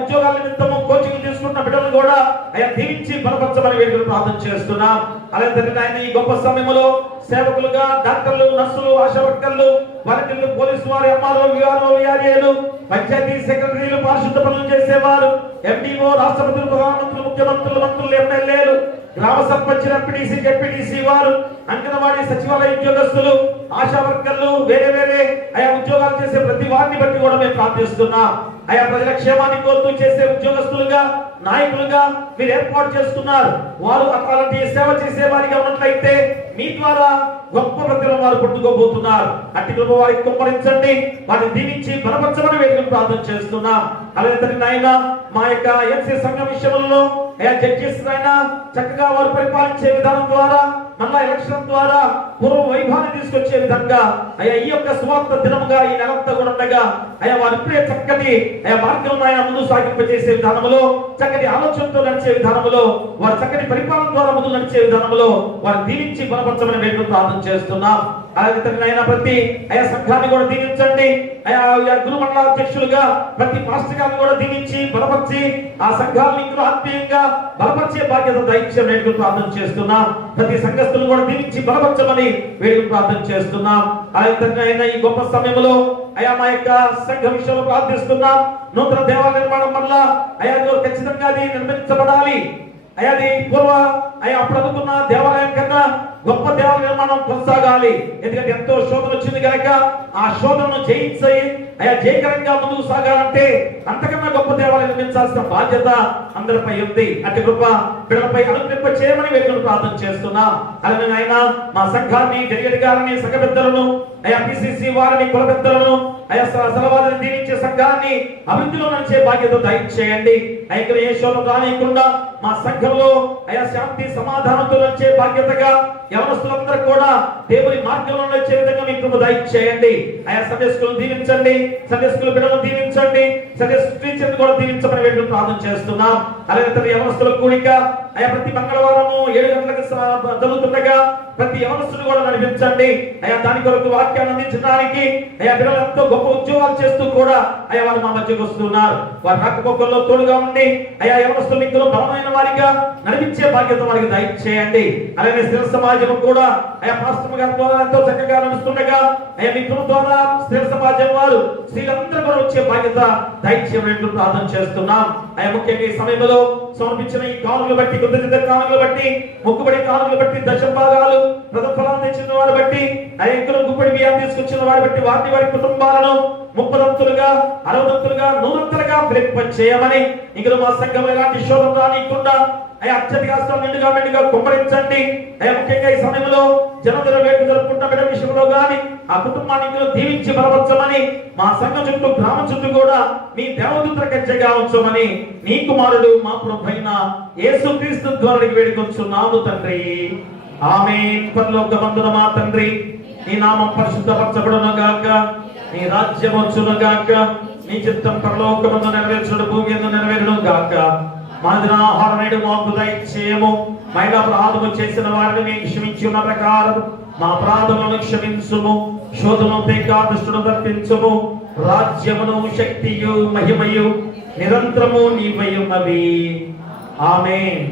ఉద్యోగాల నిమిత్తము కోచింగ్ తీసుకున్న బిడ్డలు కూడా దీవించి బలపరచమని వేడుకలు ప్రార్థన చేస్తున్నాం. అలాగే ఆయన ఈ గొప్ప సమయంలో సేవకులుగా డాక్టర్లు, నర్సులు, ఆశా వర్కర్లు, వాలంటీర్లు, పోలీసు వారు, ఎంఆర్ఓ, విఆర్ఓ, విఆర్ఏలు, పంచాయతీ సెక్రటరీలు, పారిశుద్ధ పనులు చేసేవారు, ఎండిఓ, రాష్ట్రపతులు, ప్రధానమంత్రులు, ముఖ్యమంత్రులు, మంత్రులు, ఎమ్మెల్యేలు, గ్రామ సర్పంచ్, ఎంపీటీసీ, జెడ్పీటీసీ వారు, అంగన్వాడీ సచివాలయ ఉద్యోగస్తులు, ఆశా వర్కర్లు, వేరే వేరే ఉద్యోగాలు చేసే ప్రతి వారిని బట్టి కూడా మేము ప్రార్థిస్తున్నాం. ప్రజల క్షేమాన్ని కోరుతూ చేసే ఉద్యోగస్తులుగా, నాయకులుగా మీరు ఏర్పాటు చేస్తున్నారు. వారు అలాంటి సేవ చేసే వారిగా ఉన్నట్లయితే మీ ద్వారా గొప్ప ప్రతిలో వారు పట్టుకోబోతున్నారు. అట్టి కృప వారికి కుమ్మరించండి. వారిని దీవించి బలపరచమని వేడుకలు ప్రార్థన చేస్తున్నాం. అలాగే నాయన మా యొక్క ఎన్సీ సంఘం విషయంలో జడ్జెస్ అయినా చక్కగా వారు పరిపాలించే విధానం ద్వారా మళ్ళా ఎలక్షన్ ద్వారా పూర్వ వైభవాన్ని తీసుకొచ్చే విధంగా ఈ యొక్క సువార్త దినముగా ఈ నెలంతా కూడా ఉండగా వారు ఇప్పుడే చక్కటి మార్గంలో ముందు సాగింపజేసే విధానంలో, చక్కటి ఆలోచనతో నడిచే విధానంలో, వారు చక్కటి పరిపాలన ద్వారా ముందు నడిచే విధానంలో వారు దీవించి బలపరచమని వేడుకలు ప్రార్థన చేస్తున్నాం. అలాగే ఆయన ప్రతి సంఘాన్ని కూడా దీవించండి. గురు మండల అధ్యక్షులుగా ప్రతి పాస్టర్ గారిని కూడా దీవించి బలపరిచి ఆ సంఘాలను ఇంకా ఆత్మీయంగా బలపరిచే బాధ్యత దయచేసి వేడుకలు ప్రార్థన చేస్తున్నాం. ప్రతి సంఘస్థులను కూడా దీవించి బలపరచమని వేడుకలు ప్రార్థన చేస్తున్నాం. అలాగే ఈ గొప్ప సమయంలో మా యొక్క సంఘ విషయంలో ప్రార్థిస్తున్నాం. నూతన దేవాలయ నిర్మాణం వల్ల ఖచ్చితంగా అది నిర్మించబడాలి. అది పూర్వ అప్పుడు అనుకున్న దేవాలయం కన్నా గొప్ప దేవాలయ నిర్మాణం కొనసాగాలి. ఎందుకంటే ఎంతో శోధన వచ్చింది కనుక ఆ శోధనను జయించి జయకరంగా ముందుకు సాగాలంటే అంతకన్నా గొప్ప దేవాలయం నిర్మించాల్సిన బాధ్యత అందరిపై ఉంది. అట్టి కృప బిడ్డలపై అనుగ్రహింప చేయమని వేడుకలు ప్రార్థన చేస్తున్నాం. అలాగే ఆయన మా సంఘాన్ని, డెలిగేట్ గారిని, సంఘ పెద్దలను, పిసిసి వారిని, కుల పెద్దలను, సలవాదిని దీవించే సంఘాన్ని అభివృద్ధిలో నడిచే బాధ్యత దయచేయండి. ఇక్కడ ఏ శోధన రానియకుండా మా సంఘంలో శాంతి సమాధానంతో నడిచే బాధ్యతగా యవనస్తులందరూ కూడా దేవుని మార్గంలో నడిచే విధంగా మీ కృప దయచేయండి. సండే స్కూల్ దీవించండి, సండే స్కూల్ బిడ్డలను దీవించండి, సండే టీచర్ని కూడా దీవించమని వేడుకలు ప్రార్థన చేస్తున్నాం. అలాగే యవనస్తుల కూడిక ప్రతి మంగళవారము 7 గంటలకు జరుగుతుండగా ప్రతి యవనస్తుని కూడా నడిపించండి. దాని కొరకు వాక్యాన్ని అందించడానికి బిడ్డలు ఎంతో గొప్ప ఉద్యోగాలు చేస్తూ కూడా వారు మా మధ్యకు వస్తున్నారు. వారి రాకపోకల్లో తోడుగా ఉండి యవనస్తులు ఇందులో బలమైన వారిగా నడిపించే బాధ్యత వారికి దయచేయండి. అలాగే స్థిర సమాజం కూడా పాస్టర్ గారి ద్వారా ఎంతో చక్కగా నడుస్తుండగా మీ కృప ద్వారా స్థిర సమాజం వారు స్త్రీలందరూ కూడా వచ్చే బాధ్యత దయచేయమని ప్రార్థన చేస్తున్నాం. ముఖ్యంగా ఈ సమయంలో సమర్పించిన ఈ కానుకలు బట్టి, కృతజ్ఞత కానుకలు బట్టి, మొక్కుబడి కానుకలు బట్టి, దశమ భాగాలు, ప్రథమ ఫలాలు తెచ్చిన వారి బట్టి, ఇంకను గుప్పడి బియ్యం తీసుకొచ్చిన వారి బట్టి వారిని, వారి కుటుంబాలను 30దంతులుగా, 60దంతులుగా, 100దంతులుగా ఫలింపచేయమని, ఇంకను మా సంఘం ఎలాంటి శోధన రానియకుండా అత్యధిక నిండుగా మెండుగా కుమ్మరించండి. ముఖ్యంగా ఈ సమయంలో జనదర వేడుక జరుపుకుంటున్న బిడ్డ విషయంలో గాని ఆ కుటుంబాన్ని దీవించి బలపరచమని, మా సంఘం చుట్టూ, గ్రామం చుట్టూ కూడా మీ దేవదూతల కంచెగా ఉంచమని నీ కుమారుడు మా ప్రభువైన యేసుక్రీస్తు ద్వారా వేడుకొంచున్నాము తండ్రి. ఆమేన్. పరలోకమందున మా తండ్రి, నీ నామం పరిశుద్ధపరచబడును గాక, నీ రాజ్యం వచ్చును గాక, నీ చిత్తం పరలోకమందు నెరవేర్చుడు భూమి యందు నెరవేరును గాక. మా దినాహారం నేడు మాకు దయచేయము. మహిళా అపరాధము చేసిన వారిని మేము క్షమించి ఉన్న ప్రకారం మా అపరాధములను క్షమించుము. శోధను దుష్టుడు తప్పించుము. రాజ్యమును, శక్తియు, మహిమయు నిరంతరము నీవై ఉన్నవి. ఆమేన్.